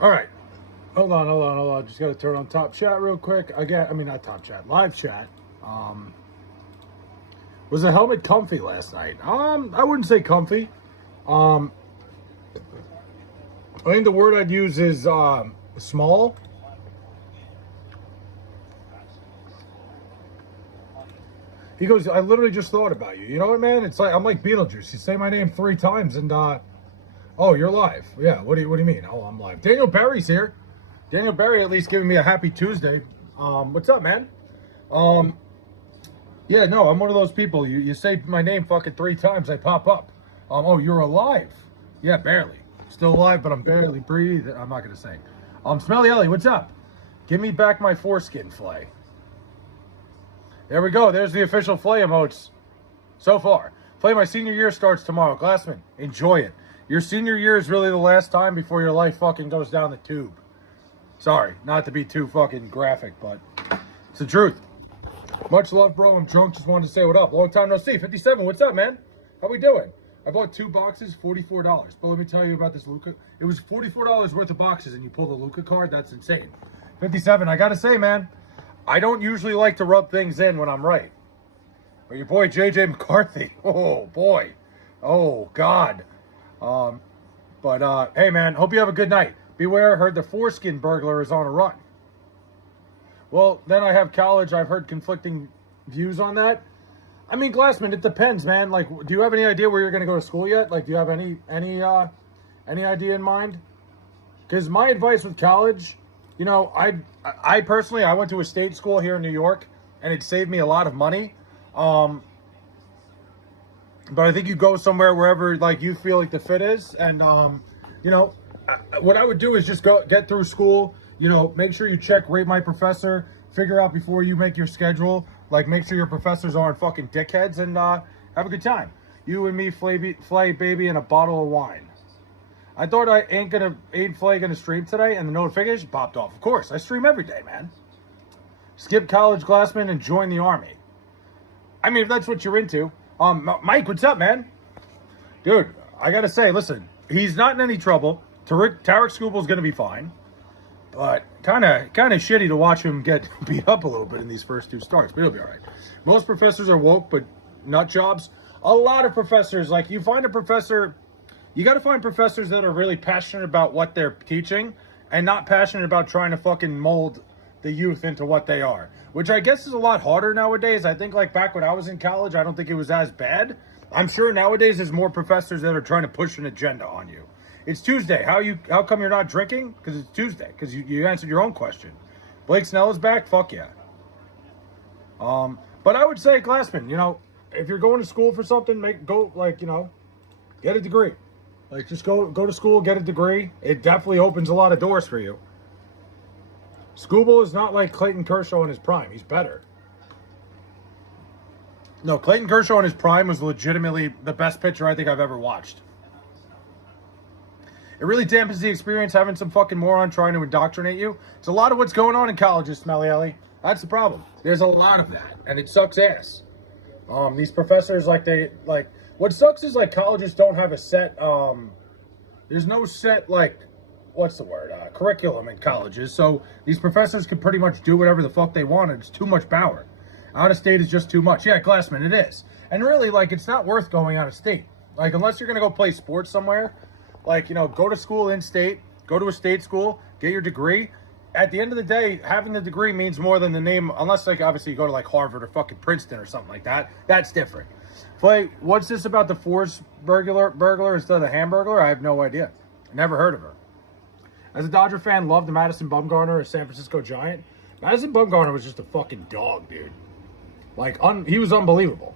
All right. Hold on. Just got to turn on top chat real quick. Not top chat, live chat. Was the helmet comfy last night? I wouldn't say comfy. I think the word I'd use is small. He goes, I literally just thought about you. You know what, man? It's like I'm like Beetlejuice. You say my name 3 times and oh, you're live. Yeah, what do you mean? Oh, I'm live. Daniel Berry's here. Daniel Berry at least giving me a happy Tuesday. What's up, man? Yeah, no, I'm one of those people. You say my name fucking 3 times, I pop up. Oh, you're alive. Yeah, barely. Still alive, but I'm barely breathing. I'm not gonna say. Smelly Ellie, what's up? Give me back my foreskin flay. There we go. There's the official flay emotes so far. Flay, my senior year starts tomorrow. Glassman, enjoy it. Your senior year is really the last time before your life fucking goes down the tube. Sorry, not to be too fucking graphic, but it's the truth. Much love, bro. I'm drunk. Just wanted to say what up. Long time no see. 57, what's up, man? How we doing? I bought 2 boxes, $44. But let me tell you about this Luca. It was $44 worth of boxes, and you pull the Luca card. That's insane. 57, I got to say, man, I don't usually like to rub things in when I'm right. But your boy, JJ McCarthy. Oh, boy. Oh, God. Hey, man, hope you have a good night. Beware, heard the foreskin burglar is on a run. Well, then I have college. I've heard conflicting views on that. I mean, Glassman, it depends, man. Like, do you have any idea where you're going to go to school yet? Like, do you have any idea in mind? Because my advice with college, you know, I personally, I went to a state school here in New York, and it saved me a lot of money. But I think you go somewhere wherever, like, you feel like the fit is. And, you know, what I would do is just get through school, you know, make sure you rate my professor, figure out before you make your schedule, like, make sure your professors aren't fucking dickheads, and have a good time. You and me, Flay baby, and a bottle of wine. I thought ain't Flay gonna stream today, and the notification popped off. Of course, I stream every day, man. Skip college, Glassman, and join the army. I mean, if that's what you're into. Mike, what's up, man? Dude, I gotta say, listen, he's not in any trouble. Tarek Skubel's gonna be fine. But kind of shitty to watch him get beat up a little bit in these first 2 starts. But he'll be all right. Most professors are woke, but nut jobs. A lot of professors, like, you find a professor, you got to find professors that are really passionate about what they're teaching and not passionate about trying to fucking mold the youth into what they are. Which I guess is a lot harder nowadays. I think, like, back when I was in college, I don't think it was as bad. I'm sure nowadays there's more professors that are trying to push an agenda on you. It's Tuesday. How come you're not drinking? Because it's Tuesday. Because you answered your own question. Blake Snell is back? Fuck yeah. But I would say, Glassman, you know, if you're going to school for something, get a degree. Like, just go to school, get a degree. It definitely opens a lot of doors for you. Skubal is not like Clayton Kershaw in his prime. He's better. No, Clayton Kershaw in his prime was legitimately the best pitcher I think I've ever watched. It really dampens the experience having some fucking moron trying to indoctrinate you. It's a lot of what's going on in colleges, Smelly Ellie. That's the problem. There's a lot of that, and it sucks ass. These professors, what sucks is, like, colleges don't have a set, there's no set, like, curriculum in colleges. So these professors can pretty much do whatever the fuck they want. It's too much power. Out of state is just too much. Yeah, Glassman, it is. And really, like, it's not worth going out of state. Like, unless you're going to go play sports somewhere. Like, you know, go to school in state, go to a state school, get your degree. At the end of the day, having the degree means more than the name, unless, like, obviously you go to, like, Harvard or fucking Princeton or something like that. That's different. Flay, what's this about the Force burglar instead of the Hamburglar? I have no idea. Never heard of her. As a Dodger fan, loved Madison Bumgarner, a San Francisco Giant. Madison Bumgarner was just a fucking dog, dude. Like, he was unbelievable.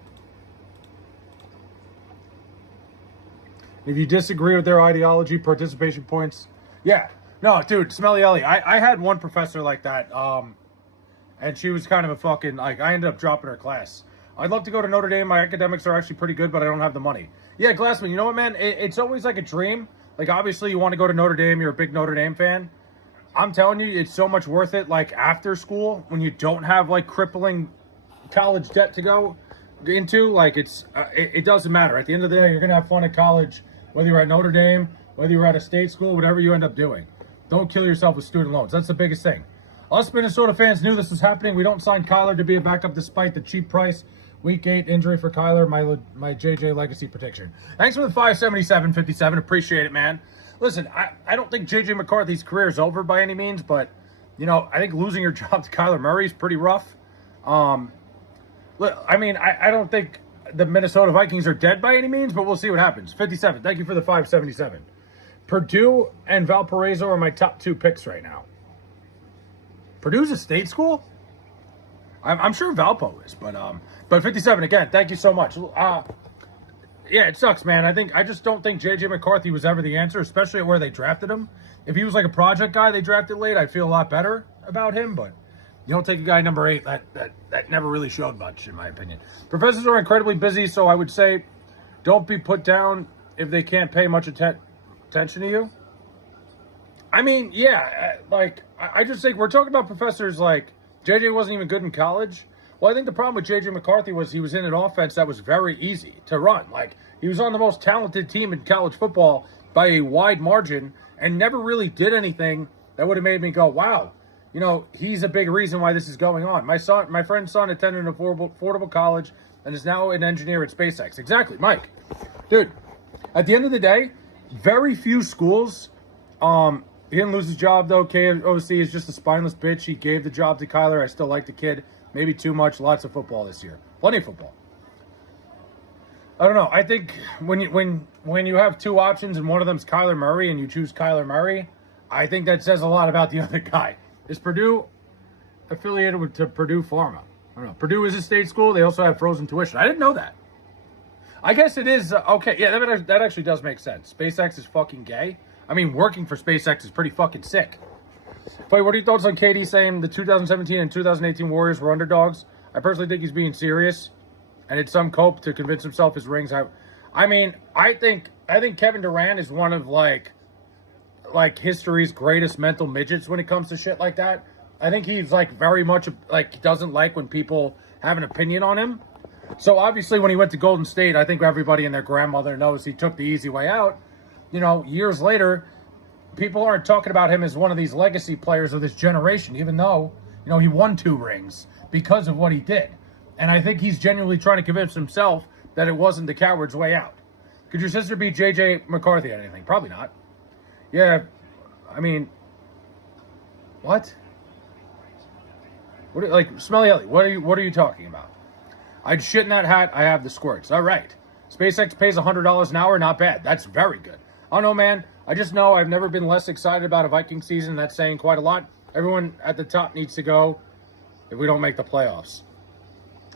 If you disagree with their ideology, participation points. Yeah. No, dude, Smelly Ellie. I had one professor like that. And she was kind of a fucking, like, I ended up dropping her class. I'd love to go to Notre Dame. My academics are actually pretty good, but I don't have the money. Yeah, Glassman, you know what, man? It's always like a dream. Like, obviously, you want to go to Notre Dame. You're a big Notre Dame fan. I'm telling you, it's so much worth it, like, after school, when you don't have, like, crippling college debt to go into. Like, it doesn't matter. At the end of the day, you're going to have fun at college. whether you're at Notre Dame, whether you're at a state school, whatever you end up doing. Don't kill yourself with student loans. That's the biggest thing. Us Minnesota fans knew this was happening. We don't sign Kyler to be a backup despite the cheap price. Week 8 injury for Kyler, my JJ legacy prediction. Thanks for the 577.57. Appreciate it, man. Listen, I don't think JJ McCarthy's career is over by any means, but, you know, I think losing your job to Kyler Murray is pretty rough. I mean, I don't think the Minnesota Vikings are dead by any means, but we'll see what happens. 57. Thank you for the 577. Purdue and Valparaiso are my top 2 picks right now. Purdue's a state school? I'm sure Valpo is, but 57 again. Thank you so much. Yeah, it sucks, man. I just don't think JJ McCarthy was ever the answer, especially at where they drafted him. If he was like a project guy they drafted late, I'd feel a lot better about him, but you don't take a guy number 8. That never really showed much, in my opinion. Professors are incredibly busy, so I would say don't be put down if they can't pay much attention to you. I mean, yeah, like, I just think we're talking about professors like JJ wasn't even good in college. Well, I think the problem with JJ McCarthy was he was in an offense that was very easy to run. Like, he was on the most talented team in college football by a wide margin and never really did anything that would have made me go, wow, you know, he's a big reason why this is going on. My friend's son attended an affordable college and is now an engineer at SpaceX. Exactly, Mike. Dude, at the end of the day, very few schools, he didn't lose his job, though. KOC is just a spineless bitch. He gave the job to Kyler. I still like the kid. Maybe too much. Lots of football this year. Plenty of football. I don't know. I think when you have 2 options and one of them's Kyler Murray and you choose Kyler Murray, I think that says a lot about the other guy. Is Purdue affiliated to Purdue Pharma? I don't know. Purdue is a state school. They also have frozen tuition. I didn't know that. I guess it is. Okay, yeah, that actually does make sense. SpaceX is fucking gay. I mean, working for SpaceX is pretty fucking sick. Wait, what are your thoughts on KD saying the 2017 and 2018 Warriors were underdogs? I personally think he's being serious, and it's some cope to convince himself his rings have. I mean, I think Kevin Durant is one of like history's greatest mental midgets when it comes to shit like that. I think he's like very much like doesn't like when people have an opinion on him. So obviously, when he went to Golden State, I think everybody and their grandmother knows he took the easy way out. You know, years later, people aren't talking about him as one of these legacy players of this generation, even though, you know, he won 2 rings because of what he did. And I think he's genuinely trying to convince himself that it wasn't the coward's way out. Could your sister beat JJ McCarthy at anything? Probably not. Yeah, I mean, what? Like, Smelly Ellie, what are you talking about? I'd shit in that hat. I have the squirts. All right. SpaceX pays $100 an hour. Not bad. That's very good. I don't know, man. I just know I've never been less excited about a Viking season. That's saying quite a lot. Everyone at the top needs to go if we don't make the playoffs.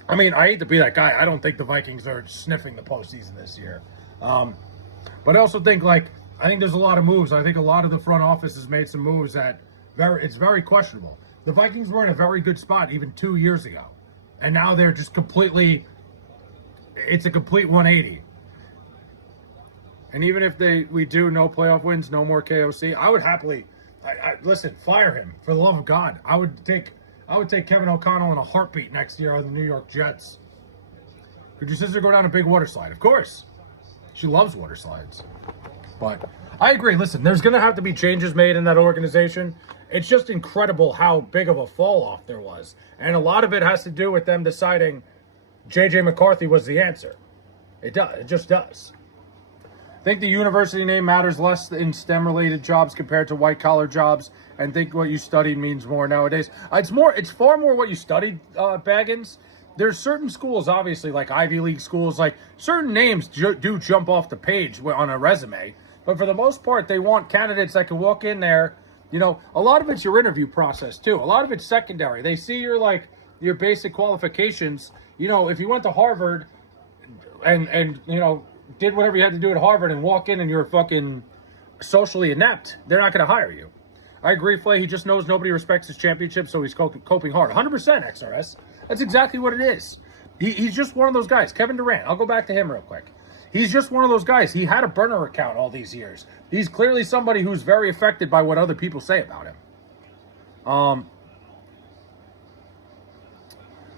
I mean, I hate to be that guy. I don't think the Vikings are sniffing the postseason this year. But I also think, I think there's a lot of moves. I think a lot of the front office has made some moves that it's very questionable. The Vikings were in a very good spot even 2 years ago. And now they're just it's a complete 180. And even if we do no playoff wins, no more KOC, I would happily, listen, fire him for the love of God. I would take Kevin O'Connell in a heartbeat next year on the New York Jets. Could your sister go down a big water slide? Of course. She loves water slides. But I agree. Listen, there's going to have to be changes made in that organization. It's just incredible how big of a fall off there was. And a lot of it has to do with them deciding JJ McCarthy was the answer. It does. It just does. I think the university name matters less in STEM-related jobs compared to white-collar jobs, and think what you studied means more nowadays. It's far more what you studied, Baggins. There's certain schools, obviously, like Ivy League schools, like certain names do jump off the page on a resume, but for the most part, they want candidates that can walk in there. You know, a lot of it's your interview process, too. A lot of it's secondary. They see your basic qualifications. You know, if you went to Harvard and you know, did whatever you had to do at Harvard and walk in and you're fucking socially inept, they're not going to hire you. I agree, Flay. He just knows nobody respects his championship, so he's coping hard. 100% XRS. That's exactly what it is. He's just one of those guys. Kevin Durant. I'll go back to him real quick. He's just one of those guys. He had a burner account all these years. He's clearly somebody who's very affected by what other people say about him.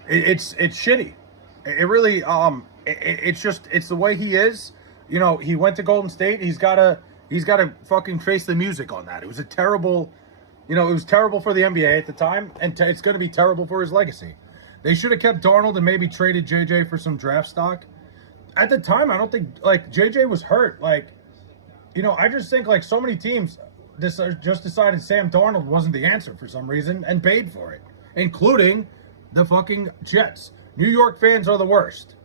It's shitty. It really, it's the way he is. You know, he went to Golden State. He's got to fucking face the music on that. It was a terrible, you know, it was terrible for the NBA at the time, and it's going to be terrible for his legacy. They should have kept Darnold and maybe traded JJ for some draft stock. At the time, I don't think, like, JJ was hurt. Like, you know, I just think, like, so many teams just decided Sam Darnold wasn't the answer for some reason and paid for it, including the fucking Jets. New York fans are the worst.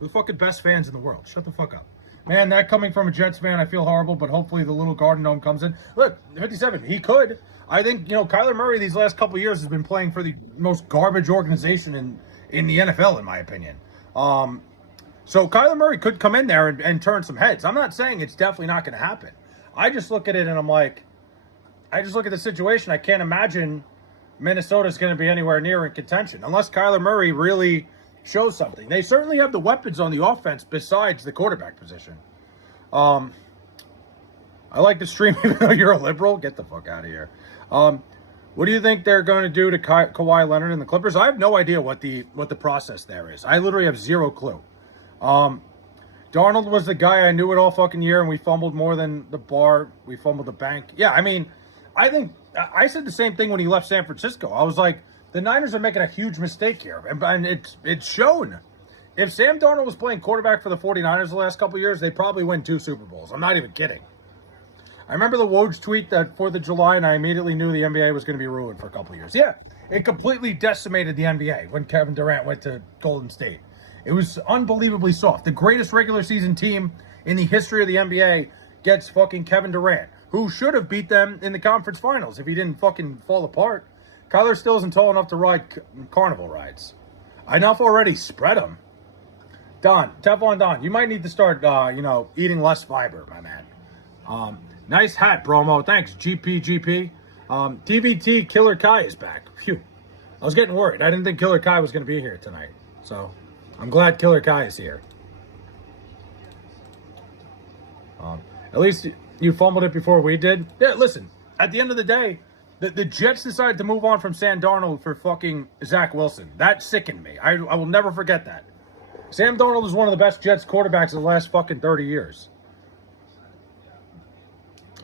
We're the fucking best fans in the world. Shut the fuck up. Man, that coming from a Jets fan, I feel horrible, but hopefully the little Garden Dome comes in. Look, 57, he could. I think, you know, Kyler Murray these last couple of years has been playing for the most garbage organization in the NFL, in my opinion. So Kyler Murray could come in there and turn some heads. I'm not saying it's definitely not going to happen. I just look at it and I'm like, I just look at the situation. I can't imagine Minnesota's going to be anywhere near in contention unless Kyler Murray really shows something. They certainly have the weapons on the offense besides the quarterback position. I like the stream even though you're a liberal. Get the fuck out of here. What do you think they're going to do to Kawhi Leonard and the Clippers? I have no idea what the process there is. I literally have zero clue. Darnold was the guy I knew it all fucking year, and we fumbled more than the bar. We fumbled the bank. Yeah, I mean, I think I said the same thing when he left San Francisco. I was like, the Niners are making a huge mistake here, and it's shown. If Sam Darnold was playing quarterback for the 49ers the last couple of years, they probably win 2 Super Bowls. I'm not even kidding. I remember the Woj tweet that 4th of July, and I immediately knew the NBA was going to be ruined for a couple of years. Yeah, it completely decimated the NBA when Kevin Durant went to Golden State. It was unbelievably soft. The greatest regular season team in the history of the NBA gets fucking Kevin Durant, who should have beat them in the conference finals if he didn't fucking fall apart. Kyler still isn't tall enough to ride carnival rides. Enough already. Spread them. Don, Teflon Don, you might need to start, eating less fiber, my man. Nice hat, Bromo. Thanks, GP. TVT Killer Kai is back. Phew. I was getting worried. I didn't think Killer Kai was going to be here tonight. So, I'm glad Killer Kai is here. At least you fumbled it before we did. Yeah, listen, at the end of the day, the Jets decided to move on from Sam Darnold for fucking Zach Wilson. That sickened me. I will never forget that. Sam Darnold is one of the best Jets quarterbacks of the last fucking 30 years.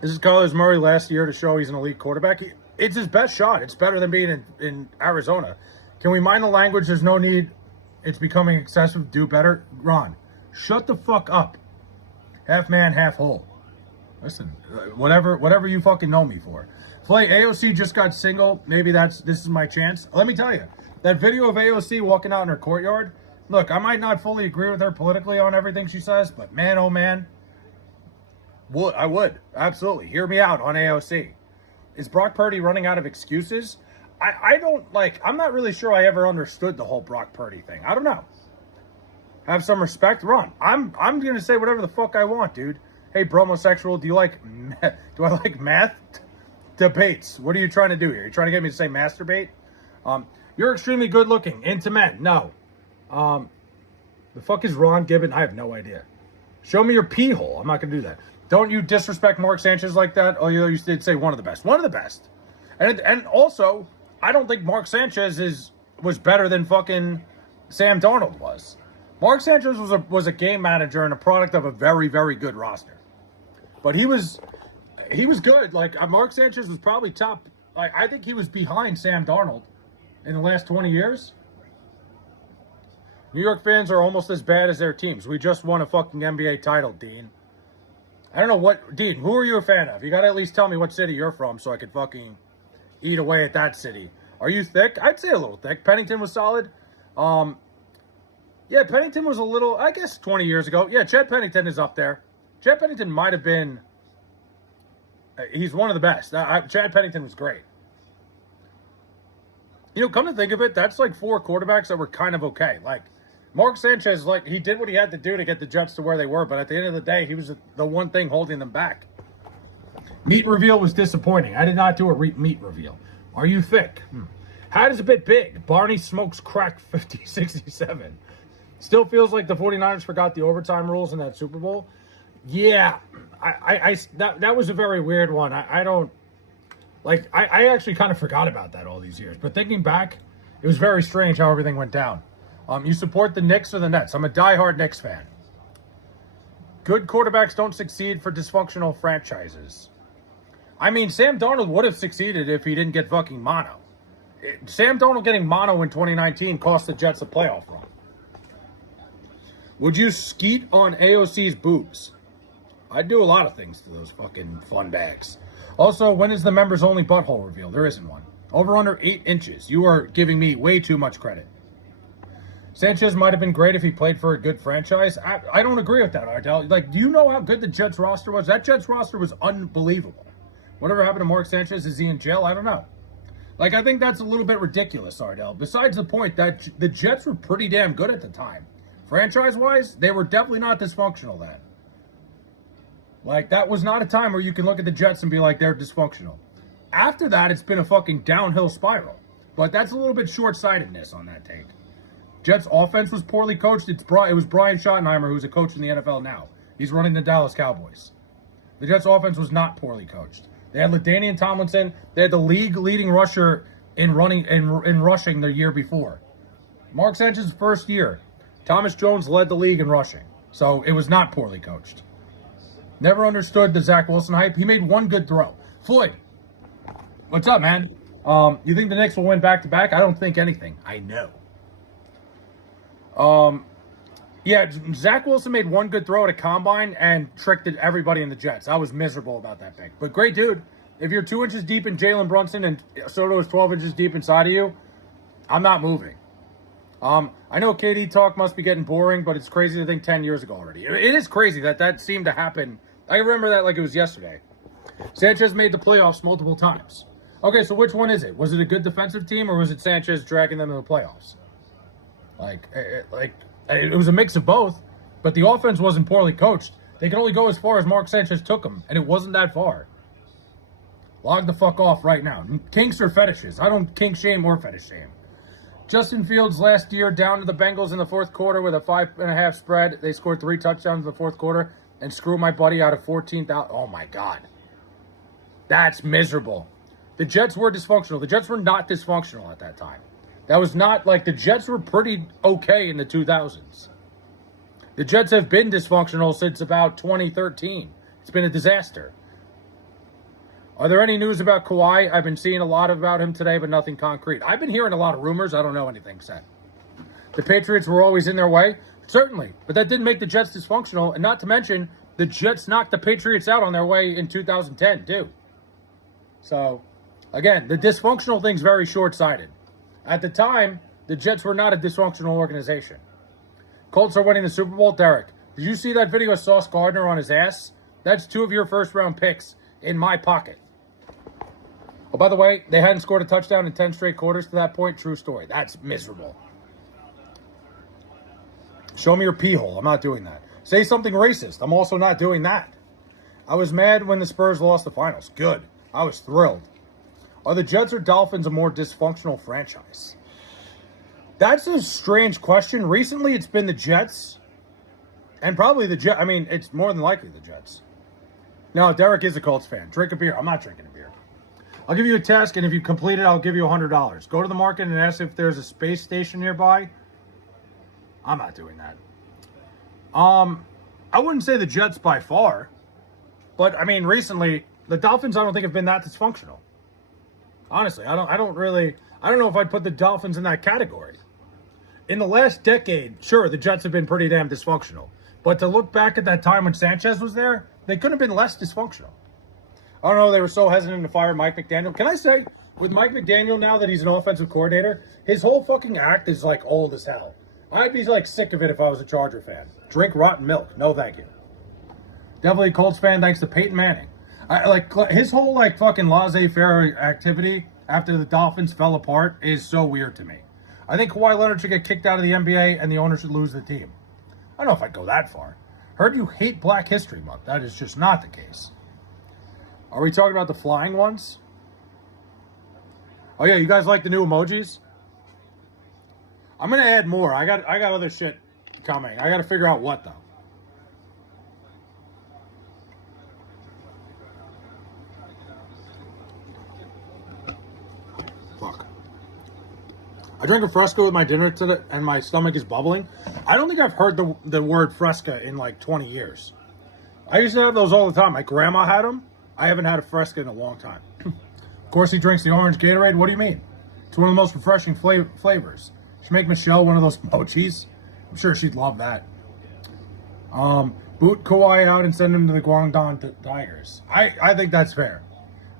This is Kyler Murray last year to show he's an elite quarterback. It's his best shot. It's better than being in Arizona. Can we mind the language? There's no need. It's becoming excessive. Do better. Ron, shut the fuck up. Half man, half hole. Listen, whatever you fucking know me for. Flay, AOC just got single. Maybe this is my chance. Let me tell you, that video of AOC walking out in her courtyard, look, I might not fully agree with her politically on everything she says, but man, oh man, I would. Absolutely. Hear me out on AOC. Is Brock Purdy running out of excuses? I'm not really sure I ever understood the whole Brock Purdy thing. I don't know. Have some respect. Ron, I'm going to say whatever the fuck I want, dude. Hey, bromosexual, do I like math? Debates. What are you trying to do here? You trying to get me to say masturbate? You're extremely good looking. Into men. No. The fuck is Ron Gibbon? I have no idea. Show me your pee hole. I'm not going to do that. Don't you disrespect Mark Sanchez like that? Oh, you did say one of the best. One of the best. And also, I don't think Mark Sanchez was better than fucking Sam Darnold was. Mark Sanchez was a game manager and a product of a very, very good roster. But he was good. Like, Mark Sanchez was probably top. I think he was behind Sam Darnold in the last 20 years. New York fans are almost as bad as their teams. We just won a fucking NBA title, Dean. I don't know what... Dean, who are you a fan of? You got to at least tell me what city you're from so I could fucking eat away at that city. Are you thick? I'd say a little thick. Pennington was solid. Yeah, Pennington was a little... I guess 20 years ago. Yeah, Chet Pennington is up there. Chet Pennington might have been... He's one of the best. Chad Pennington was great. You know, come to think of it, that's like 4 quarterbacks that were kind of okay. Like, Mark Sanchez, like, he did what he had to do to get the Jets to where they were, but at the end of the day, he was the one thing holding them back. Meat reveal was disappointing. I did not do a meat reveal. Are you thick? Hat is a bit big. Barney smokes crack 50-67. Still feels like the 49ers forgot the overtime rules in that Super Bowl. Yeah, that was a very weird one. I don't, like, I actually kind of forgot about that all these years. But thinking back, it was very strange how everything went down. You support the Knicks or the Nets? I'm a diehard Knicks fan. good quarterbacks don't succeed for dysfunctional franchises. I mean, Sam Darnold would have succeeded if he didn't get fucking mono. Sam Darnold getting mono in 2019 cost the Jets a playoff run. Would you skeet on AOC's boobs? I'd do a lot of things to those fucking fun bags. Also, when is the members only butthole reveal? There isn't one. Over under 8 inches. You are giving me way too much credit. Sanchez might have been great if he played for a good franchise. I don't agree with that, Ardell. Like, do you know how good the Jets roster was? That Jets roster was unbelievable. Whatever happened to Mark Sanchez? Is he in jail? I don't know. Like, I think that's a little bit ridiculous, Ardell. Besides the point that the Jets were pretty damn good at the time. Franchise-wise, they were definitely not dysfunctional then. Like, that was not a time where you can look at the Jets and be like, they're dysfunctional. After that, it's been a fucking downhill spiral. But that's a little bit short-sightedness on that take. Jets' offense was poorly coached. It was Brian Schottenheimer, who's a coach in the NFL now. He's running the Dallas Cowboys. The Jets' offense was not poorly coached. They had LaDainian Tomlinson. They had the league-leading rusher in rushing the year before. Mark Sanchez's first year, Thomas Jones led the league in rushing. So it was not poorly coached. Never understood the Zach Wilson hype. He made one good throw. Floyd, what's up, man? You think the Knicks will win back-to-back? I don't think anything. I know. Yeah, Zach Wilson made one good throw at a combine and tricked everybody in the Jets. I was miserable about that pick. But great dude. If you're 2 inches deep in Jalen Brunson and Soto is 12 inches deep inside of you, I'm not moving. I know KD talk must be getting boring, but it's crazy to think 10 years ago already. It is crazy that seemed to happen. I remember that like it was yesterday. Sanchez made the playoffs multiple times. Okay, so which one is it? Was it a good defensive team or was it Sanchez dragging them to the playoffs? It was a mix of both, but the offense wasn't poorly coached. They could only go as far as Mark Sanchez took them, and it wasn't that far. Log the fuck off right now. Kinks or fetishes? I don't kink shame or fetish shame. Justin Fields last year down to the Bengals in the fourth quarter with a 5.5 spread. They scored 3 touchdowns in the fourth quarter and screw my buddy out of 14,000. Oh my God. That's miserable. The Jets were dysfunctional. The Jets were not dysfunctional at that time. That was not like the Jets were pretty okay in the 2000s. The Jets have been dysfunctional since about 2013. It's been a disaster. Are there any news about Kawhi? I've been seeing a lot about him today, but nothing concrete. I've been hearing a lot of rumors. I don't know anything said. The Patriots were always in their way? Certainly. But that didn't make the Jets dysfunctional. And not to mention, the Jets knocked the Patriots out on their way in 2010, too. So, again, the dysfunctional thing's very short-sighted. At the time, the Jets were not a dysfunctional organization. Colts are winning the Super Bowl. Derek, did you see that video of Sauce Gardner on his ass? That's 2 of your first-round picks in my pocket. Oh, by the way, they hadn't scored a touchdown in 10 straight quarters to that point. True story. That's miserable. Show me your pee hole. I'm not doing that. Say something racist. I'm also not doing that. I was mad when the Spurs lost the finals. Good. I was thrilled. Are the Jets or Dolphins a more dysfunctional franchise? That's a strange question. Recently, it's been the Jets. And probably the Jets. I mean, it's more than likely the Jets. No, Derek is a Colts fan. Drink a beer. I'm not drinking a beer. I'll give you a task, and if you complete it, I'll give you $100. Go to the market and ask if there's a space station nearby. I'm not doing that. I wouldn't say the Jets by far. But, I mean, recently, the Dolphins I don't think have been that dysfunctional. Honestly, I don't know if I'd put the Dolphins in that category. In the last decade, sure, the Jets have been pretty damn dysfunctional. But to look back at that time when Sanchez was there, they could have been less dysfunctional. I don't know, they were so hesitant to fire Mike McDaniel. Can I say, with Mike McDaniel now that he's an offensive coordinator, his whole fucking act is like old as hell. I'd be like sick of it if I was a Charger fan. Drink rotten milk. No, thank you. Definitely a Colts fan thanks to Peyton Manning. His whole like fucking laissez-faire activity after the Dolphins fell apart is so weird to me. I think Kawhi Leonard should get kicked out of the NBA and the owner should lose the team. I don't know if I'd go that far. Heard you hate Black History Month. That is just not the case. Are we talking about the flying ones? Oh yeah, you guys like the new emojis? I'm gonna add more. I got other shit coming. I gotta figure out what though. Fuck. I drank a Fresca with my dinner today, and my stomach is bubbling. I don't think I've heard the word Fresca in like 20 years. I used to have those all the time. My grandma had them. I haven't had a Fresca in a long time. Of course, he drinks the orange Gatorade. What do you mean? It's one of the most refreshing flavors. Should make Michelle one of those mochis. I'm sure she'd love that. Boot Kawhi out and send him to the Guangdong Tigers. I think that's fair.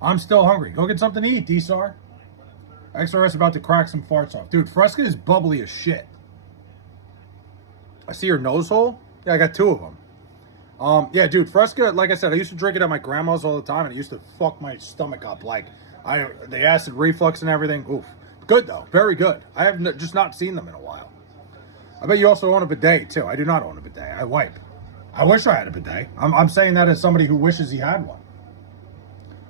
I'm still hungry. Go get something to eat, D-Sar. XRS about to crack some farts off. Dude, Fresca is bubbly as shit. I see your nose hole. Yeah, I got 2 of them. Yeah, dude, Fresca, like I said, I used to drink it at my grandma's all the time, and it used to fuck my stomach up. Like, the acid reflux and everything. Oof. Good, though. Very good. I have just not seen them in a while. I bet you also own a bidet, too. I do not own a bidet. I wipe. I wish I had a bidet. I'm saying that as somebody who wishes he had one.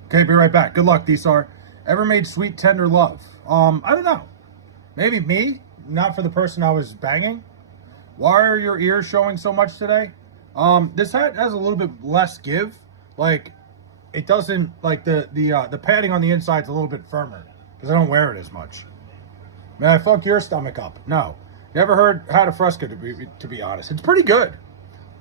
Okay, be right back. Good luck, D-Sar. Ever made sweet, tender love? I don't know. Maybe me, not for the person I was banging. Why are your ears showing so much today? This hat has a little bit less give. Like, it doesn't, like, the padding on the inside's a little bit firmer because I don't wear it as much. Man, I fuck your stomach up. No. Never had a Fresca, to be honest. It's pretty good.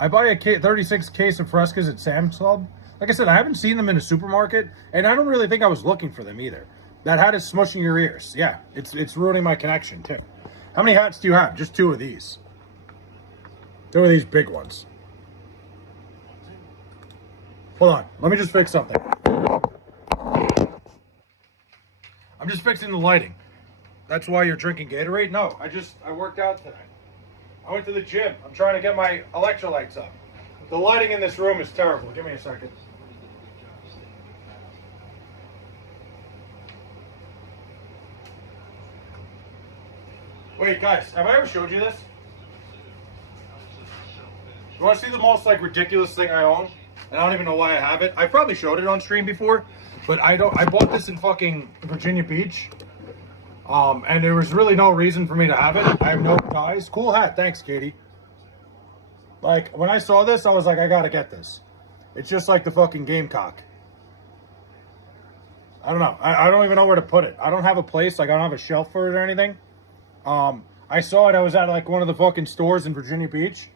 I buy a 36 case of Frescas at Sam's Club. Like I said, I haven't seen them in a supermarket, and I don't really think I was looking for them either. That hat is smushing your ears. Yeah, it's ruining my connection, too. How many hats do you have? Just 2 of these. 2 of these big ones. Hold on. Let me just fix something. I'm just fixing the lighting. That's why you're drinking Gatorade? No, I worked out today. I went to the gym. I'm trying to get my electrolytes up. The lighting in this room is terrible. Give me a second. Wait, guys, have I ever showed you this? You want to see the most, like, ridiculous thing I own? And I don't even know why I have it. I probably showed it on stream before, but I bought this in fucking Virginia Beach. And there was really no reason for me to have it. I have no ties. Cool hat. Thanks, Katie. Like, when I saw this, I was like, I gotta get this. It's just like the fucking Gamecock. I don't know. I don't even know where to put it. I don't have a place. Like, I don't have a shelf for it or anything. I saw it. I was at, like, one of the fucking stores in Virginia Beach.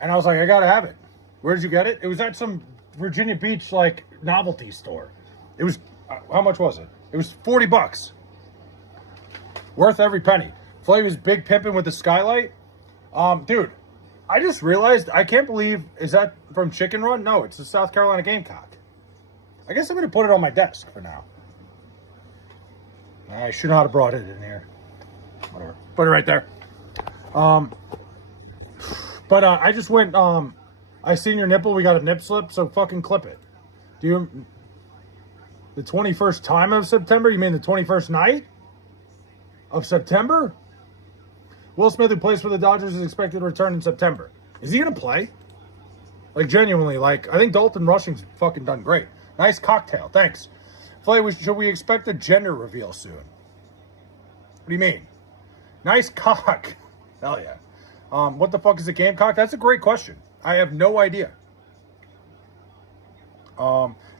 And I was like, I gotta have it. Where did you get it? It was at some Virginia Beach, like, novelty store. It was, how much was it? It was $40. Worth every penny. Flay was big pimping with the skylight. Dude, I just realized, I can't believe, is that from Chicken Run? No, it's the South Carolina Gamecock. I guess I'm going to put it on my desk for now. I should not have brought it in here. Whatever. Put it right there. But I just went, I seen your nipple, we got a nip slip, so fucking clip it. Do you, the 21st time of September? You mean the 21st night of September? Will Smith, who plays for the Dodgers, is expected to return in September. Is he going to play? Like, genuinely, like, I think Dalton Rushing's fucking done great. Nice cocktail, thanks. Flay, should we expect a gender reveal soon? What do you mean? Nice cock. Hell yeah. What the fuck is a Gamecock? That's a great question. I have no idea.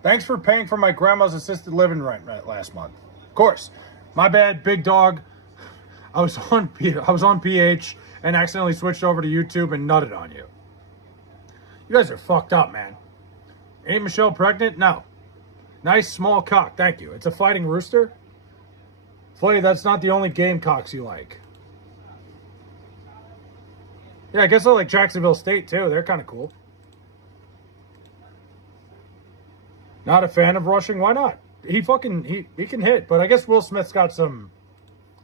Thanks for paying for my grandma's assisted living rent last month. Of course. My bad, big dog. I was on PH and accidentally switched over to YouTube and nutted on you. You guys are fucked up, man. Ain't Michelle pregnant? No. Nice small cock, thank you. It's a fighting rooster? Flay, that's not the only Gamecocks you like. Yeah, I guess I like Jacksonville State, too. They're kind of cool. Not a fan of Rushing? Why not? He can hit, but I guess Will Smith's got some...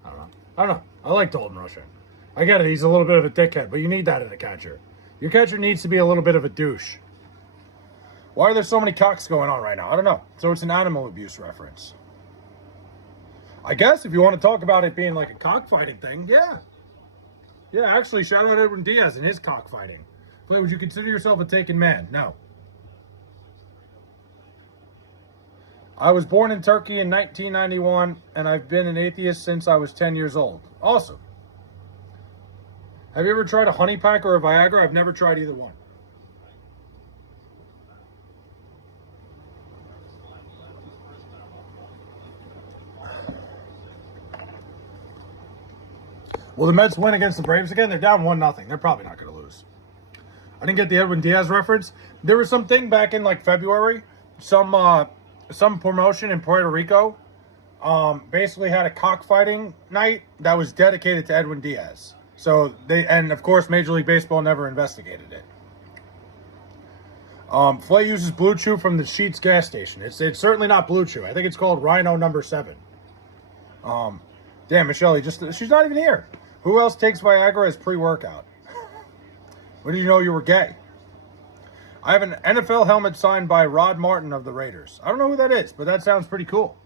I don't know. I like Dalton Rushing. I get it. He's a little bit of a dickhead, but you need that in a catcher. Your catcher needs to be a little bit of a douche. Why are there so many cocks going on right now? I don't know. So it's an animal abuse reference. I guess if you want to talk about it being like a cockfighting thing, yeah. Yeah, actually, shout out Edwin Diaz and his cockfighting. Flay, would you consider yourself a taken man? No. I was born in Turkey in 1991, and I've been an atheist since I was 10 years old. Awesome. Have you ever tried a honey pack or a Viagra? I've never tried either one. Will the Mets win against the Braves again? They're down 1-0. They're probably not going to lose. I didn't get the Edwin Diaz reference. There was something back in like February, some promotion in Puerto Rico, basically had a cockfighting night that was dedicated to Edwin Diaz. So and of course, Major League Baseball never investigated it. Flay uses Blue Chew from the Sheetz gas station. It's certainly not Blue Chew. I think it's called Rhino number 7. Damn, Michelle, she's not even here. Who else takes Viagra as pre-workout? When did you know you were gay? I have an NFL helmet signed by Rod Martin of the Raiders. I don't know who that is, but that sounds pretty cool.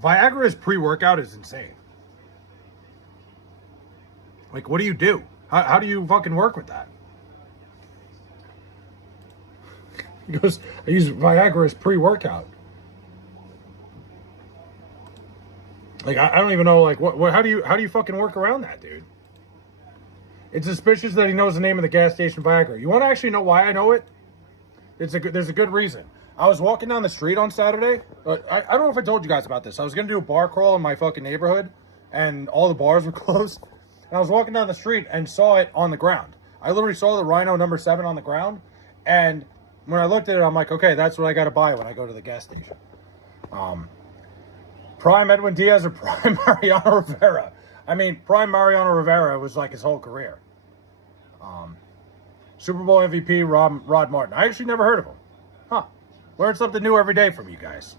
Viagra as pre-workout is insane. Like, what do you do? How do you fucking work with that? He goes, I use Viagra as pre-workout. Like, I don't even know, like, how do you fucking work around that, dude? It's suspicious that he knows the name of the gas station Viagra. You want to actually know why I know it? There's a good reason. I was walking down the street on Saturday. I don't know if I told you guys about this. I was going to do a bar crawl in my fucking neighborhood, and all the bars were closed. And I was walking down the street and saw it on the ground. I literally saw the Rhino number 7 on the ground, and when I looked at it, I'm like, okay, that's what I got to buy when I go to the gas station. Prime Edwin Diaz or Prime Mariano Rivera? I mean, Prime Mariano Rivera was like his whole career. Super Bowl MVP Rod Martin. I actually never heard of him. Huh. Learn something new every day from you guys.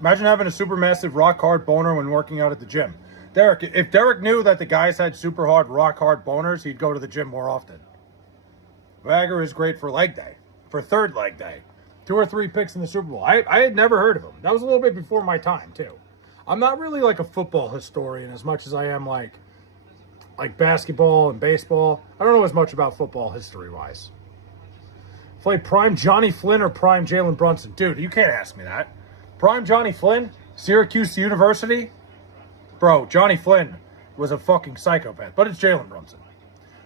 Imagine having a super massive rock hard boner when working out at the gym. Derek, if Derek knew that the guys had super hard rock hard boners, he'd go to the gym more often. Viagra is great for leg day. For third leg day. 2 or 3 picks in the Super Bowl. I had never heard of him. That was a little bit before my time, too. I'm not really like a football historian as much as I am like basketball and baseball. I don't know as much about football history-wise. Play prime Johnny Flynn or prime Jalen Brunson? Dude, you can't ask me that. Prime Johnny Flynn? Syracuse University? Bro, Johnny Flynn was a fucking psychopath. But it's Jalen Brunson.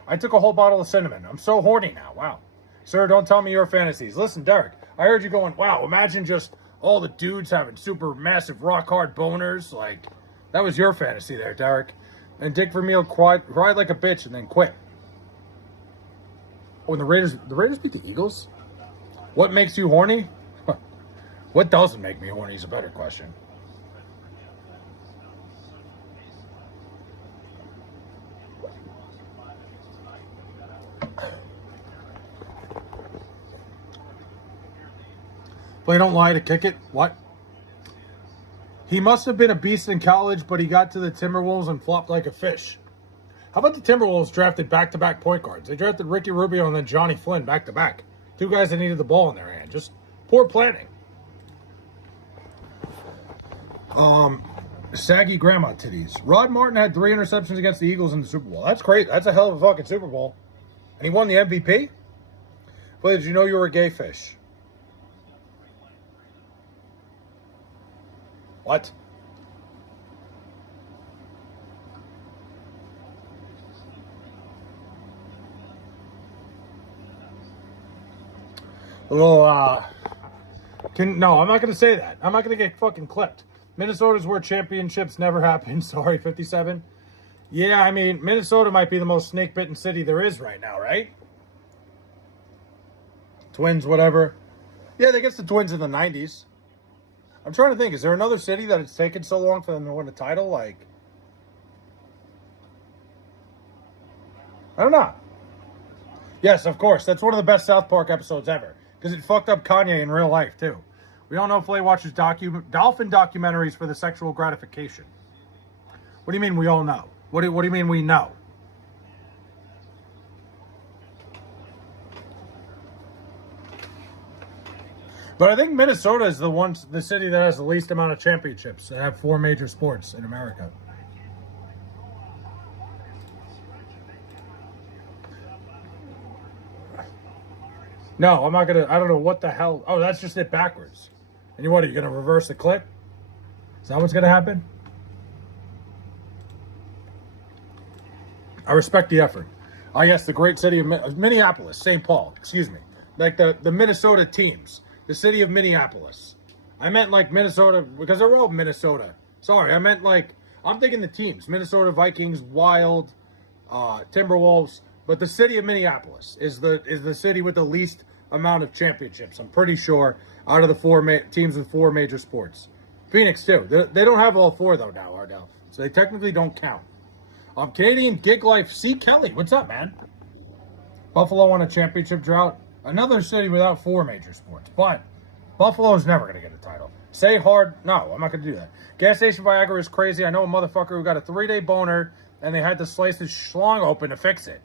I took a whole bottle of cinnamon. I'm so horny now. Wow. Sir, don't tell me your fantasies. Listen, Derek, I heard you going, wow, imagine just all the dudes having super massive rock hard boners. Like, that was your fantasy there, Derek. And Dick Vermeil cried like a bitch and then quit. Oh, and the Raiders beat the Eagles? What makes you horny? What doesn't make me horny is a better question. Play don't lie to kick it? What? He must have been a beast in college, but he got to the Timberwolves and flopped like a fish. How about the Timberwolves drafted back-to-back point guards? They drafted Ricky Rubio and then Johnny Flynn back-to-back. 2 guys that needed the ball in their hand. Just poor planning. Saggy grandma titties. Rod Martin had 3 interceptions against the Eagles in the Super Bowl. That's great. That's a hell of a fucking Super Bowl. And he won the MVP? Play, did you know you were a gay fish? What? No, I'm not going to say that. I'm not going to get fucking clipped. Minnesota's where championships never happen. Sorry, 57. Yeah, I mean, Minnesota might be the most snake-bitten city there is right now, right? Twins, whatever. Yeah, they get the Twins in the 90s. I'm trying to think, is there another city that it's taken so long for them to win a title? Like, I don't know. Yes, of course. That's one of the best South Park episodes ever. Because it fucked up Kanye in real life, too. We all know Flay watches dolphin documentaries for the sexual gratification. What do you mean we all know? What do you mean we know? But I think Minnesota is the city that has the least amount of championships and have 4 major sports in America. No, I'm not going to, I don't know what the hell. Oh, that's just it backwards. And are you going to reverse the clip? Is that what's going to happen? I respect the effort. I guess the great city of Minneapolis, St. Paul, excuse me. Like the Minnesota teams. The city of Minneapolis. I meant like Minnesota, because they're all Minnesota. Sorry, I meant like, I'm thinking the teams. Minnesota Vikings, Wild, Timberwolves, but the city of Minneapolis is the city with the least amount of championships. I'm pretty sure out of the four teams with four major sports. Phoenix too. They don't have all four though now, Ardell, so they technically don't count. Canadian Gig Life. C. Kelly, what's up, man? Buffalo won a championship drought. Another city without four major sports, but Buffalo's never going to get a title. Say hard. No, I'm not going to do that. Gas station Viagra is crazy. I know a motherfucker who got a 3-day boner and they had to slice his schlong open to fix it.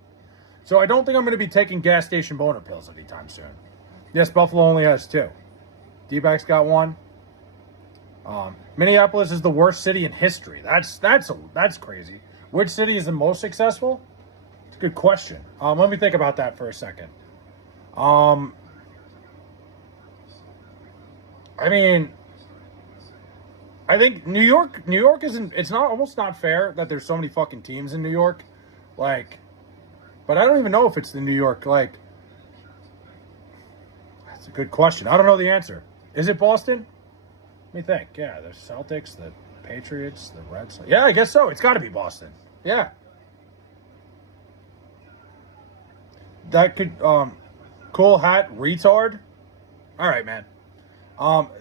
So I don't think I'm going to be taking gas station boner pills anytime soon. Yes, Buffalo only has 2. D-backs got 1. Minneapolis is the worst city in history. That's crazy. Which city is the most successful? It's a good question. Let me think about that for a second. I mean, I think New York isn't. It's not almost not fair that there's so many fucking teams in New York, like. But I don't even know if it's the New York like. That's a good question. I don't know the answer. Is it Boston? Let me think. Yeah, the Celtics, the Patriots, the Red Sox. Yeah, I guess so. It's got to be Boston. Yeah. That could. Cool hat, retard. All right, man.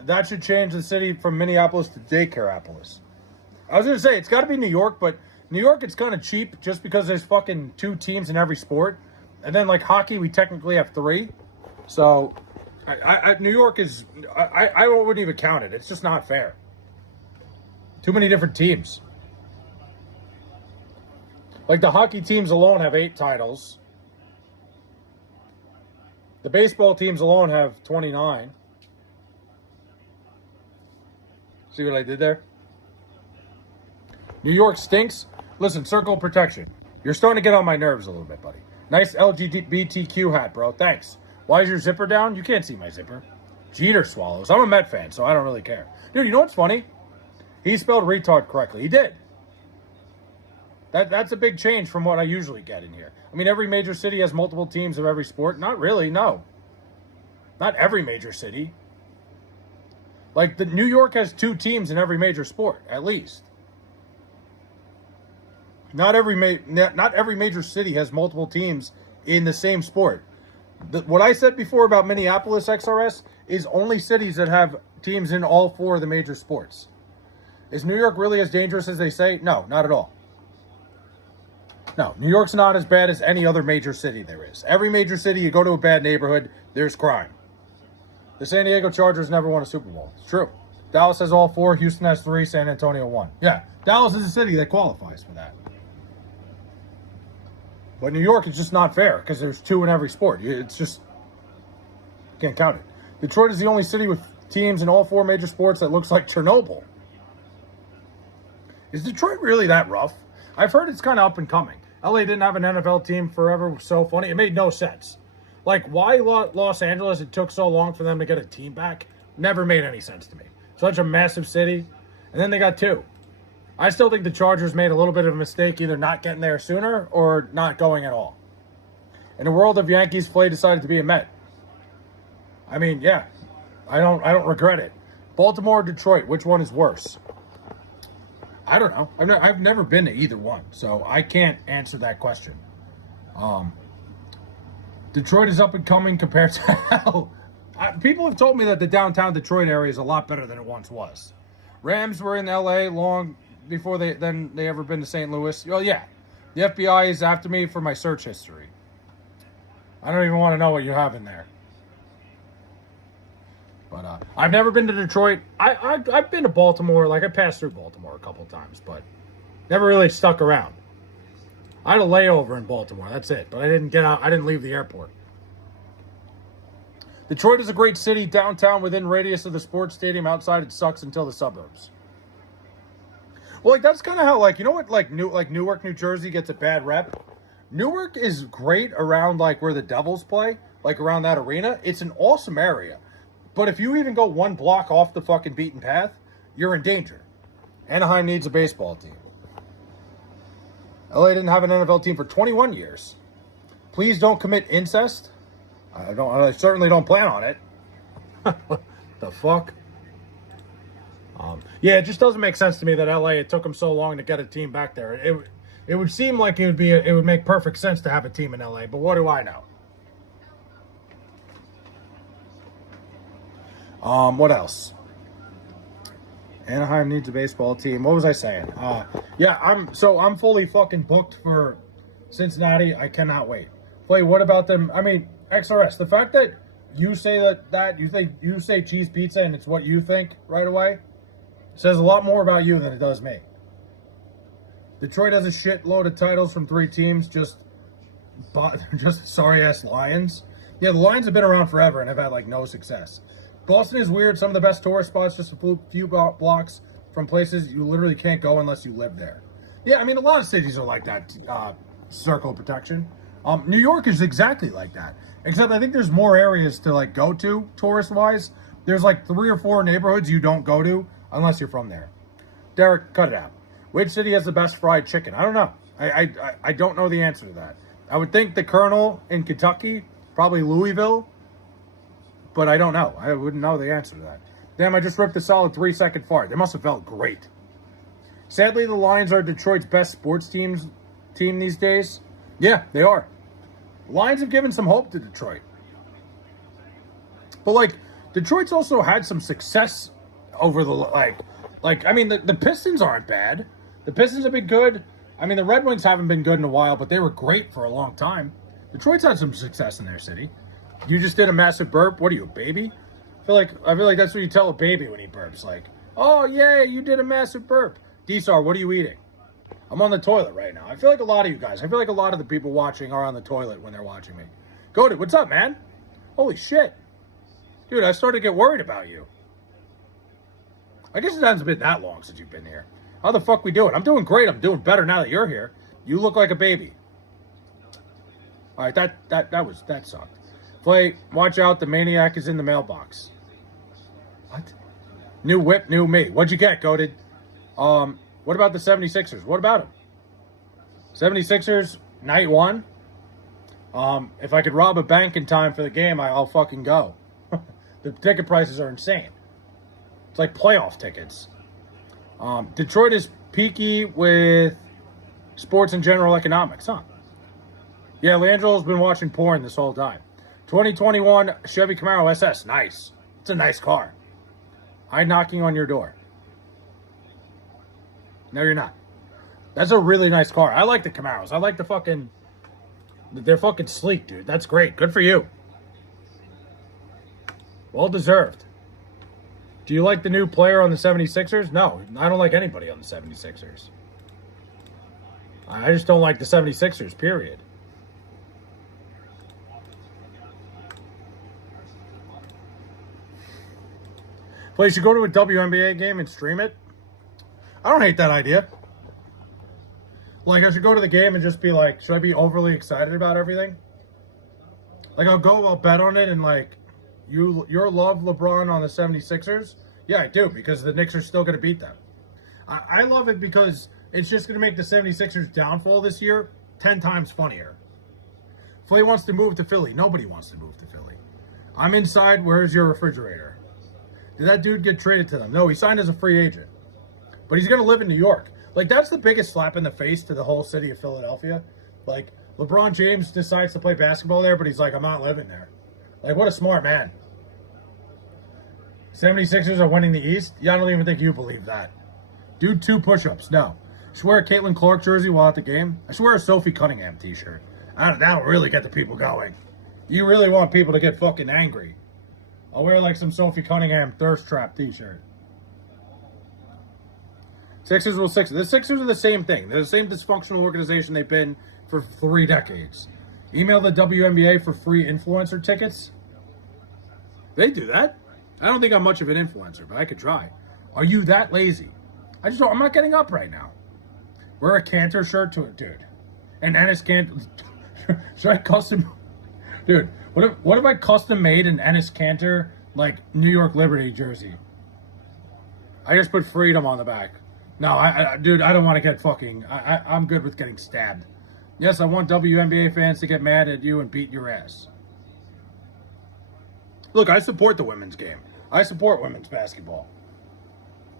That should change the city from Minneapolis to Daycareapolis. I was gonna say it's got to be New York, but New York it's kind of cheap just because there's fucking 2 teams in every sport, and then like hockey we technically have 3. So, New York is I wouldn't even count it. It's just not fair. Too many different teams. Like the hockey teams alone have 8 titles. The baseball teams alone have 29. See what I did there? New York stinks. Listen, circle of protection. You're starting to get on my nerves a little bit, buddy. Nice LGBTQ hat, bro. Thanks. Why is your zipper down? You can't see my zipper. Jeter swallows. I'm a Met fan, so I don't really care. Dude, you know what's funny? He spelled retard correctly. He did. That's a big change from what I usually get in here. I mean, every major city has multiple teams of every sport. Not really, no. Not every major city. Like, the New York has 2 teams in every major sport, at least. Not every major city has multiple teams in the same sport. What I said before about Minneapolis XRS is only cities that have teams in all 4 of the major sports. Is New York really as dangerous as they say? No, not at all. No, New York's not as bad as any other major city there is. Every major city, you go to a bad neighborhood, there's crime. The San Diego Chargers never won a Super Bowl. It's true. Dallas has all 4, Houston has 3, San Antonio 1. Yeah, Dallas is a city that qualifies for that. But New York is just not fair because there's 2 in every sport. It's just, you can't count it. Detroit is the only city with teams in all 4 major sports that looks like Chernobyl. Is Detroit really that rough? I've heard it's kind of up and coming. LA didn't have an NFL team forever. So funny. It made no sense. Like, why Los Angeles, it took so long for them to get a team back? Never made any sense to me. Such a massive city. And then they got 2. I still think the Chargers made a little bit of a mistake either not getting there sooner or not going at all. In the world of Yankees, Flay decided to be a Met. I mean, yeah. I don't regret it. Baltimore or Detroit, which one is worse? I don't know. I've never been to either one, so I can't answer that question. Detroit is up and coming compared to hell. People have told me that the downtown Detroit area is a lot better than it once was. Rams were in LA long before they ever been to St. Louis. Well, yeah. The FBI is after me for my search history. I don't even want to know what you have in there. But I've never been to Detroit. I've been to Baltimore. Like, I passed through Baltimore a couple times, but never really stuck around. I had a layover in Baltimore. That's it. But I didn't get out. I didn't leave the airport. Detroit is a great city. Downtown, within radius of the sports stadium. Outside, it sucks until the suburbs. Well, like, that's kind of how, like, you know what, like Newark, New Jersey gets a bad rep? Newark is great around, like, where the Devils play. Like, around that arena. It's an awesome area. But if you even go 1 block off the fucking beaten path, you're in danger. Anaheim needs a baseball team. LA didn't have an NFL team for 21 years. Please don't commit incest. I certainly don't plan on it. The fuck? Yeah, it just doesn't make sense to me that LA, it took them so long to get a team back there. It It would seem like it would make perfect sense to have a team in LA, but what do I know? What else? Anaheim needs a baseball team. What was I saying? Yeah, I'm fully fucking booked for Cincinnati. I cannot wait. Wait, what about them? I mean, XRS. The fact that you say you say cheese pizza and it's what you think right away says a lot more about you than it does me. Detroit has a shitload of titles from 3 teams, just sorry ass Lions. Yeah, the Lions have been around forever and have had like no success. Boston is weird. Some of the best tourist spots just a few blocks from places you literally can't go unless you live there. Yeah, I mean, a lot of cities are like that, circle of protection. New York is exactly like that. Except I think there's more areas to, like, go to, tourist-wise. There's, like, 3 or 4 neighborhoods you don't go to unless you're from there. Derek, cut it out. Which city has the best fried chicken? I don't know. I don't know the answer to that. I would think the Colonel in Kentucky, probably Louisville. But I don't know. I wouldn't know the answer to that. Damn, I just ripped a solid 3-second fart. They must have felt great. Sadly, the Lions are Detroit's best sports team these days. Yeah, they are. The Lions have given some hope to Detroit. But, like, Detroit's also had some success over the, I mean, the Pistons aren't bad. The Pistons have been good. I mean, the Red Wings haven't been good in a while, but they were great for a long time. Detroit's had some success in their city. You just did a massive burp. What are you, a baby? I feel like that's what you tell a baby when he burps. Like, oh yeah, you did a massive burp. D-Star, what are you eating? I'm on the toilet right now. I feel like a lot of you guys. I feel like a lot of the people watching are on the toilet when they're watching me. Goated, what's up, man? Holy shit, dude! I started to get worried about you. I guess it hasn't been that long since you've been here. How the fuck we doing? I'm doing great. I'm doing better now that you're here. You look like a baby. All right, that sucked. Play, watch out, the maniac is in the mailbox. What? New whip, new me. What'd you get, Goated? What about the 76ers? What about them? 76ers, night 1. If I could rob a bank in time for the game, I'll fucking go. The ticket prices are insane. It's like playoff tickets. Detroit is peaky with sports and general economics, huh? Yeah, Leandro's been watching porn this whole time. 2021 Chevy Camaro SS. Nice. It's a nice car. I'm knocking on your door. No, you're not. That's a really nice car. I like the Camaros. I like the fucking... They're fucking sleek, dude. That's great. Good for you. Well deserved. Do you like the new player on the 76ers? No, I don't like anybody on the 76ers. I just don't like the 76ers, period. Well, you should go to a WNBA game and stream it. I don't hate that idea. Like, I should go to the game and just be like, should I be overly excited about everything? Like, I'll bet on it and, like, you love LeBron on the 76ers? Yeah, I do, because the Knicks are still going to beat them. I love it because it's just going to make the 76ers downfall this year 10 times funnier. Flay wants to move to Philly. Nobody wants to move to Philly. I'm inside. Where's your refrigerator? Did that dude get traded to them? No, he signed as a free agent. But he's going to live in New York. Like, that's the biggest slap in the face to the whole city of Philadelphia. Like, LeBron James decides to play basketball there, but he's like, I'm not living there. Like, what a smart man. 76ers are winning the East? Yeah, I don't even think you believe that. Do 2 push-ups. No. I swear a Caitlin Clark jersey while at the game. I swear a Sophie Cunningham t-shirt. That'll really get the people going. You really want people to get fucking angry. I'll wear like some Sophie Cunningham thirst trap t-shirt. Sixers will six. The Sixers are the same thing. They're the same dysfunctional organization they've been for 3 decades. Email the WNBA for free influencer tickets. They do that. I don't think I'm much of an influencer, but I could try. Are you that lazy? I'm not getting up right now. Wear a Cantor shirt to it, dude. And Ennis Cantor. Should I custom? Dude, what if I custom made an Ennis Cantor, like, New York Liberty jersey? I just put freedom on the back. No, dude, I don't want to get fucking... I'm good with getting stabbed. Yes, I want WNBA fans to get mad at you and beat your ass. Look, I support the women's game. I support women's basketball.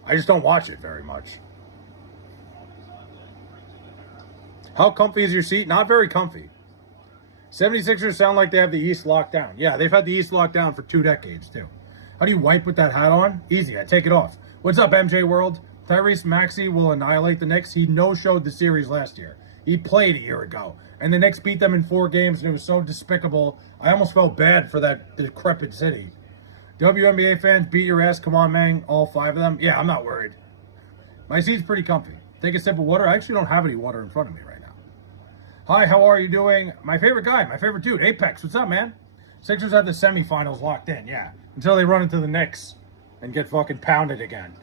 I just don't watch it very much. How comfy is your seat? Not very comfy. 76ers sound like they have the East locked down. Yeah, they've had the East locked down for 2 decades, too. How do you wipe with that hat on? Easy, I take it off. What's up, MJ World? Tyrese Maxey will annihilate the Knicks. He no-showed the series last year. He played a year ago. And the Knicks beat them in 4 games, and it was so despicable. I almost felt bad for that decrepit city. WNBA fans, beat your ass. Come on, man. All 5 of them. Yeah, I'm not worried. My seat's pretty comfy. Take a sip of water. I actually don't have any water in front of me right now. Hi, how are you doing? My favorite guy, my favorite dude, Apex. What's up, man? Sixers have the semifinals locked in, yeah. Until they run into the Knicks and get fucking pounded again.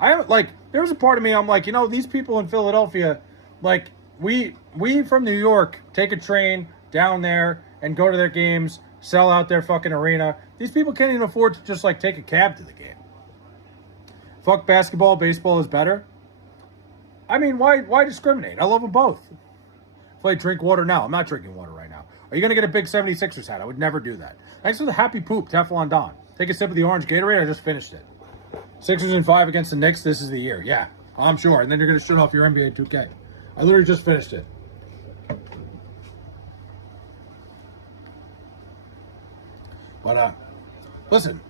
There was a part of me, I'm like, these people in Philadelphia, like, we from New York take a train down there and go to their games, sell out their fucking arena. These people can't even afford to just, like, take a cab to the game. Fuck basketball, baseball is better. I mean, why discriminate? I love them both. If I drink water now, I'm not drinking water right now. Are you going to get a big 76ers hat? I would never do that. Thanks for the happy poop, Teflon Don. Take a sip of the orange Gatorade. I just finished it. Sixers in 5 against the Knicks. This is the year. Yeah, I'm sure. And then you're going to shut off your NBA 2K. I literally just finished it. But, listen,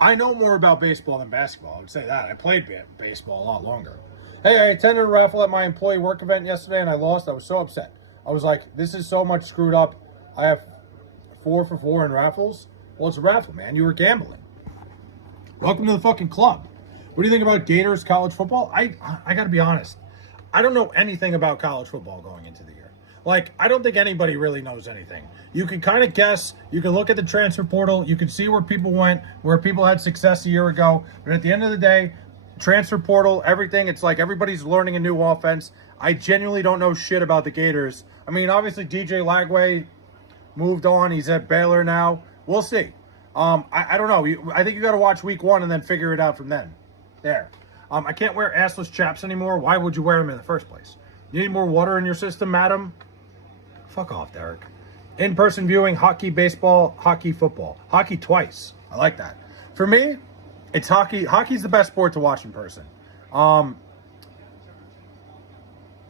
I know more about baseball than basketball. I would say that. I played baseball a lot longer. Hey, I attended a raffle at my employee work event yesterday, and I lost. I was so upset. I was like, this is so much screwed up. I have 4 for 4 in raffles. Well, it's a raffle, man. You were gambling. Welcome to the fucking club. What do you think about Gators college football? I got to be honest. I don't know anything about college football going into the year. Like, I don't think anybody really knows anything. You can kind of guess. You can look at the transfer portal. You can see where people went, where people had success a year ago. But at the end of the day, transfer portal, everything, it's like everybody's learning a new offense. I genuinely don't know shit about the Gators. I mean, obviously, DJ Lagway moved on. He's at Baylor now. We'll see. I don't know. I think you got to watch week 1 and then figure it out from then. There. I can't wear assless chaps anymore. Why would you wear them in the first place? You need more water in your system, madam? Fuck off, Derek. In-person viewing, hockey, baseball, hockey, football. Hockey twice. I like that. For me, it's hockey. Hockey's the best sport to watch in person.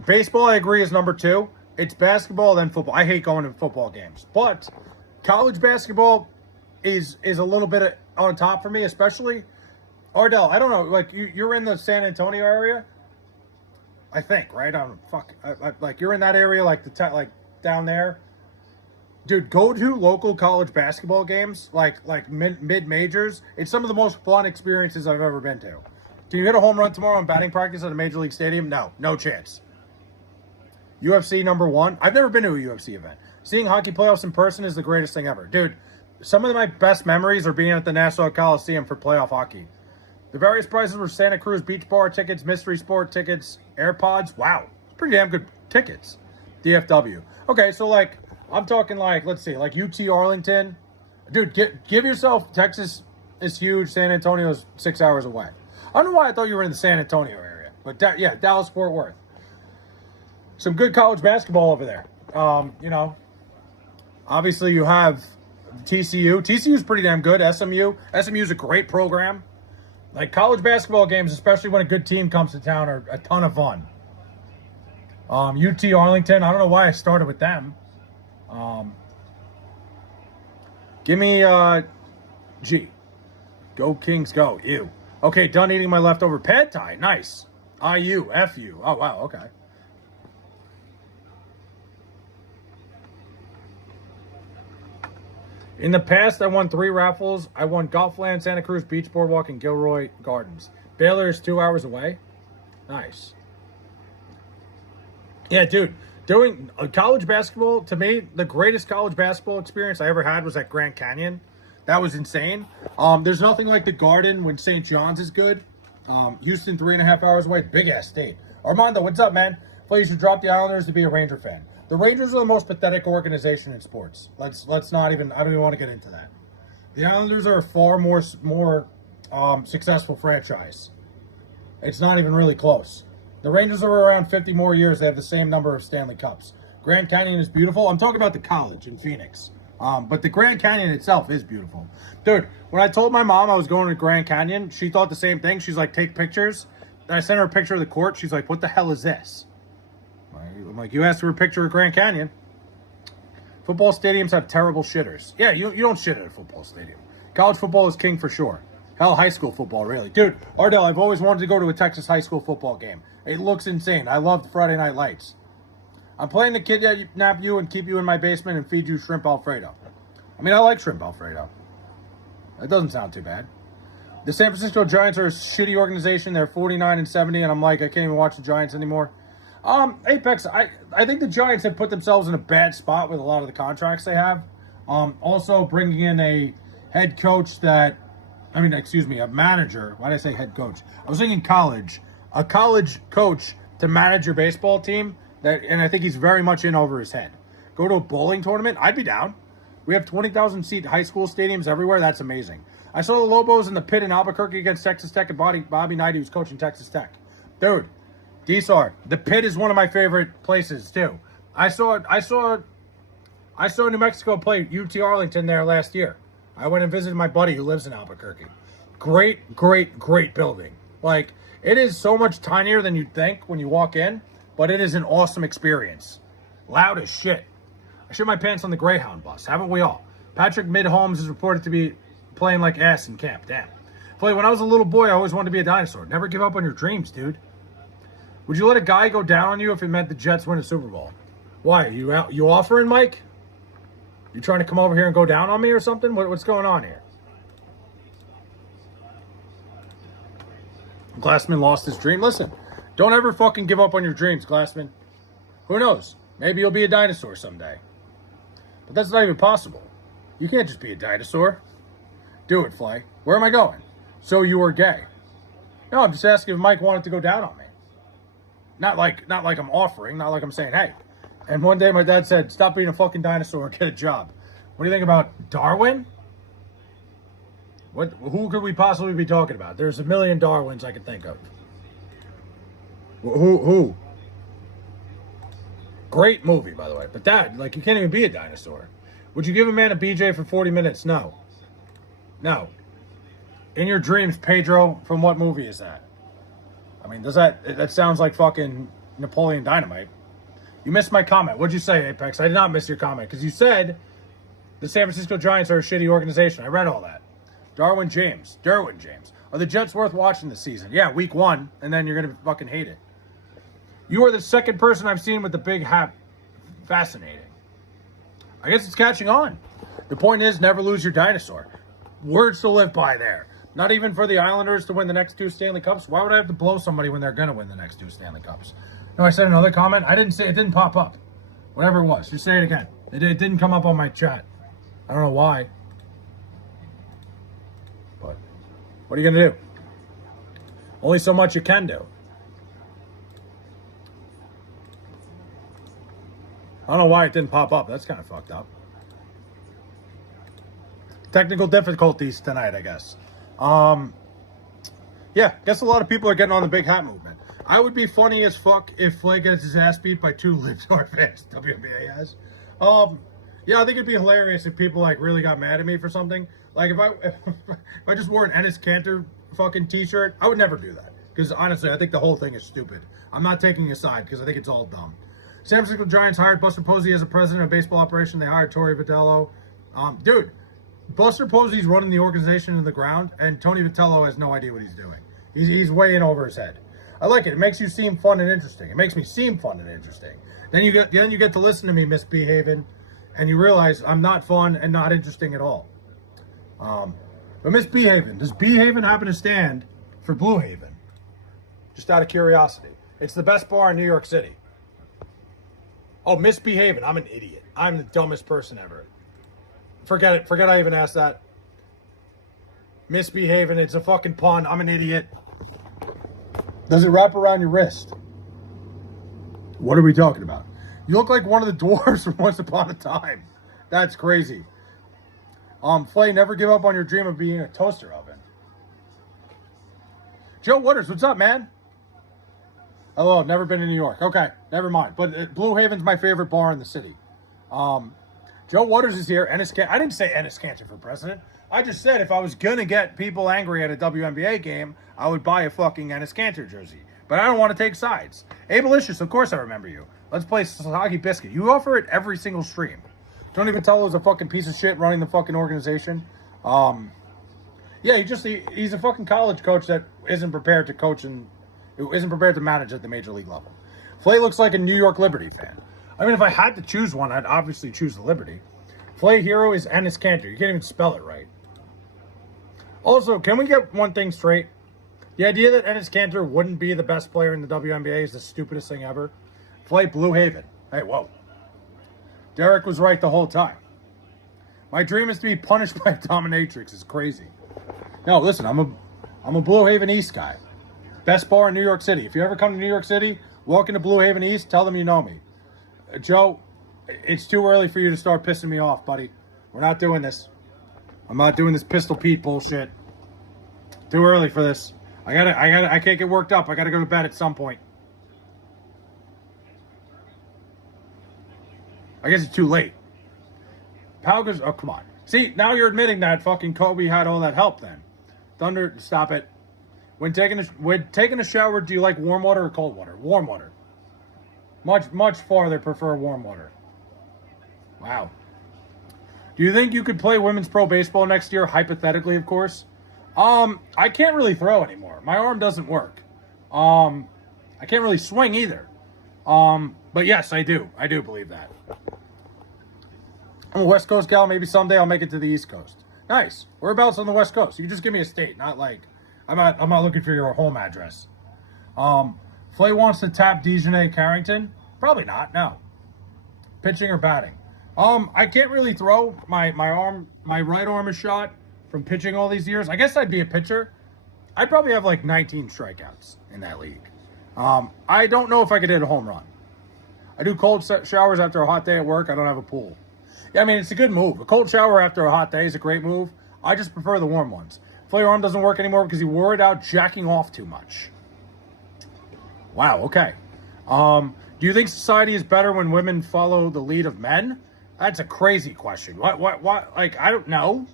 Baseball, I agree, is number 2. It's basketball, then football. I hate going to football games. But college basketball is a little bit on top for me, especially Ardell. I don't know. Like, you're in the San Antonio area, I think, right? Like, you're in that area, like down there. Dude, go to local college basketball games, like mid-majors. It's some of the most fun experiences I've ever been to. Can you hit a home run tomorrow in batting practice at a major league stadium? No chance. UFC number 1. I've never been to a UFC event. Seeing hockey playoffs in person is the greatest thing ever. Dude, some of my best memories are being at the Nassau Coliseum for playoff hockey. The various prizes were Santa Cruz Beach Bar tickets, Mystery Sport tickets, AirPods. Wow. Pretty damn good tickets. DFW. Okay, so, like, I'm talking, like, let's see, like UT Arlington. Dude, give yourself, Texas is huge. San Antonio's 6 hours away. I don't know why I thought you were in the San Antonio area. But, yeah, Dallas-Fort Worth. Some good college basketball over there. Obviously you have TCU. TCU's pretty damn good. SMU's a great program. Like, college basketball games, especially when a good team comes to town, are a ton of fun. UT Arlington, I don't know why I started with them. Give me G. Go Kings, go. Ew. Okay, done eating my leftover pad thai. Nice. IU, FU. Oh, wow, okay. In the past, I won 3 raffles. I won Golfland, Santa Cruz Beach Boardwalk, and Gilroy Gardens. Baylor is 2 hours away. Nice. Yeah, dude. Doing college basketball, to me, the greatest college basketball experience I ever had was at Grand Canyon. That was insane. There's nothing like the Garden when St. John's is good. Houston, 3.5 hours away. Big-ass state. Armando, what's up, man? Well, you should drop the Islanders to be a Ranger fan. The Rangers are the most pathetic organization in sports. Let's not even, I don't even want to get into that. The Islanders are a far more successful franchise. It's not even really close. The Rangers are around 50 more years. They have the same number of Stanley Cups. Grand Canyon is beautiful. I'm talking about the college in Phoenix. But the Grand Canyon itself is beautiful. Dude, when I told my mom I was going to Grand Canyon, she thought the same thing. She's like, take pictures. And I sent her a picture of the court. She's like, what the hell is this? I'm like, you asked for a picture of Grand Canyon. Football stadiums have terrible shitters. Yeah, you don't shit at a football stadium. College football is king for sure. Hell, high school football, really. Dude, Ardell, I've always wanted to go to a Texas high school football game. It looks insane. I love Friday Night Lights. I'm playing the kidnap you and keep you in my basement and feed you shrimp Alfredo. I mean, I like shrimp Alfredo. That doesn't sound too bad. The San Francisco Giants are a shitty organization. They're 49-70, and I'm like, I can't even watch the Giants anymore. Apex, I think the Giants have put themselves in a bad spot with a lot of the contracts they have. Also bringing in a head coach a manager. Why did I say head coach? I was thinking college. A college coach to manage your baseball team, and I think he's very much in over his head. Go to a bowling tournament? I'd be down. We have 20,000 seat high school stadiums everywhere. That's amazing. I saw the Lobos in the pit in Albuquerque against Texas Tech and Bobby Knight, who's coaching Texas Tech. Dude, D-Sar, the pit is one of my favorite places too. I saw New Mexico play UT Arlington there last year. I went and visited my buddy who lives in Albuquerque. Great, great, great building. Like, it is so much tinier than you'd think when you walk in, but it is an awesome experience. Loud as shit. I shit my pants on the Greyhound bus. Haven't we all? Patrick Mid-Holmes is reported to be playing like ass in camp. Damn. When I was a little boy, I always wanted to be a dinosaur. Never give up on your dreams, dude. Would you let a guy go down on you if it meant the Jets win a Super Bowl? Why? You offering, Mike? You trying to come over here and go down on me or something? What's going on here? Glassman lost his dream. Listen, don't ever fucking give up on your dreams, Glassman. Who knows? Maybe you'll be a dinosaur someday. But that's not even possible. You can't just be a dinosaur. Do it, Flay. Where am I going? So you are gay. No, I'm just asking if Mike wanted to go down on me. Not like I'm offering, not like I'm saying, hey. And one day my dad said, stop being a fucking dinosaur and get a job. What do you think about Darwin? Who could we possibly be talking about? There's a million Darwins I could think of. Who? Great movie, by the way. But Dad, like, you can't even be a dinosaur. Would you give a man a BJ for 40 minutes? No. No. In Your Dreams, Pedro, from what movie is that? I mean, that sounds like fucking Napoleon Dynamite. You missed my comment. What'd you say, Apex? I did not miss your comment, because you said the San Francisco Giants are a shitty organization. I read all that. Derwin James. Are the Jets worth watching this season? Yeah, week 1, and then you're going to fucking hate it. You are the second person I've seen with the big hat. Fascinating. I guess it's catching on. The point is, never lose your dinosaur. Words to live by there. Not even for the Islanders to win the next 2 Stanley Cups. Why would I have to blow somebody when they're going to win the next 2 Stanley Cups? No, I said another comment. I didn't say it. Didn't pop up. Whatever it was. Just say it again. It didn't come up on my chat. I don't know why. But what are you going to do? Only so much you can do. I don't know why it didn't pop up. That's kind of fucked up. Technical difficulties tonight, I guess. Yeah, guess a lot of people are getting on the big hat movement. I would be funny as fuck if Flay gets his ass beat by 2 Libstar fans. WNBA has. Yeah, I think it'd be hilarious if people like really got mad at me for something. Like if I just wore an Ennis Cantor fucking t-shirt, I would never do that. Because honestly, I think the whole thing is stupid. I'm not taking a side because I think it's all dumb. San Francisco Giants hired Buster Posey as a president of baseball operation. They hired Torey Vitello. Dude, Buster Posey's running the organization in the ground, and Tony Vitello has no idea what he's doing. He's way in over his head. I like it. It makes you seem fun and interesting. It makes me seem fun and interesting. Then you get to listen to me misbehaving, and you realize I'm not fun and not interesting at all. But misbehaving. Does Behaven happen to stand for Blue Haven? Just out of curiosity. It's the best bar in New York City. Oh, misbehaving. I'm an idiot. I'm the dumbest person ever. Forget it. Forget I even asked that. Misbehaving. It's a fucking pun. I'm an idiot. Does it wrap around your wrist? What are we talking about? You look like one of the dwarves from Once Upon a Time. That's crazy. Flay, never give up on your dream of being a toaster oven. Joe Waters, what's up, man? Hello, I've never been to New York. Okay, never mind. But Blue Haven's my favorite bar in the city. Joe Waters is here. I didn't say Ennis Cantor for president. I just said if I was going to get people angry at a WNBA game, I would buy a fucking Ennis Cantor jersey. But I don't want to take sides. Abelicious, of course I remember you. Let's play Soggy Biscuit. You offer it every single stream. Don't even tell us a fucking piece of shit running the fucking organization. Yeah, he's a fucking college coach that isn't prepared to coach and isn't prepared to manage at the major league level. Flay looks like a New York Liberty fan. I mean, if I had to choose one, I'd obviously choose the Liberty. Flay hero is Enes Kanter. You can't even spell it right. Also, can we get one thing straight? The idea that Enes Kanter wouldn't be the best player in the WNBA is the stupidest thing ever. Flay Blue Haven. Hey, whoa. Derek was right the whole time. My dream is to be punished by a dominatrix. It's crazy. No, listen, I'm a Blue Haven East guy. Best bar in New York City. If you ever come to New York City, walk into Blue Haven East, tell them you know me. Joe, it's too early for you to start pissing me off, buddy. We're not doing this. I'm not doing this Pistol Pete bullshit. Too early for this. I can't get worked up. I gotta go to bed at some point. I guess it's too late. Pau goes, oh, come on. See, now you're admitting that fucking Kobe had all that help then. Thunder, stop it. When taking a shower, do you like warm water or cold water? Warm water. Much farther prefer warm water. Wow. Do you think you could play women's pro baseball next year? Hypothetically, of course. I can't really throw anymore. My arm doesn't work. I can't really swing either. But yes, I do. I do believe that. I'm a West Coast gal. Maybe someday I'll make it to the East Coast. Nice. Whereabouts on the West Coast? You can just give me a state, not like I'm not looking for your home address. Flay wants to tap Dejanay Carrington? Probably not. No. Pitching or batting? I can't really throw. My right arm is shot from pitching all these years. I guess I'd be a pitcher. I'd probably have like 19 strikeouts in that league. I don't know if I could hit a home run. I do cold showers after a hot day at work. I don't have a pool. Yeah, I mean, it's a good move. A cold shower after a hot day is a great move. I just prefer the warm ones. Flay arm doesn't work anymore because he wore it out jacking off too much. Wow, okay. Do you think society is better when women follow the lead of men? That's a crazy question. What, like, I don't know.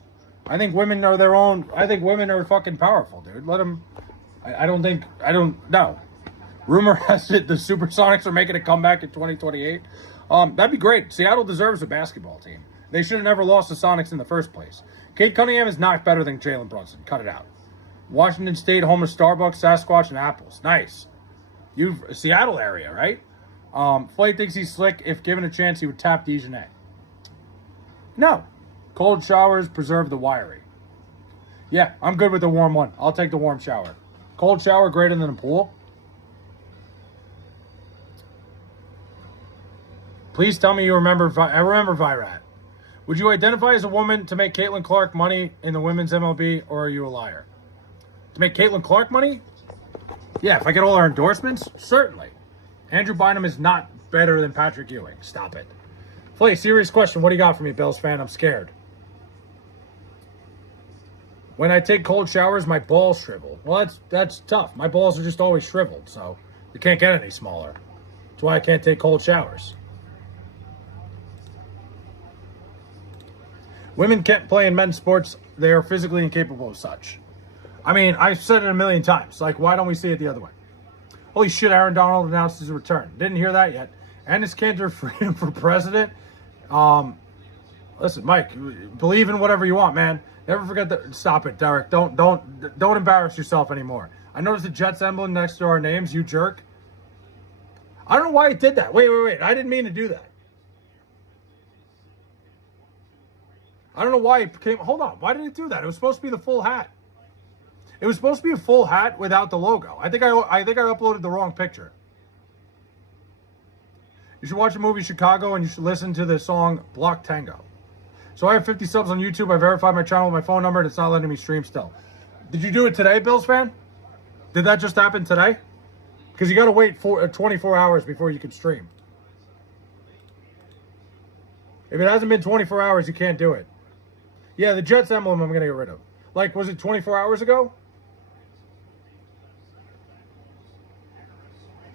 I think women are their own. I think women are fucking powerful, dude. Let them. I don't know. Rumor has it the Supersonics are making a comeback in 2028. That'd be great. Seattle deserves a basketball team. They should have never lost the Sonics in the first place. Cade Cunningham is not better than Jalen Brunson. Cut it out. Washington State, home of Starbucks, Sasquatch, and Apples. Nice. Seattle area, right? Flay thinks he's slick. If given a chance, he would tap Dejanay. No. Cold showers preserve the wiry. Yeah, I'm good with the warm one. I'll take the warm shower. Cold shower greater than a pool? Please tell me you remember. I remember Virat. Would you identify as a woman to make Caitlin Clark money in the women's MLB, or are you a liar? To make Caitlin Clark money? Yeah, if I get all our endorsements, certainly. Andrew Bynum is not better than Patrick Ewing. Stop it. Flay, serious question. What do you got for me, Bills fan? I'm scared. When I take cold showers, my balls shrivel. Well, that's tough. My balls are just always shriveled, so you can't get any smaller. That's why I can't take cold showers. Women can't play in men's sports. They are physically incapable of such. I mean, I've said it a million times. Like, why don't we see it the other way? Holy shit, Aaron Donald announced his return. Didn't hear that yet. Enes Kanter freedom for president. Listen, Mike, believe in whatever you want, man. Never forget that. Stop it, Derek. Don't embarrass yourself anymore. I noticed the Jets emblem next to our names, you jerk. I don't know why he did that. Wait. I didn't mean to do that. I don't know why it came. Hold on. Why did it do that? It was supposed to be the full hat. It was supposed to be a full hat without the logo. I think I uploaded the wrong picture. You should watch the movie Chicago and you should listen to the song Block Tango. So I have 50 subs on YouTube. I verified my channel with my phone number and it's not letting me stream still. Did you do it today, Bills fan? Did that just happen today? Because you got to wait for 24 hours before you can stream. If it hasn't been 24 hours, you can't do it. Yeah, the Jets emblem I'm going to get rid of. Like, was it 24 hours ago?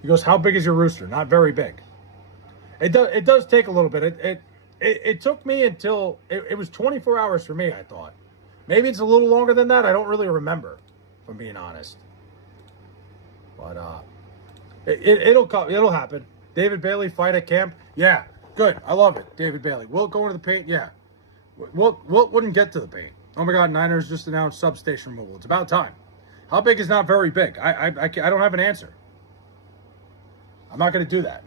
He goes, how big is your rooster? Not very big. It does take a little bit. It took me until, it was 24 hours for me, I thought. Maybe it's a little longer than that. I don't really remember, if I'm being honest. But, it'll happen. David Bailey fight at camp? Yeah, good. I love it. David Bailey. Wilt go into the paint? Yeah. Wilt wouldn't get to the paint. Oh my God, Niners just announced substation removal. It's about time. How big is not very big? I don't have an answer. I'm not going to do that.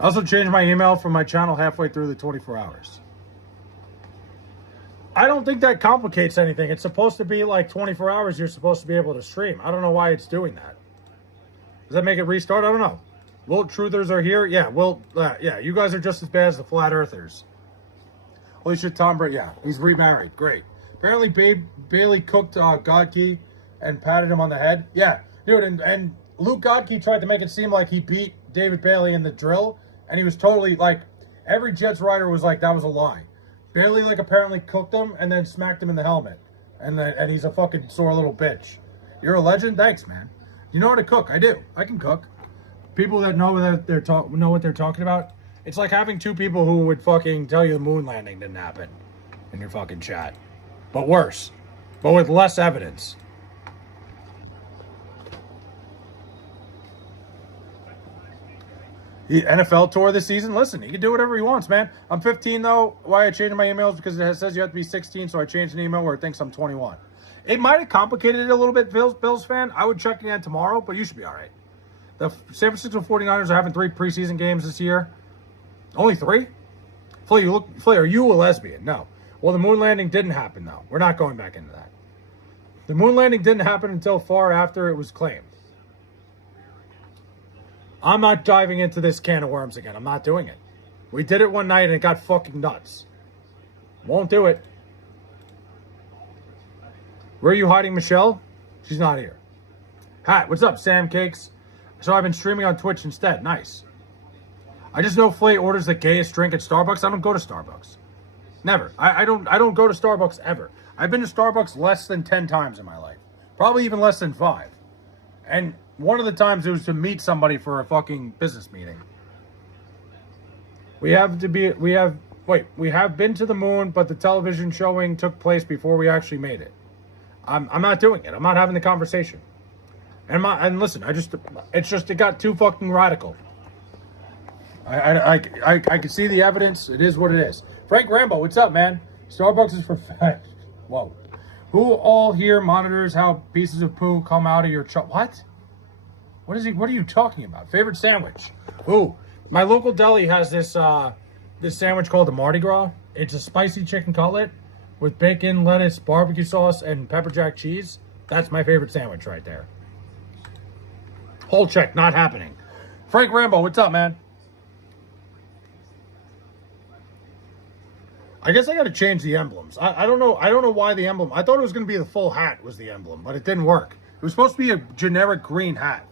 I also changed my email from my channel halfway through the 24 hours. I don't think that complicates anything. It's supposed to be like 24 hours you're supposed to be able to stream. I don't know why it's doing that. Does that make it restart? I don't know. Wilt truthers are here? Yeah, yeah, you guys are just as bad as the flat earthers. Holy shit, Tom Brady. Yeah, he's remarried. Great. Apparently Bailey cooked Godke and patted him on the head. Yeah, dude, and Luke Godke tried to make it seem like he beat David Bailey in the drill, and he was totally like, every Jets writer was like, that was a lie. Bailey like apparently cooked him and then smacked him in the helmet, and he's a fucking sore little bitch. You're a legend. Thanks, man. You know how to cook. I do. I can cook. People that know know what they're talking about. It's like having two people who would fucking tell you the moon landing didn't happen in your fucking chat, but worse, but with less evidence. The NFL tour this season. Listen, he can do whatever he wants, man. I'm 15 though. Why I changed my emails? Because it says you have to be 16, so I changed an email where it thinks I'm 21. It might have complicated it a little bit, Bills fan. I would check again tomorrow, but you should be all right. The San Francisco 49ers are having 3 preseason games this year. Only 3? Flea, are you a lesbian? No. Well, the moon landing didn't happen, though. We're not going back into that. The moon landing didn't happen until far after it was claimed. I'm not diving into this can of worms again. I'm not doing it. We did it one night and it got fucking nuts. Won't do it. Where are you hiding, Michelle? She's not here. Hi, what's up, Sam Cakes? So I've been streaming on Twitch instead. Nice. I just know Flay orders the gayest drink at Starbucks. I don't go to Starbucks. Never. I don't go to Starbucks ever. I've been to Starbucks less than 10 times in my life. Probably even less than 5. And one of the times it was to meet somebody for a fucking business meeting. We have been to the moon, but the television showing took place before we actually made it. I'm not doing it. I'm not having the conversation. And listen, it got too fucking radical. I can see the evidence. It is what it is. Frank Rambo, what's up, man? Starbucks is for fat. Whoa. Who all here monitors how pieces of poo come out of your what? What are you talking about? Favorite sandwich? Ooh, my local deli has this sandwich called the Mardi Gras. It's a spicy chicken cutlet with bacon, lettuce, barbecue sauce, and pepper jack cheese. That's my favorite sandwich right there. Whole check, not happening. Frank Rambo, what's up, man? I guess I got to change the emblems. I don't know why the emblem. I thought it was going to be the full hat was the emblem, but it didn't work. It was supposed to be a generic green hat.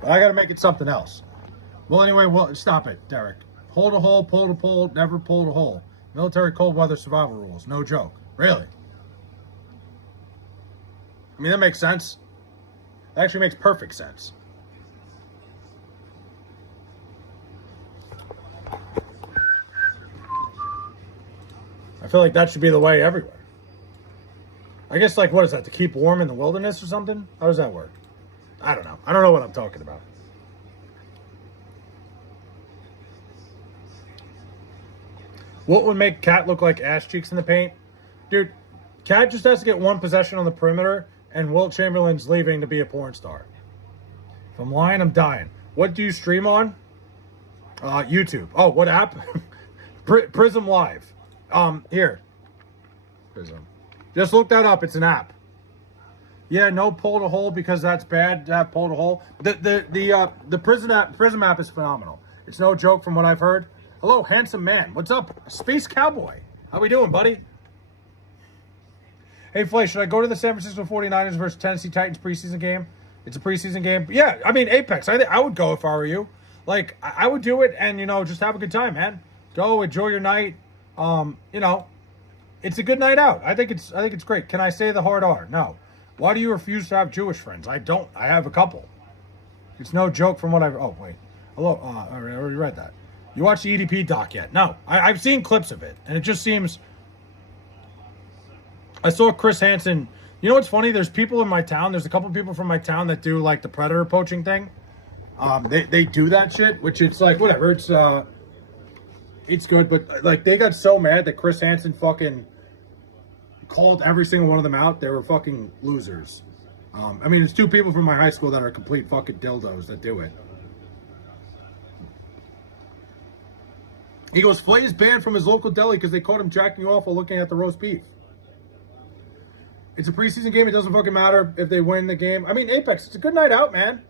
But I got to make it something else. Well, anyway, stop it, Derek. Hold a hole, pull to pole, never pull to hole. Military cold weather survival rules. No joke. Really? I mean, that makes sense. That actually makes perfect sense. I feel like that should be the way everywhere. I guess, like, what is that? To keep warm in the wilderness or something? How does that work? I don't know. I don't know what I'm talking about. What would make Cat look like ass cheeks in the paint? Dude, Cat just has to get one possession on the perimeter, and Wilt Chamberlain's leaving to be a porn star. If I'm lying, I'm dying. What do you stream on? YouTube. Oh, what app? Prism Live. Here. Prism. Just look that up. It's an app. Yeah, no pull to hole because that's bad to have pull to hole. The Prism app is phenomenal. It's no joke from what I've heard. Hello, handsome man. What's up? Space Cowboy. How we doing, buddy? Hey, Flay, should I go to the San Francisco 49ers versus Tennessee Titans preseason game? It's a preseason game. Yeah, I mean, Apex. I would go if I were you. Like, I would do it and, just have a good time, man. Go, enjoy your night. It's a good night out. I think it's great. Can I say the hard R? No. Why do you refuse to have Jewish friends? I don't. I have a couple. It's no joke from what I've... Oh, wait. Hello. I already read that. You watch the EDP doc yet? No. I've seen clips of it, and it just seems... I saw Chris Hansen. You know what's funny? There's people in my town. There's a couple people from my town that do, like, the predator poaching thing. They do that shit, which it's like, whatever. It's good, but, like, they got so mad that Chris Hansen fucking called every single one of them out. They were fucking losers. I mean, it's two people from my high school that are complete fucking dildos that do it. He goes, Flay is banned from his local deli because they caught him jacking off while looking at the roast beef. It's a preseason game. It doesn't fucking matter if they win the game. I mean, Apex, it's a good night out, man.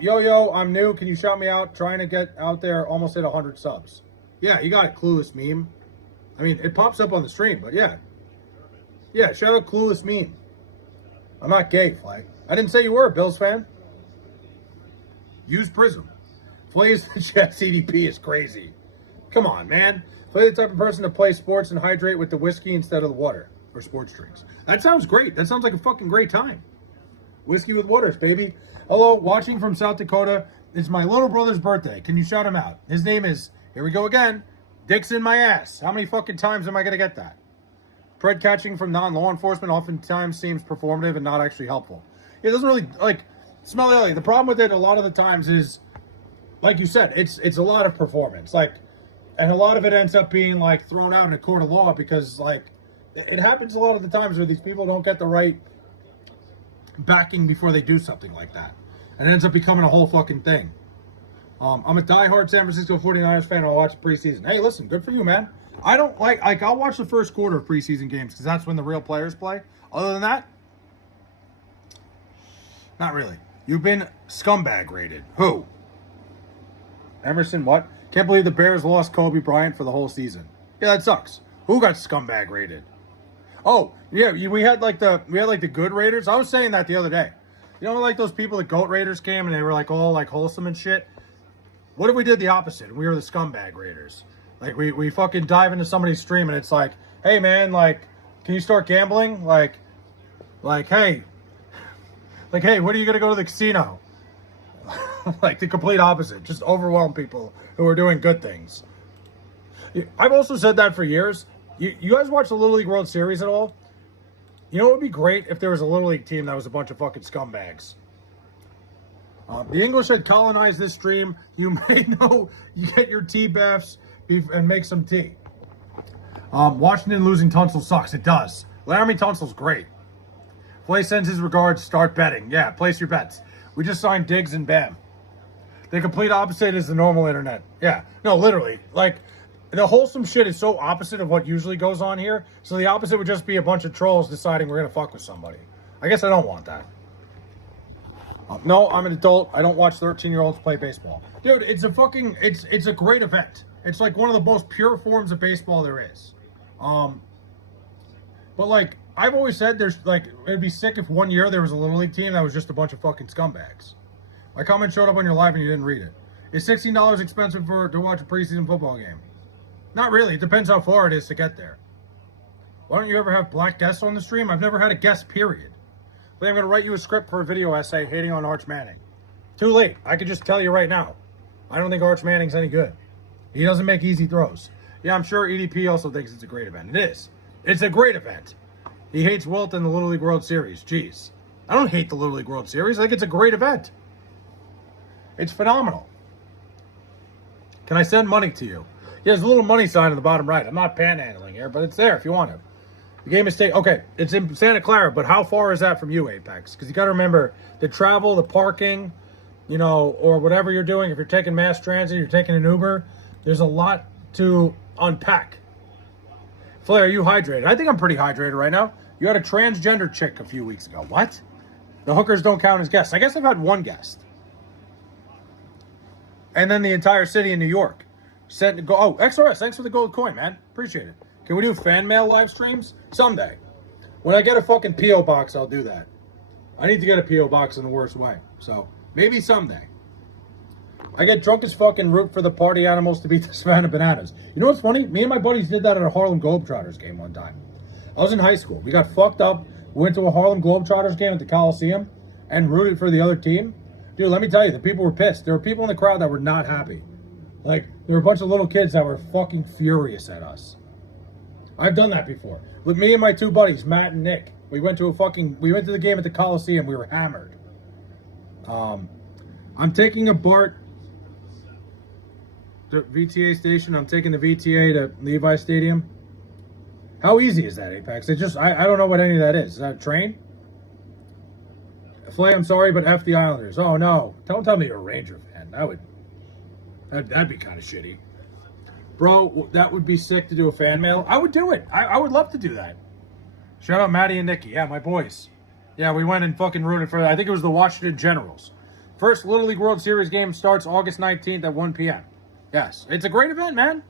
Yo, I'm new. Can you shout me out? Trying to get out there, almost hit 100 subs. Yeah, you got it, Clueless Meme. I mean, it pops up on the stream, but yeah. Yeah, shout out Clueless Meme. I'm not gay, Flay. I didn't say you were a Bills fan. Use Prism. Flay's the chat CDP is crazy. Come on, man. Flay the type of person to play sports and hydrate with the whiskey instead of the water. Or sports drinks. That sounds great. That sounds like a fucking great time. Whiskey with waters, baby. Hello, watching from South Dakota. It's my little brother's birthday. Can you shout him out? His name is, here we go again, Dick's in my ass. How many fucking times am I going to get that? Pred catching from non-law enforcement oftentimes seems performative and not actually helpful. It doesn't really, like, Smelly Ellie, the problem with it a lot of the times is, like you said, it's a lot of performance. Like, and a lot of it ends up being, like, thrown out in a court of law because, like, it happens a lot of the times where these people don't get the right backing before they do something like that. And it ends up becoming a whole fucking thing. I'm a diehard San Francisco 49ers fan. I'll watch preseason. Hey, listen, good for you, man. I don't like I'll watch the first quarter of preseason games because that's when the real players play. Other than that, not really. You've been scumbag rated. Who? Emerson, what? Can't believe the Bears lost Kobe Bryant for the whole season. Yeah, that sucks. Who got scumbag rated? Oh, yeah, we had like the good Raiders. I was saying that the other day. You know, like those people, the GOAT Raiders came and they were like all like wholesome and shit. What if we did the opposite? We were the scumbag Raiders. Like we fucking dive into somebody's stream and it's like, hey man, like, can you start gambling? Like, hey, when are you gonna go to the casino? Like the complete opposite. Just overwhelm people who are doing good things. I've also said that for years. You guys watch the Little League World Series at all? You know what would be great if there was a Little League team that was a bunch of fucking scumbags. The English had colonized this stream. You may know you get your tea baths and make some tea. Washington losing Tunsil sucks. It does. Laramie Tunsil's great. Flay sends his regards. Start betting. Yeah, place your bets. We just signed Diggs and Bam. The complete opposite is the normal internet. Yeah. No, literally. Like, the wholesome shit is so opposite of what usually goes on here. So the opposite would just be a bunch of trolls deciding we're going to fuck with somebody. I guess I don't want that. No, I'm an adult. I don't watch 13-year-olds play baseball. Dude, it's a great event. It's like one of the most pure forms of baseball there is. But like, I've always said it'd be sick if one year there was a Little League team that was just a bunch of fucking scumbags. My comment showed up on your live and you didn't read it. Is $16 expensive to watch a preseason football game? Not really. It depends how far it is to get there. Why don't you ever have black guests on the stream? I've never had a guest, period. But I'm going to write you a script for a video essay hating on Arch Manning. Too late. I could just tell you right now. I don't think Arch Manning's any good. He doesn't make easy throws. Yeah, I'm sure EDP also thinks it's a great event. It is. It's a great event. He hates Wilt in the Little League World Series. Jeez. I don't hate the Little League World Series. I think it's a great event. It's phenomenal. Can I send money to you? Yeah, there's a little money sign on the bottom right. I'm not panhandling here, but it's there if you want to. The game is okay, it's in Santa Clara, but how far is that from you, Apex? Because you got to remember the travel, the parking, or whatever you're doing. If you're taking mass transit, you're taking an Uber, there's a lot to unpack. Flay, are you hydrated? I think I'm pretty hydrated right now. You had a transgender chick a few weeks ago. What? The hookers don't count as guests. I guess I've had one guest. And then the entire city in New York. XRS, thanks for the gold coin, man. Appreciate it. Can we do fan mail live streams? Someday. When I get a fucking P.O. box, I'll do that. I need to get a P.O. box in the worst way. So, maybe someday. I get drunk as fuck and root for the party animals to beat the Savannah Bananas. You know what's funny? Me and my buddies did that at a Harlem Globetrotters game one time. I was in high school. We got fucked up. We went to a Harlem Globetrotters game at the Coliseum and rooted for the other team. Dude, let me tell you, the people were pissed. There were people in the crowd that were not happy. Like, there were a bunch of little kids that were fucking furious at us. I've done that before. With me and my two buddies, Matt and Nick. We went to the game at the Coliseum. We were hammered. I'm taking a BART to VTA station. I'm taking the VTA to Levi Stadium. How easy is that, Apex? I don't know what any of that is. Is that a train? Flay, I'm sorry, but F the Islanders. Oh, no. Don't tell me you're a Ranger fan. That'd be kind of shitty. Bro, that would be sick to do a fan mail. I would do it. I would love to do that. Shout out Maddie and Nikki. Yeah, my boys. Yeah, we went and fucking rooted for, I think it was the Washington Generals. First Little League World Series game starts August 19th at 1 p.m. Yes, it's a great event, man.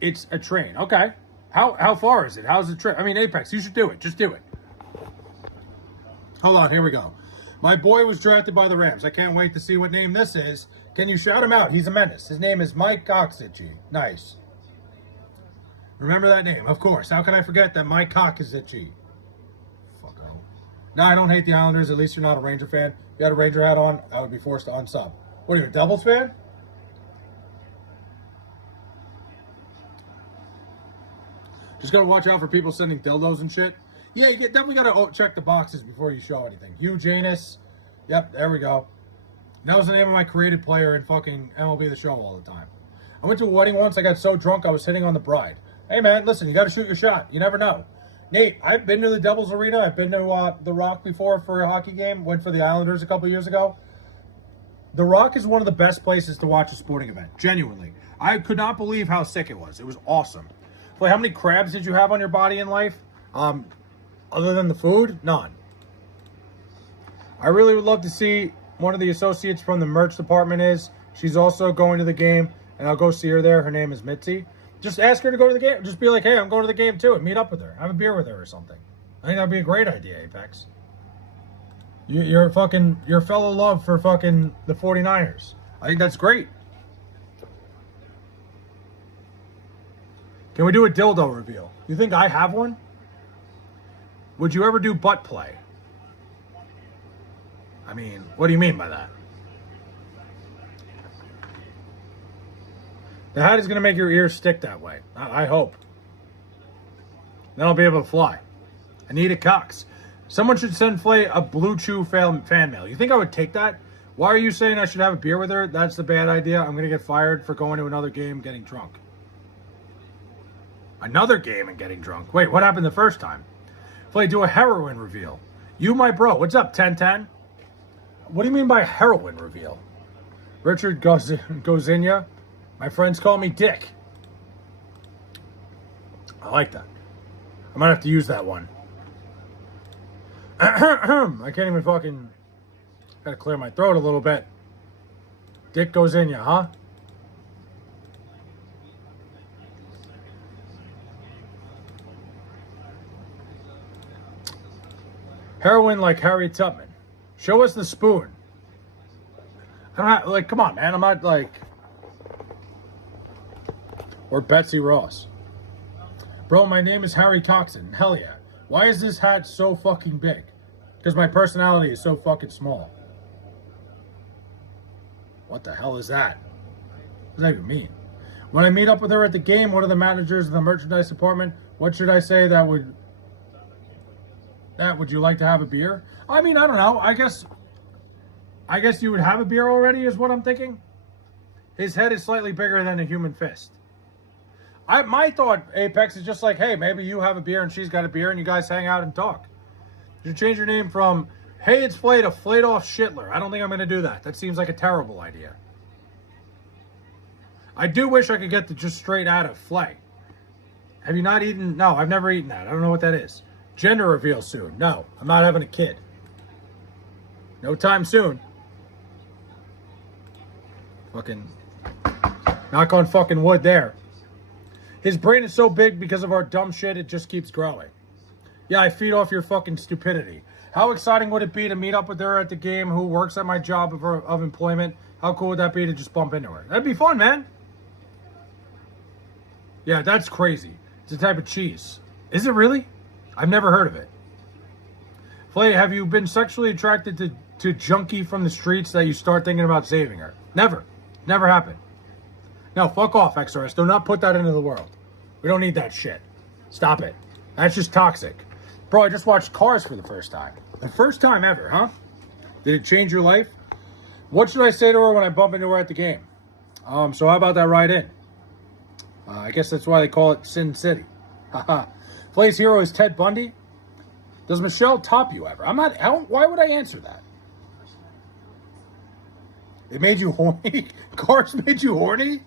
It's a train. Okay. How far is it? How's the trip? I mean, Apex, you should do it. Just do it. Hold on, here we go. My boy was drafted by the Rams. I can't wait to see what name this is. Can you shout him out? He's a menace. His name is Mike Coxici. Nice. Remember that name, of course. How can I forget that Mike Coxici? Fucko. No, I don't hate the Islanders. At least you're not a Ranger fan. If you had a Ranger hat on, I would be forced to unsub. What are you, a Devils fan? Just gotta watch out for people sending dildos and shit. Yeah, you definitely gotta check the boxes before you show anything. Hugh Janus. Yep, there we go. That was the name of my created player in fucking MLB The Show all the time. I went to a wedding once. I got so drunk I was hitting on the bride. Hey, man, listen, you got to shoot your shot. You never know. Nate, I've been to the Devils Arena. I've been to The Rock before for a hockey game. Went for the Islanders a couple years ago. The Rock is one of the best places to watch a sporting event. Genuinely. I could not believe how sick it was. It was awesome. Wait, how many crabs did you have on your body in life? Other than the food? None. I really would love to see one of the associates from the merch department is. She's also going to the game, and I'll go see her there. Her name is Mitzi. Just ask her to go to the game. Just be like, hey, I'm going to the game too, and meet up with her. Have a beer with her or something. I think that'd be a great idea, Apex. Your fellow love for fucking the 49ers. I think that's great. Can we do a dildo reveal? You think I have one? Would you ever do butt play? I mean, what do you mean by that? The hat is going to make your ears stick that way. I hope. Then I'll be able to fly. Anita Cox. Someone should send Flay a Blue Chew fan mail. You think I would take that? Why are you saying I should have a beer with her? That's the bad idea. I'm going to get fired for going to another game getting drunk. Another game and getting drunk? Wait, what happened the first time? Flay, do a heroin reveal. You, my bro. What's up, 1010? What do you mean by heroin reveal? Richard Gozinia. My friends call me Dick. I like that. I might have to use that one. I can't even fucking... Gotta clear my throat a little bit. Dick Gozinia, huh? Heroin like Harriet Tubman. Show us the spoon. I don't have, like, come on, man. I'm not like... Or Betsy Ross. Bro, my name is Harry Toxin. Hell yeah. Why is this hat so fucking big? Because my personality is so fucking small. What the hell is that? What does that even mean? When I meet up with her at the game, one of the managers of the merchandise department, what should I say that would you like to have a beer? I mean, I don't know. I guess you would have a beer already is what I'm thinking. His head is slightly bigger than a human fist. My thought, Apex, is just like, hey, maybe you have a beer and she's got a beer and you guys hang out and talk. You should change your name from, hey, it's Flay to Flayed Off Shitler. I don't think I'm going to do that. That seems like a terrible idea. I do wish I could get the just straight out of Flay. Have you not eaten? No, I've never eaten that. I don't know what that is. Gender reveal soon. No, I'm not having a kid. No time soon. Fucking knock on fucking wood there. His brain is so big because of our dumb shit, it just keeps growing. Yeah, I feed off your fucking stupidity. How exciting would it be to meet up with her at the game who works at my job of employment? How cool would that be to just bump into her? That'd be fun, man. Yeah, that's crazy. It's a type of cheese. Is it really? I've never heard of it. Flay, have you been sexually attracted to junkie from the streets that you start thinking about saving her? Never. Never happened. No, fuck off, XRS. Do not put that into the world. We don't need that shit. Stop it. That's just toxic. Bro, I just watched Cars for the first time. The first time ever, huh? Did it change your life? What should I say to her when I bump into her at the game? So how about that ride in? I guess that's why they call it Sin City. Haha. Flay's hero is Ted Bundy. Does Michelle top you ever? Why would I answer that? It made you horny? Cars made you horny?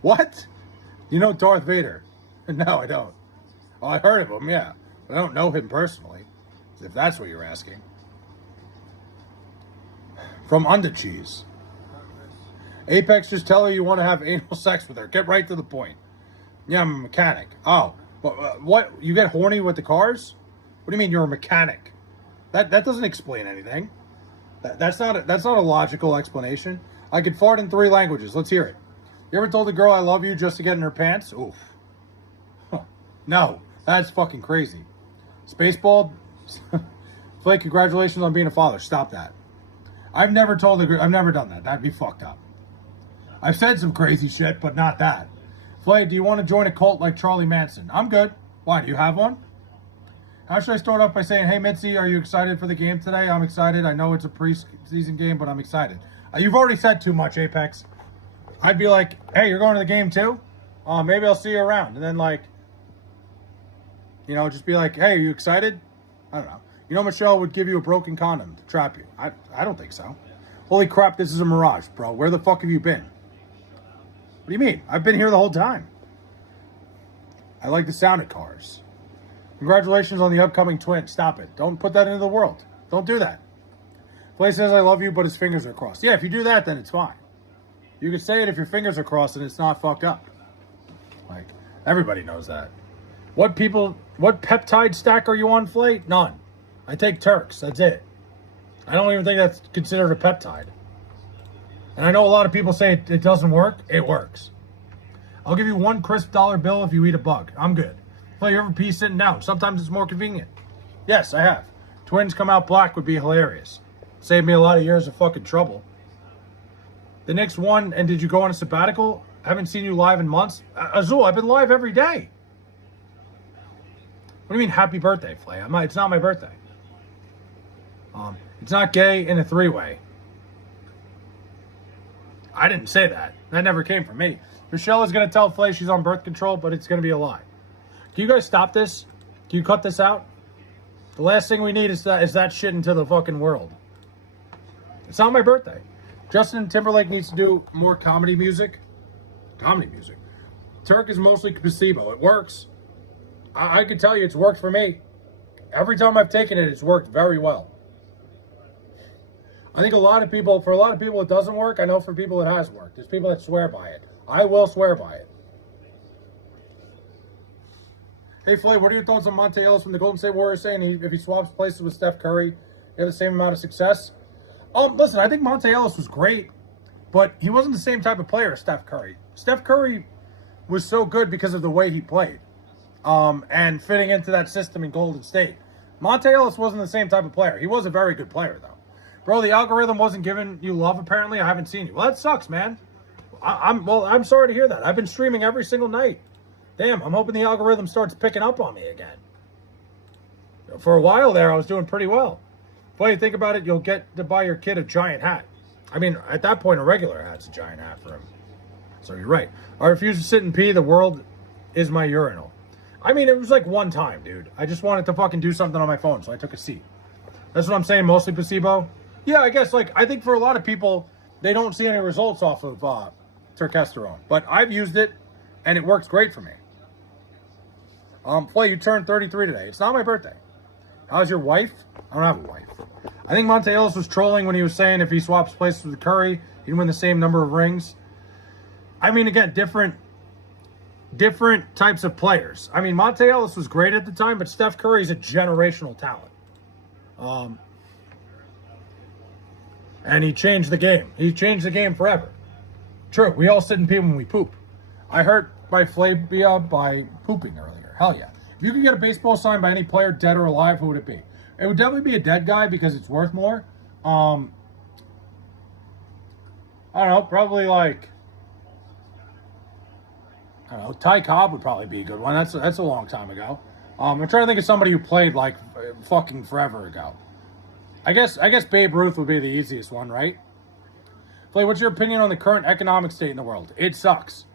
What? You know Darth Vader? No, I don't. Oh, I heard of him, yeah. But I don't know him personally, if that's what you're asking. From Undercheese. Apex, just tell her you want to have anal sex with her. Get right to the point. Yeah, I'm a mechanic. Oh, what? You get horny with the cars? What do you mean you're a mechanic? That doesn't explain anything. That's not a logical explanation. I could fart in 3 languages. Let's hear it. You ever told a girl I love you just to get in her pants? Oof. Huh. No, that's fucking crazy. Spaceball. Flake, congratulations on being a father. Stop that. I've never done that. That'd be fucked up. I've said some crazy shit, but not that. Flay, do you want to join a cult like Charlie Manson? I'm good. Why, do you have one? How should I start off by saying, hey, Mitzi, are you excited for the game today? I'm excited. I know it's a preseason game, but I'm excited. You've already said too much, Apex. I'd be like, hey, you're going to the game too? Maybe I'll see you around. And then, like, just be like, hey, are you excited? I don't know. You know Michelle would give you a broken condom to trap you. I don't think so. Holy crap, this is a mirage, bro. Where the fuck have you been? What do you mean? I've been here the whole time. I like the sound of Cars. Congratulations on the upcoming twin. Stop it. Don't put that into the world. Don't do that. Clay says I love you, but his fingers are crossed. Yeah, if you do that, then it's fine. You can say it if your fingers are crossed and it's not fucked up. Like, everybody knows that. What peptide stack are you on, Flay? None. I take Turks. That's it. I don't even think that's considered a peptide. And I know a lot of people say it doesn't work. It works. I'll give you 1 crisp dollar bill if you eat a bug. I'm good. Flay, you ever pee sitting down? Sometimes it's more convenient. Yes, I have. Twins come out black would be hilarious. Saved me a lot of years of fucking trouble. The Knicks won, and did you go on a sabbatical? I haven't seen you live in months. Azul, I've been live every day. What do you mean, happy birthday, Flay? It's not my birthday. It's not gay in a 3-way. I didn't say that. That never came from me. Michelle is going to tell Flay she's on birth control, but it's going to be a lie. Can you guys stop this? Can you cut this out? The last thing we need is that shit into the fucking world. It's not my birthday. Justin Timberlake needs to do more comedy music. Comedy music. Turk is mostly placebo. It works. I can tell you it's worked for me. Every time I've taken it, it's worked very well. I think for a lot of people it doesn't work. I know for people it has worked. There's people that swear by it. I will swear by it. Hey, Flay, what are your thoughts on Monte Ellis from the Golden State Warriors saying if he swaps places with Steph Curry, they have the same amount of success? Listen, I think Monte Ellis was great, but he wasn't the same type of player as Steph Curry. Steph Curry was so good because of the way he played and fitting into that system in Golden State. Monte Ellis wasn't the same type of player. He was a very good player, though. Bro, the algorithm wasn't giving you love, apparently. I haven't seen you. Well, that sucks, man. I'm sorry to hear that. I've been streaming every single night. Damn, I'm hoping the algorithm starts picking up on me again. For a while there, I was doing pretty well. But you think about it, you'll get to buy your kid a giant hat. I mean, at that point, a regular hat's a giant hat for him. So you're right. I refuse to sit and pee. The world is my urinal. I mean, it was like one time, dude. I just wanted to fucking do something on my phone, so I took a seat. That's what I'm saying, mostly placebo. Yeah, I guess, I think for a lot of people, they don't see any results off of testosterone. But I've used it, and it works great for me. Flay, you turned 33 today. It's not my birthday. How's your wife? I don't have a wife. I think Monte Ellis was trolling when he was saying if he swaps places with Curry, he'd win the same number of rings. I mean, again, different types of players. I mean, Monte Ellis was great at the time, but Steph Curry's a generational talent. And he changed the game. He changed the game forever. True, we all sit and pee when we poop. I hurt my flabia by pooping earlier. Hell yeah. If you could get a baseball signed by any player, dead or alive, who would it be? It would definitely be a dead guy because it's worth more. I I don't know, probably like, I don't know, Ty Cobb would probably be a good one. That's a long time ago. I'm trying to think of somebody who played like fucking forever ago. I guess Babe Ruth would be the easiest one, right? Flay, what's your opinion on the current economic state in the world? It sucks.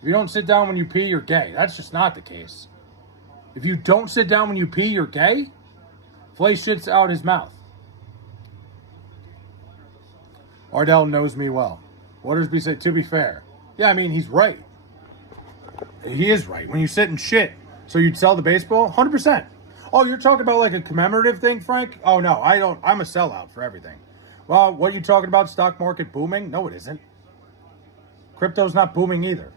If you don't sit down when you pee, you're gay. That's just not the case. If you don't sit down when you pee, you're gay? Flay shits out his mouth. Ardell knows me well. Watersby said, to be fair. Yeah, I mean, he's right. He is right. When you sit and shit, so you'd sell the baseball? 100%. Oh, you're talking about like a commemorative thing, Frank? Oh, no, I don't. I'm a sellout for everything. Well, what are you talking about? Stock market booming? No, it isn't. Crypto's not booming either.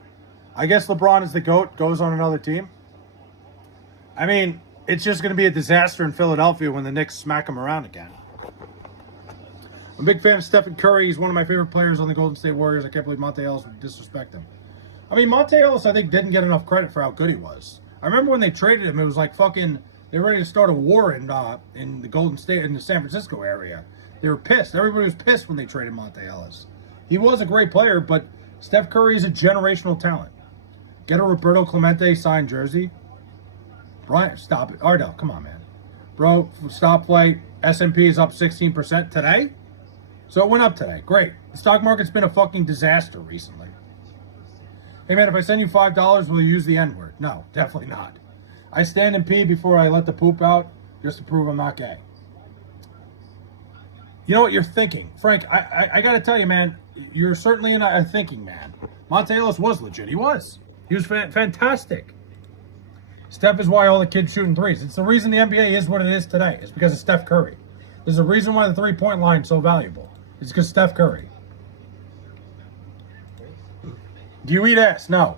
I guess LeBron is the GOAT, goes on another team. I mean, it's just going to be a disaster in Philadelphia when the Knicks smack him around again. I'm a big fan of Stephen Curry. He's one of my favorite players on the Golden State Warriors. I can't believe Monte Ellis would disrespect him. I mean, Monte Ellis, I think, didn't get enough credit for how good he was. I remember when they traded him, it was like fucking, they were ready to start a war in the Golden State, in the San Francisco area. They were pissed. Everybody was pissed when they traded Monte Ellis. He was a great player, but Steph Curry is a generational talent. Get a Roberto Clemente signed jersey. Brian, stop it. Ardell, come on, man. Bro, stop flight. S&P is up 16% today. So it went up today. Great. The stock market's been a fucking disaster recently. Hey, man, if I send you $5, will you use the N-word? No, definitely not. I stand and pee before I let the poop out just to prove I'm not gay. You know what you're thinking. Frank, I got to tell you, man, you're certainly a thinking man. Monte Ellis was legit. He was. He was fantastic. Steph is why all the kids shooting threes. It's the reason the NBA is what it is today. It's because of Steph Curry. There's a reason why the three-point line is so valuable. It's because Steph Curry. Do you eat ass? No.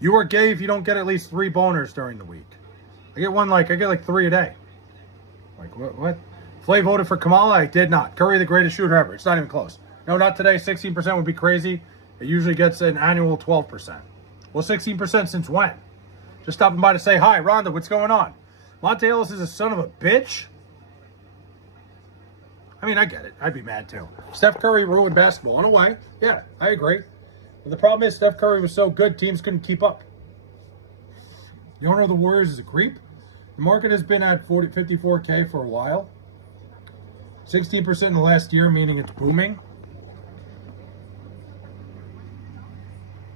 You are gay if you don't get at least 3 boners during the week. I get like 3 a day. Like, what? Flay voted for Kamala? I did not. Curry, the greatest shooter ever. It's not even close. No, not today. 16% would be crazy. It usually gets an annual 12%. Well, 16% since when? Just stopping by to say hi. Rhonda, what's going on? Monte Ellis is a son of a bitch? I mean, I get it. I'd be mad too. Steph Curry ruined basketball in a way. Yeah, I agree. But the problem is Steph Curry was so good, teams couldn't keep up. The owner of the Warriors is a creep. The market has been at 54K for a while. 16% in the last year, meaning it's booming.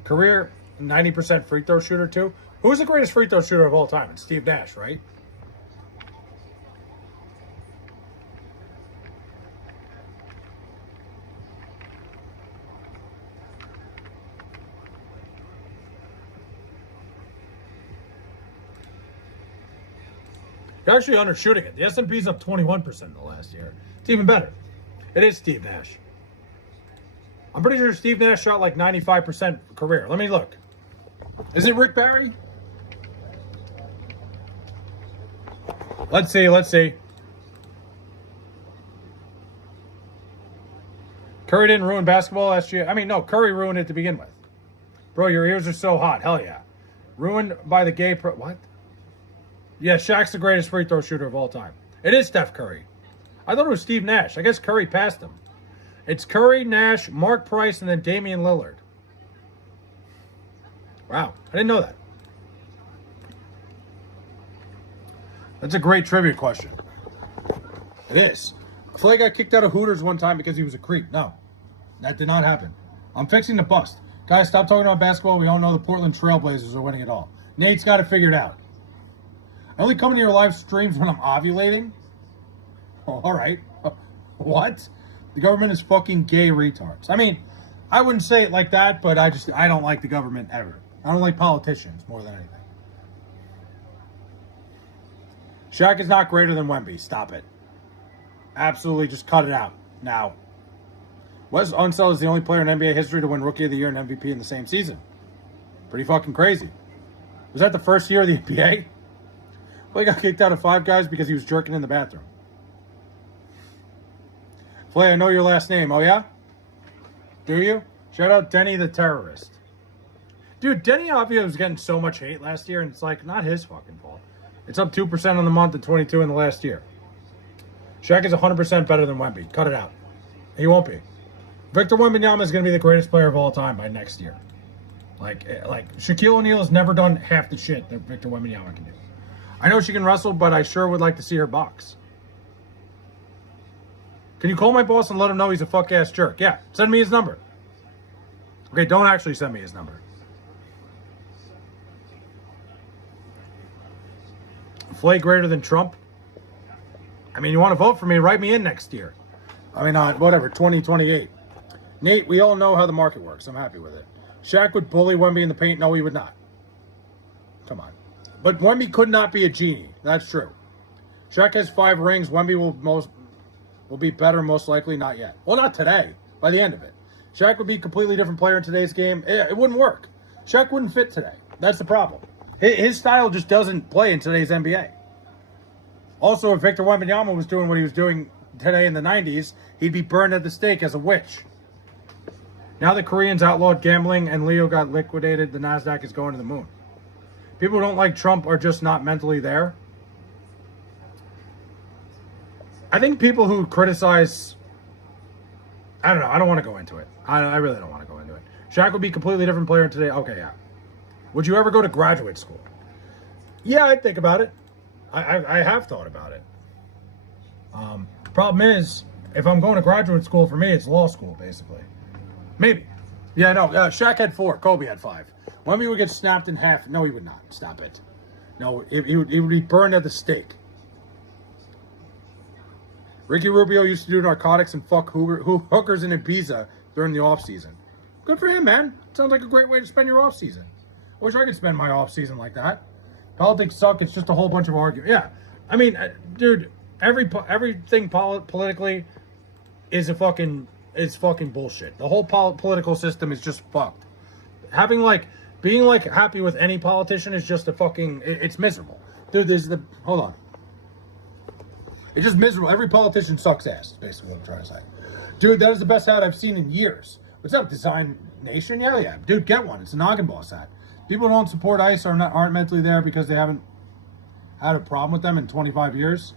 Career, 90% free throw shooter too. Who's the greatest free throw shooter of all time? It's Steve Nash, right? They're actually undershooting it. The S&P's up 21% in the last year. It's even better. It is Steve Nash. I'm pretty sure Steve Nash shot like 95% career. Let me look. Is it Rick Barry? Let's see. Curry didn't ruin basketball last year. I mean, no, Curry ruined it to begin with. Bro, your ears are so hot. Hell yeah. Ruined by the gay what? Yeah, Shaq's the greatest free throw shooter of all time. It is Steph Curry. I thought it was Steve Nash. I guess Curry passed him. It's Curry, Nash, Mark Price, and then Damian Lillard. Wow, I didn't know that. That's a great trivia question. It is. Clay got kicked out of Hooters one time because he was a creep. No, that did not happen. I'm fixing the bust. Guys, stop talking about basketball. We all know the Portland Trailblazers are winning it all. Nate's got to figure it out. I only come to your live streams when I'm ovulating? Oh, all right. What? The government is fucking gay retards. I mean, I wouldn't say it like that, but I don't like the government ever. I don't like politicians more than anything. Shaq is not greater than Wemby. Stop it. Absolutely, just cut it out now. Wes Unseld is the only player in NBA history to win Rookie of the Year and MVP in the same season. Pretty fucking crazy. Was that the first year of the NBA? Flay got kicked out of Five Guys because he was jerking in the bathroom. Flay, I know your last name. Oh, yeah? Do you? Shout out Denny the terrorist. Dude, Denny Avdia was getting so much hate last year, and it's like, not his fucking fault. It's up 2% on the month and 22 in the last year. Shaq is 100% better than Wemby. Cut it out. He won't be. Victor Wembanyama is going to be the greatest player of all time by next year. Like Shaquille O'Neal has never done half the shit that Victor Wembanyama can do. I know she can wrestle, but I sure would like to see her box. Can you call my boss and let him know he's a fuck-ass jerk? Yeah, send me his number. Okay, don't actually send me his number. Flay greater than Trump? I mean, you want to vote for me, write me in next year. I mean, whatever, 2028. Nate, we all know how the market works. I'm happy with it. Shaq would bully Wemby in the paint? No, he would not. Come on. But Wemby could not be a genie. That's true. Shaq has 5 rings. Wemby will be better, most likely. Not yet. Well, not today. By the end of it. Shaq would be a completely different player in today's game. It wouldn't work. Shaq wouldn't fit today. That's the problem. His style just doesn't play in today's NBA. Also, if Victor Wembanyama was doing what he was doing today in the 90s, he'd be burned at the stake as a witch. Now the Koreans outlawed gambling and Leo got liquidated, the NASDAQ is going to the moon. People who don't like Trump are just not mentally there. I think people who criticize... I don't know. I don't want to go into it. I really don't want to go into it. Shaq would be a completely different player today. Okay, yeah. Would you ever go to graduate school? Yeah, I'd think about it. I have thought about it. Problem is, if I'm going to graduate school, for me, it's law school, basically. Maybe. Yeah, no. Shaq had 4. Kobe had 5. Wemby would get snapped in half. No, he would not. Stop it. No, he would be burned at the stake. Ricky Rubio used to do narcotics and fuck hookers in Ibiza during the off-season. Good for him, man. Sounds like a great way to spend your off-season. I wish I could spend my off-season like that. Politics suck. It's just a whole bunch of arguing. Yeah. I mean, dude, everything politically is fucking bullshit. The whole political system is just fucked. Being happy with any politician is just it's miserable. Dude, hold on. It's just miserable. Every politician sucks ass, is basically what I'm trying to say. Dude, that is the best hat I've seen in years. What's up, Design Nation? Yeah. Dude, get one. It's a Noggin Boss hat. People who don't support ICE aren't mentally there because they haven't had a problem with them in 25 years.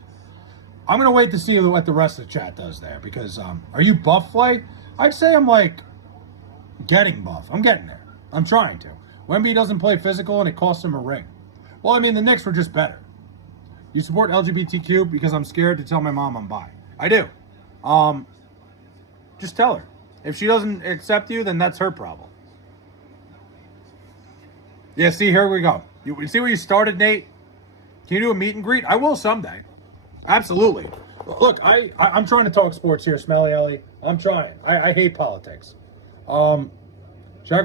I'm going to wait to see what the rest of the chat does there because, are you buff, Flay? I'd say I'm, getting buff. I'm getting there. I'm trying to. Wemby doesn't play physical and it costs him a ring. Well, I mean, the Knicks were just better. You support LGBTQ because I'm scared to tell my mom I'm bi. I do. Just tell her. If she doesn't accept you, then that's her problem. Yeah, see, here we go. You see where you started, Nate? Can you do a meet and greet? I will someday. Absolutely. Look, I'm trying to talk sports here, Smelly Ellie. I'm trying. I hate politics. Shaq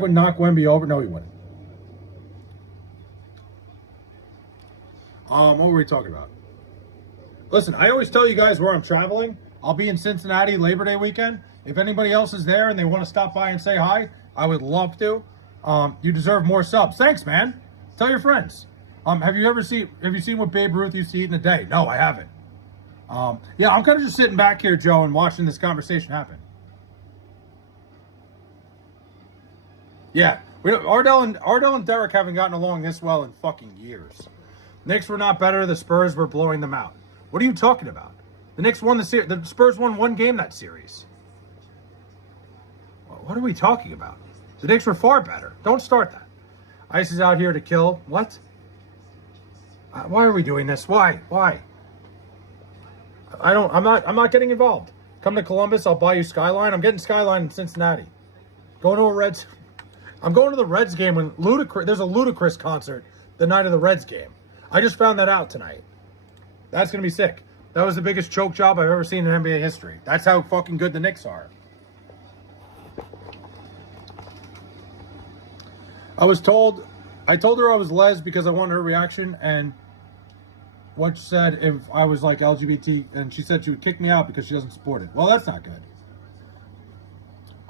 would knock Wemby over. No, he wouldn't. What were we talking about? Listen, I always tell you guys where I'm traveling. I'll be in Cincinnati Labor Day weekend. If anybody else is there and they want to stop by and say hi, I would love to. You deserve more subs. Thanks, man. Tell your friends. Have you seen what Babe Ruth used to eat in a day? No, I haven't. Yeah, I'm kind of just sitting back here, Joe, and watching this conversation happen. Yeah, Ardell and Derek haven't gotten along this well in fucking years. Knicks were not better. The Spurs were blowing them out. What are you talking about? The Knicks won the series. The Spurs won 1 game that series. What are we talking about? The Knicks were far better. Don't start that. ICE is out here to kill. What? Why are we doing this? Why? I'm not getting involved. Come to Columbus, I'll buy you Skyline. I'm getting Skyline in Cincinnati. I'm going to the Reds game when there's a Ludacris concert the night of the Reds game. I just found that out tonight. That's going to be sick. That was the biggest choke job I've ever seen in NBA history. That's how fucking good the Knicks are. I told her I was les because I wanted her reaction, and what said if I was like LGBT, and she said she would kick me out because she doesn't support it. Well, that's not good.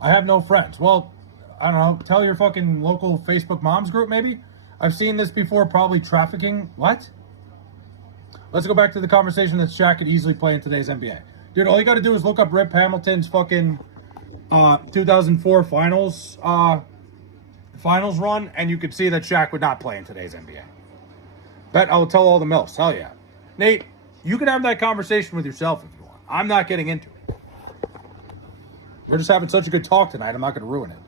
I have no friends. Well, I don't know. Tell your fucking local Facebook moms group, maybe? I've seen this before, probably trafficking. What? Let's go back to the conversation that Shaq could easily play in today's NBA. Dude, all you got to do is look up Rip Hamilton's fucking 2004 finals run, and you could see that Shaq would not play in today's NBA. Bet I'll tell all the milfs. Hell yeah. Nate, you can have that conversation with yourself if you want. I'm not getting into it. We're just having such a good talk tonight. I'm not going to ruin it.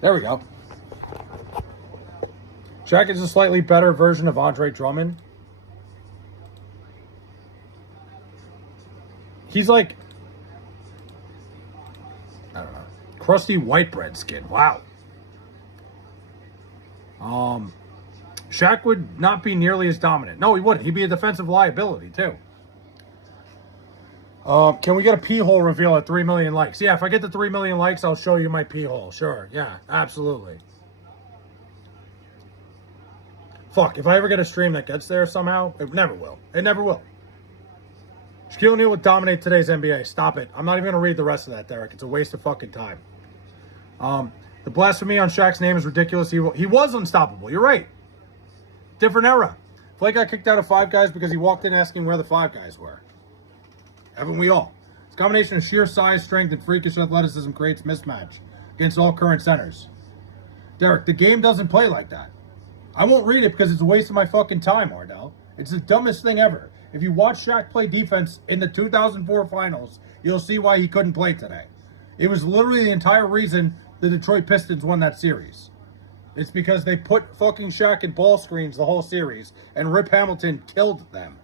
There we go. Shaq is a slightly better version of Andre Drummond. He's like, I don't know, crusty white bread skin. Wow. Shaq would not be nearly as dominant. No, he wouldn't. He'd be a defensive liability, too. Can we get a pee hole reveal at 3 million likes? Yeah, if I get to 3 million likes, I'll show you my pee hole. Sure. Yeah, absolutely. Fuck, if I ever get a stream that gets there somehow, it never will. It never will. Shaquille O'Neal would dominate today's NBA. Stop it. I'm not even going to read the rest of that, Derek. It's a waste of fucking time. The blasphemy on Shaq's name is ridiculous. He was unstoppable. You're right. Different era. Flake got kicked out of Five Guys because he walked in asking where the Five Guys were. Haven't we all? This combination of sheer size, strength, and freakish athleticism creates mismatch against all current centers. Derek, the game doesn't play like that. I won't read it because it's a waste of my fucking time, Ardell. It's the dumbest thing ever. If you watch Shaq play defense in the 2004 finals, you'll see why he couldn't play today. It was literally the entire reason the Detroit Pistons won that series. It's because they put fucking Shaq in ball screens the whole series, and Rip Hamilton killed them.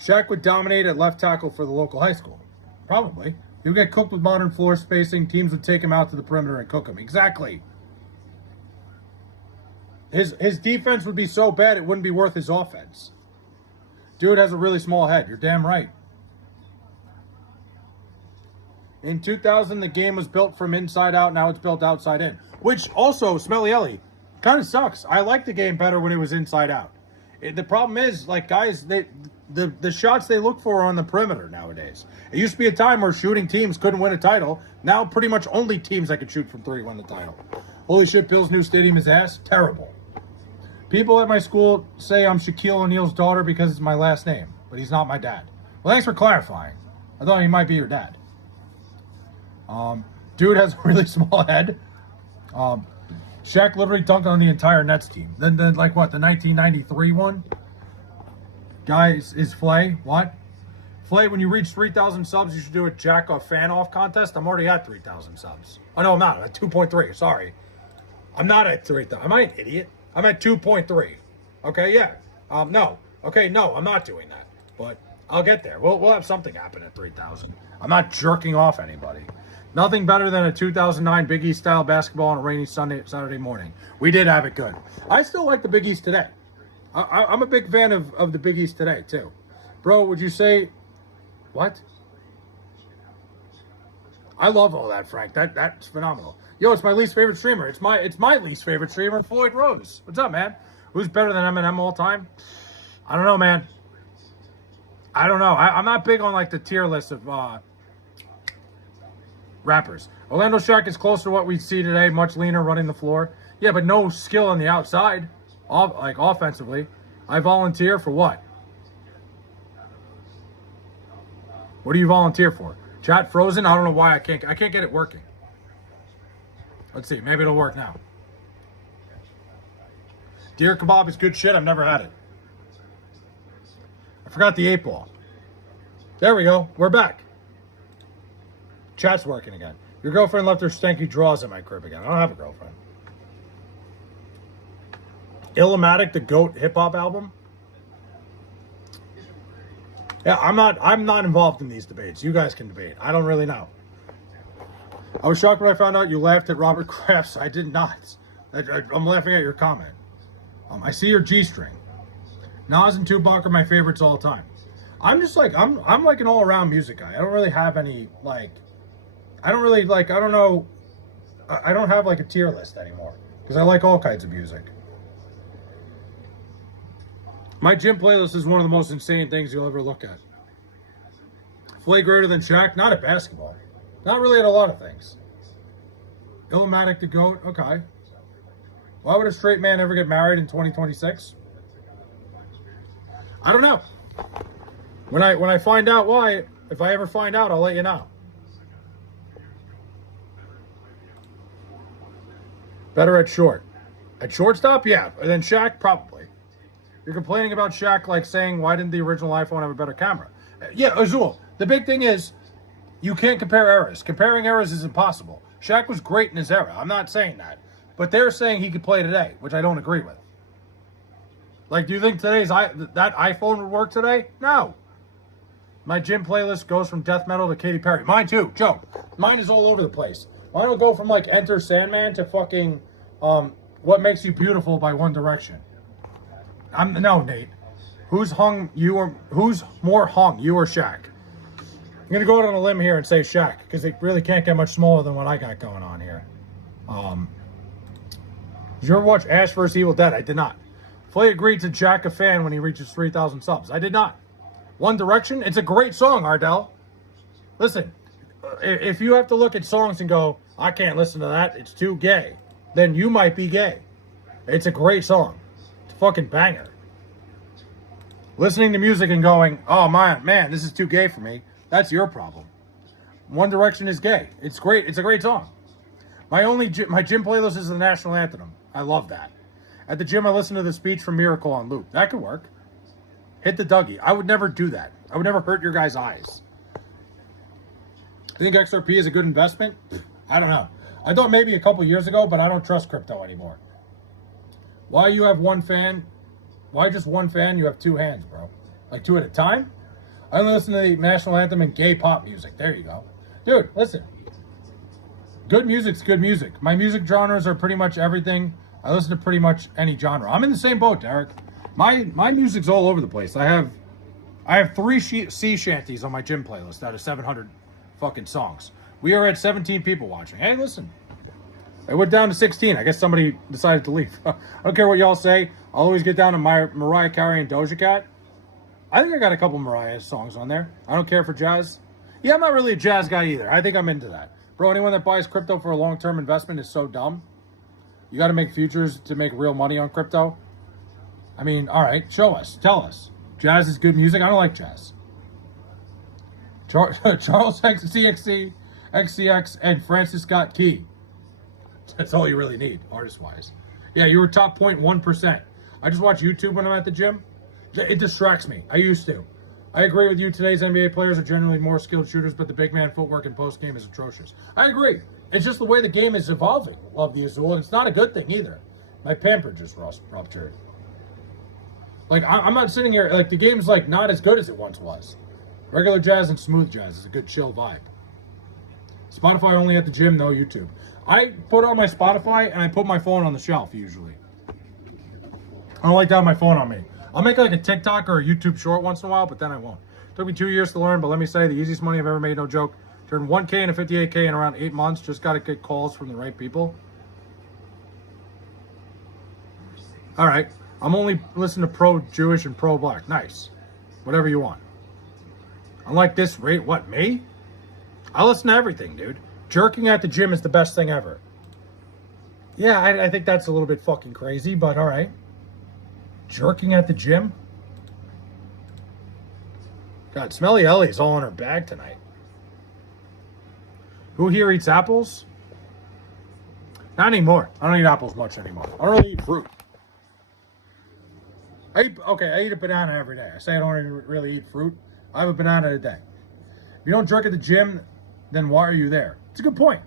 Shaq would dominate at left tackle for the local high school. Probably. He would get cooked with modern floor spacing. Teams would take him out to the perimeter and cook him. Exactly. His defense would be so bad it wouldn't be worth his offense. Dude has a really small head. You're damn right. In 2000, the game was built from inside out. Now it's built outside in. Which also, Smelly Ellie, kind of sucks. I like the game better when it was inside out. The problem is, like, guys, the shots they look for are on the perimeter nowadays. It used to be a time where shooting teams couldn't win a title. Now pretty much only teams that could shoot from three win the title. Holy shit, Bill's new stadium is ass. Terrible. People at my school say I'm Shaquille O'Neal's daughter because it's my last name, but he's not my dad. Well, thanks for clarifying. I thought he might be your dad. Dude has a really small head. Shaq literally dunked on the entire Nets team. Then like what, the 1993 one? Guys, is Flay? What? Flay, when you reach 3,000 subs, you should do a jack-off fan-off contest. I'm already at 3,000 subs. Oh, no, I'm not. I'm at 2.3. Sorry. I'm not at 3,000. Am I an idiot? I'm at 2.3. Okay, yeah. No. Okay, no, I'm not doing that. But I'll get there. We'll have something happen at 3,000. I'm not jerking off anybody. Nothing better than a 2009 Big East-style basketball on a rainy Saturday morning. We did have it good. I still like the Big East today. I'm a big fan of the Big East today, too. Bro, would you say... What? I love all that, Frank. That's phenomenal. Yo, it's my least favorite streamer. It's my least favorite streamer, Floyd Rose. What's up, man? Who's better than Eminem all time? I don't know, man. I don't know. I'm not big on, like, the tier list of rappers. Orlando Shaq is closer to what we see today, much leaner, running the floor. Yeah, but no skill on the outside, like offensively. I volunteer for what? What do you volunteer for? Chat frozen? I don't know why I can't get it working. Let's see, maybe it'll work now. Deer kebab is good shit. I've never had it. I forgot the 8-ball. There we go. We're back. Chat's working again. Your girlfriend left her stanky drawers at my crib again. I don't have a girlfriend. Illmatic, the GOAT hip-hop album? Yeah, I'm not involved in these debates. You guys can debate. I don't really know. I was shocked when I found out you laughed at Robert Kraft's. I did not. I'm laughing at your comment. I see your G-string. Nas and Tupac are my favorites all the time. I'm just like, I'm like an all-around music guy. I don't really have any, like, I don't know, I don't have like a tier list anymore. Because I like all kinds of music. My gym playlist is one of the most insane things you'll ever look at. Flay greater than Shaq? Not at basketball. Not really at a lot of things. Illmatic the GOAT? Okay. Why would a straight man ever get married in 2026? I don't know. When I find out why, if I ever find out, I'll let you know. Better at short. At shortstop? Yeah. And then Shaq? Probably. You're complaining about Shaq like saying, why didn't the original iPhone have a better camera? Yeah, Azul. The big thing is, You can't compare eras. Comparing eras is impossible. Shaq was great in his era. I'm not saying that. But they're saying he could play today, which I don't agree with. Like, do you think that iPhone would work today? No. My gym playlist goes from death metal to Katy Perry. Mine too, Joe. Mine is all over the place. Mine will go from like Enter Sandman to fucking What Makes You Beautiful by One Direction. No, Nate. Who's more hung, you or Shaq? I'm gonna go out on a limb here and say Shaq, because it really can't get much smaller than what I got going on here. Did you ever watch Ash vs. Evil Dead? I did not. Flay agreed to jack a fan when he reaches 3,000 subs. I did not. One Direction, it's a great song, Ardell. Listen, if you have to look at songs and go, I can't listen to that, it's too gay, then you might be gay. It's a great song. It's a fucking banger. Listening to music and going, oh man, this is too gay for me, that's your problem. One Direction is gay. It's great. It's a great song. My gym playlist is the national anthem. I love that. At the gym, I listen to the speech from Miracle on loop. That could work. Hit the Dougie. I would never do that. I would never hurt your guys' eyes. I think XRP is a good investment. I don't know. I thought maybe a couple years ago, but I don't trust crypto anymore. Why you have one fan? Why just one fan? You have two hands, bro. Like two at a time? I only listen to the national anthem and gay pop music. There you go. Dude, listen. Good music's good music. My music genres are pretty much everything. I listen to pretty much any genre. I'm in the same boat, Derek. My music's all over the place. I have 3 sea shanties on my gym playlist out of 700 fucking songs. We are at 17 people watching. Hey, listen. I went down to 16. I guess somebody decided to leave. I don't care what y'all say. I'll always get down to Mariah Carey and Doja Cat. I think I got a couple Mariah songs on there. I don't care for jazz. Yeah, I'm not really a jazz guy either. I think I'm into that. Bro, anyone that buys crypto for a long-term investment is so dumb. You got to make futures to make real money on crypto. I mean, all right, show us. Tell us. Jazz is good music. I don't like jazz. Charles CXC, XCX, and Francis Scott Key. That's all you really need, artist-wise. Yeah, you were top 0.1%. I just watch YouTube when I'm at the gym. It distracts me. I used to. I agree with you. Today's NBA players are generally more skilled shooters, but the big man footwork in post-game is atrocious. I agree. It's just the way the game is evolving, Love the Azul, and it's not a good thing either. My pamper just ruptured. Like, I'm not sitting here, like, the game's, like, not as good as it once was. Regular jazz and smooth jazz is a good chill vibe. Spotify only at the gym, no YouTube. I put on my Spotify, and I put my phone on the shelf, usually. I don't like to have my phone on me. I'll make, like, a TikTok or a YouTube short once in a while, but then I won't. Took me 2 years to learn, but let me say, the easiest money I've ever made, no joke. Turned 1K into 58K in around 8 months. Just got to get calls from the right people. All right. I'm only listening to pro-Jewish and pro-black. Nice. Whatever you want. Unlike this rate, what, me? I listen to everything, dude. Jerking at the gym is the best thing ever. Yeah, I think that's a little bit fucking crazy, but all right. Jerking at the gym? God, Smelly Ellie's all in her bag tonight. Who here eats apples? Not anymore. I don't eat apples much anymore. I don't really eat fruit. I eat a banana every day. I say I don't really eat fruit. I have a banana a day. If you don't jerk at the gym, then why are you there? It's a good point.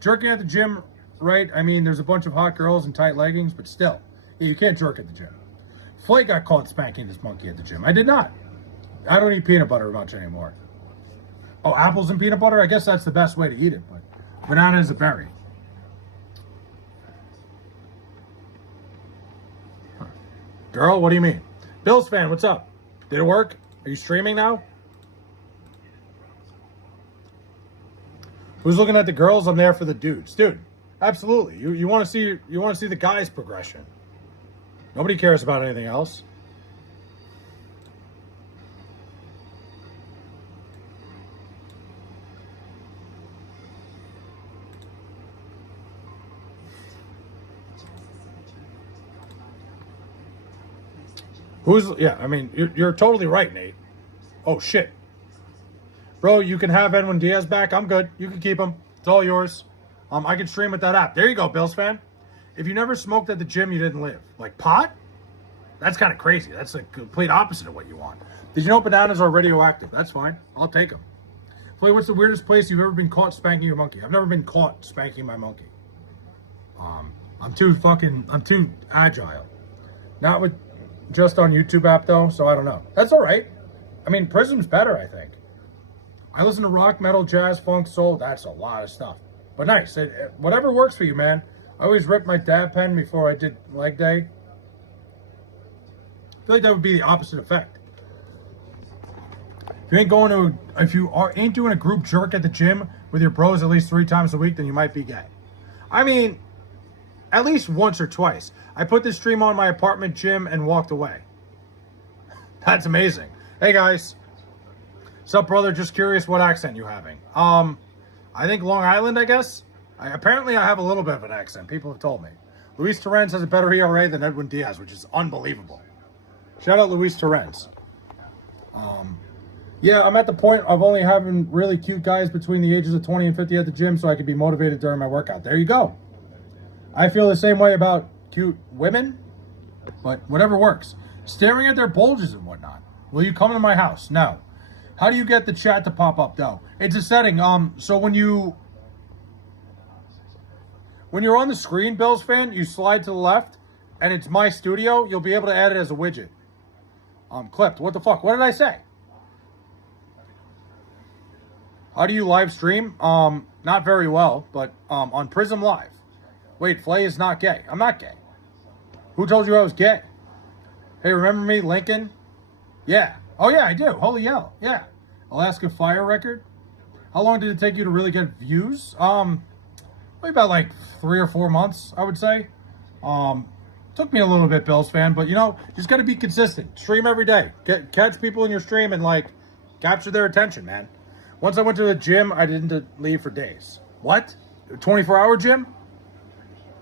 Jerking at the gym, right? I mean, there's a bunch of hot girls in tight leggings, but still, yeah, you can't jerk at the gym. Flake got caught spanking this monkey at the gym. I did not. I don't eat peanut butter much anymore. Oh, apples and peanut butter? I guess that's the best way to eat it, but banana is a berry. Girl, what do you mean? Bills fan, what's up? Did it work? Are you streaming now? Who's looking at the girls? I'm there for the dudes. Dude, absolutely. You want to see the guys' progression. Nobody cares about anything else. I mean, you're totally right, Nate. Oh, shit. Bro, you can have Edwin Diaz back. I'm good. You can keep him. It's all yours. I can stream with that app. There you go, Bills fan. If you never smoked at the gym, you didn't live. Like pot? That's kind of crazy. That's the complete opposite of what you want. Did you know bananas are radioactive? That's fine. I'll take them. Wait, what's the weirdest place you've ever been caught spanking your monkey? I've never been caught spanking my monkey. I'm too agile. Not with just on YouTube app though, so I don't know. That's all right. I mean, Prism's better, I think. I listen to rock, metal, jazz, funk, soul. That's a lot of stuff. But nice. Whatever works for you, man. I always ripped my dab pen before I did leg day. I feel like that would be the opposite effect. If you ain't doing a group jerk at the gym with your bros at least 3 times a week, then you might be gay. I mean, at least once or twice. I put this stream on my apartment gym and walked away. That's amazing. Hey guys. Sup, brother? Just curious what accent you having. I think Long Island, I guess. Apparently I have a little bit of an accent. People have told me. Luis Torrens has a better ERA than Edwin Diaz, which is unbelievable. Shout out Luis Torrens. Yeah, I'm at the point of only having really cute guys between the ages of 20 and 50 at the gym so I can be motivated during my workout. There you go. I feel the same way about cute women, but whatever works. Staring at their bulges and whatnot. Will you come to my house? No. How do you get the chat to pop up though? It's a setting. So when you're on the screen, Bills fan, you slide to the left and it's my studio, you'll be able to add it as a widget. Clipped. What the fuck? What did I say? How do you live stream? Not very well, but on Prism Live. Wait, Flay is not gay. I'm not gay. Who told you I was gay? Hey, remember me, Lincoln? Yeah. Oh yeah, I do. Holy hell. Yeah. Alaska Fire record. How long did it take you to really get views? Maybe about like 3 or 4 months, I would say. Took me a little bit, Bills fan, but you know, just got to be consistent. Stream every day. Catch people in your stream and like capture their attention, man. Once I went to the gym, I didn't leave for days. What? 24-hour gym?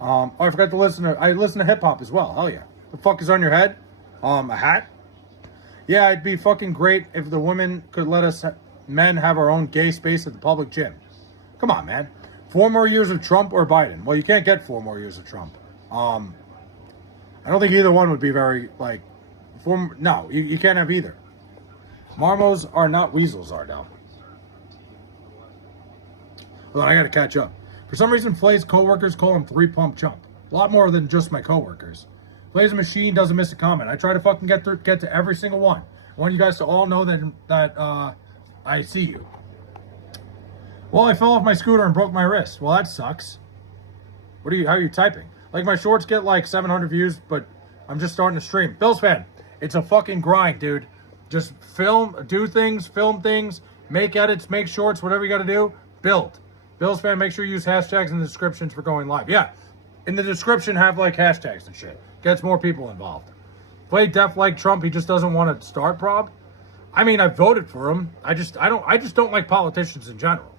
Oh, I forgot to I listen to hip hop as well. Hell yeah. The fuck is on your head? A hat? Yeah, it'd be fucking great if the women could let us men have our own gay space at the public gym. Come on, man. 4 more years of Trump or Biden? Well, you can't get 4 more years of Trump. I don't think either one would be very, like, no, you can't have either. Marmos are not weasels, are now. Well, I gotta catch up. For some reason, Flay's coworkers call him 3-pump chump. A lot more than just my coworkers. Flay's a machine, doesn't miss a comment. I try to fucking get to every single one. I want you guys to all know that I see you. Well, I fell off my scooter and broke my wrist. Well, that sucks. How are you typing? Like, my shorts get like 700 views, but I'm just starting to stream. Bills fan, it's a fucking grind, dude. Just film things, make edits, make shorts, whatever you gotta do, build. Bills fan, make sure you use hashtags in the descriptions for going live. Yeah, in the description, have like hashtags and shit. Gets more people involved. Play deaf like Trump. He just doesn't want to start prob. I mean, I voted for him. I just don't like politicians in general.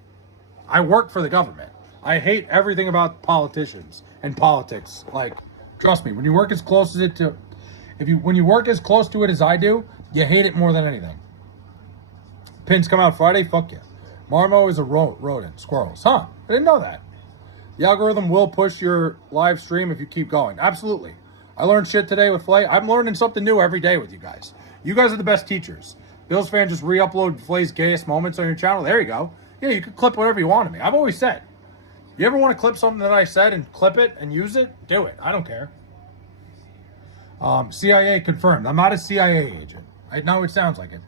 I work for the government. I hate everything about politicians and politics. Like, trust me, when you work as close to it as I do, you hate it more than anything. Pins come out Friday. Fuck yeah. Marmo is a rodent. Squirrels. Huh? I didn't know that. The algorithm will push your live stream if you keep going. Absolutely. I learned shit today with Flay. I'm learning something new every day with you guys. You guys are the best teachers. Bills fan, just re-upload Flay's gayest moments on your channel. There you go. Yeah, you can clip whatever you want of me. I've always said. You ever want to clip something that I said and clip it and use it? Do it. I don't care. CIA confirmed. I'm not a CIA agent. I know it sounds like it.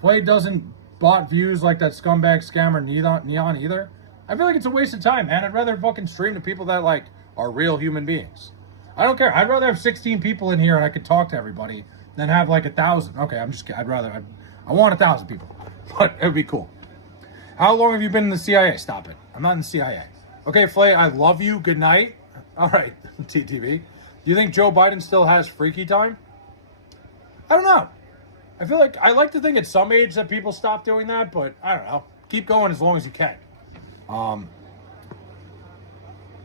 Flay doesn't bot views like that scumbag scammer Neon either. I feel like it's a waste of time, man. I'd rather fucking stream to people that like are real human beings. I don't care. I'd rather have 16 people in here and I could talk to everybody than have like 1,000. Okay, I'm just kidding. I want 1,000 people, but it would be cool. How long have you been in the CIA? Stop it. I'm not in the CIA. Okay, Flay, I love you. Good night. All right, TTV. Do you think Joe Biden still has freaky time? I don't know. I like to think at some age that people stop doing that, but I don't know. Keep going as long as you can.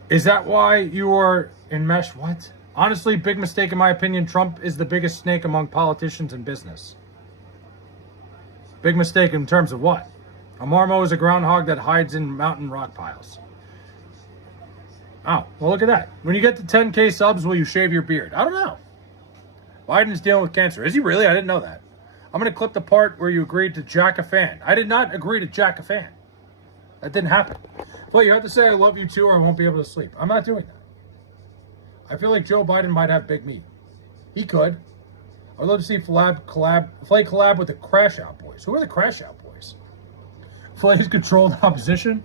Is that why you are in mesh? What? Honestly, big mistake in my opinion. Trump is the biggest snake among politicians in business. Big mistake in terms of what? A marmo is a groundhog that hides in mountain rock piles. Oh, well, look at that. When you get to 10K subs, will you shave your beard? I don't know. Biden's dealing with cancer. Is he really? I didn't know that. I'm going to clip the part where you agreed to jack a fan. I did not agree to jack a fan. That didn't happen. But you have to say I love you too or I won't be able to sleep. I'm not doing that. I feel like Joe Biden might have big meat. He could. I'd love to see Flay collab with the Crash Out Boys. Who are the Crash Out Boys? Flay's controlled opposition?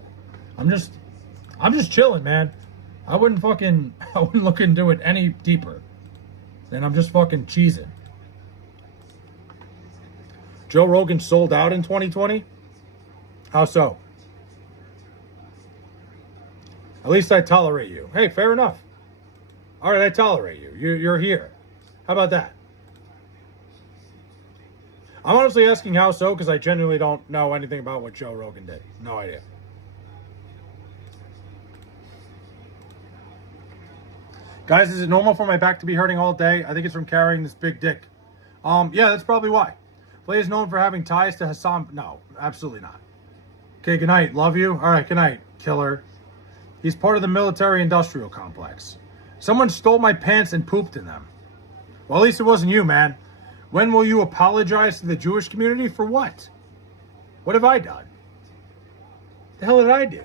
I'm just chilling, man. I wouldn't look into it any deeper. Then I'm just fucking cheesing. Joe Rogan sold out in 2020? How so? At least I tolerate you. Hey, fair enough. All right, I tolerate you. You're here. How about that? I'm honestly asking how so because I genuinely don't know anything about what Joe Rogan did. No idea. Guys, is it normal for my back to be hurting all day? I think it's from carrying this big dick. Yeah, that's probably why. Flay is known for having ties to Hassan. No, absolutely not. Okay, good night. Love you. All right, good night, killer. He's part of the military-industrial complex. Someone stole my pants and pooped in them. Well, at least it wasn't you, man. When will you apologize to the Jewish community for what? What have I done? The hell did I do?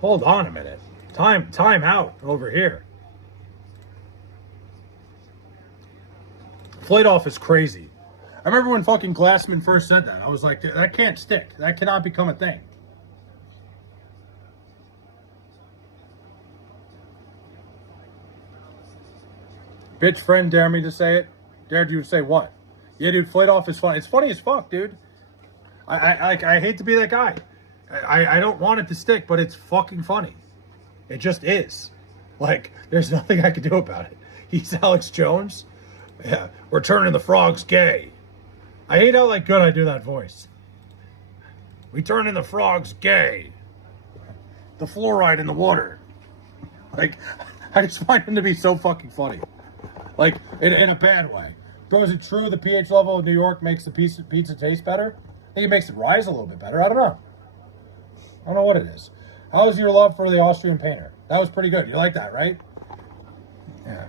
Hold on a minute. Time out over here. Fladoff is crazy. I remember when fucking Glassman first said that. I was like, that can't stick. That cannot become a thing. Bitch friend dare me to say it? Dared you to say what? Yeah, dude, Fladoff is funny. It's funny as fuck, dude. I hate to be that guy. I don't want it to stick, but it's fucking funny. It just is. Like, there's nothing I can do about it. He's Alex Jones. Yeah, we're turning the frogs gay. I hate how, like, good I do that voice. We turning the frogs gay. The fluoride in the water. Like, I just find him to be so fucking funny. Like, in a bad way. Bro, is it true the pH level of New York makes the pizza taste better? I think it makes it rise a little bit better. I don't know. I don't know what it is. How was your love for the Austrian painter? That was pretty good. You like that, right? Yeah.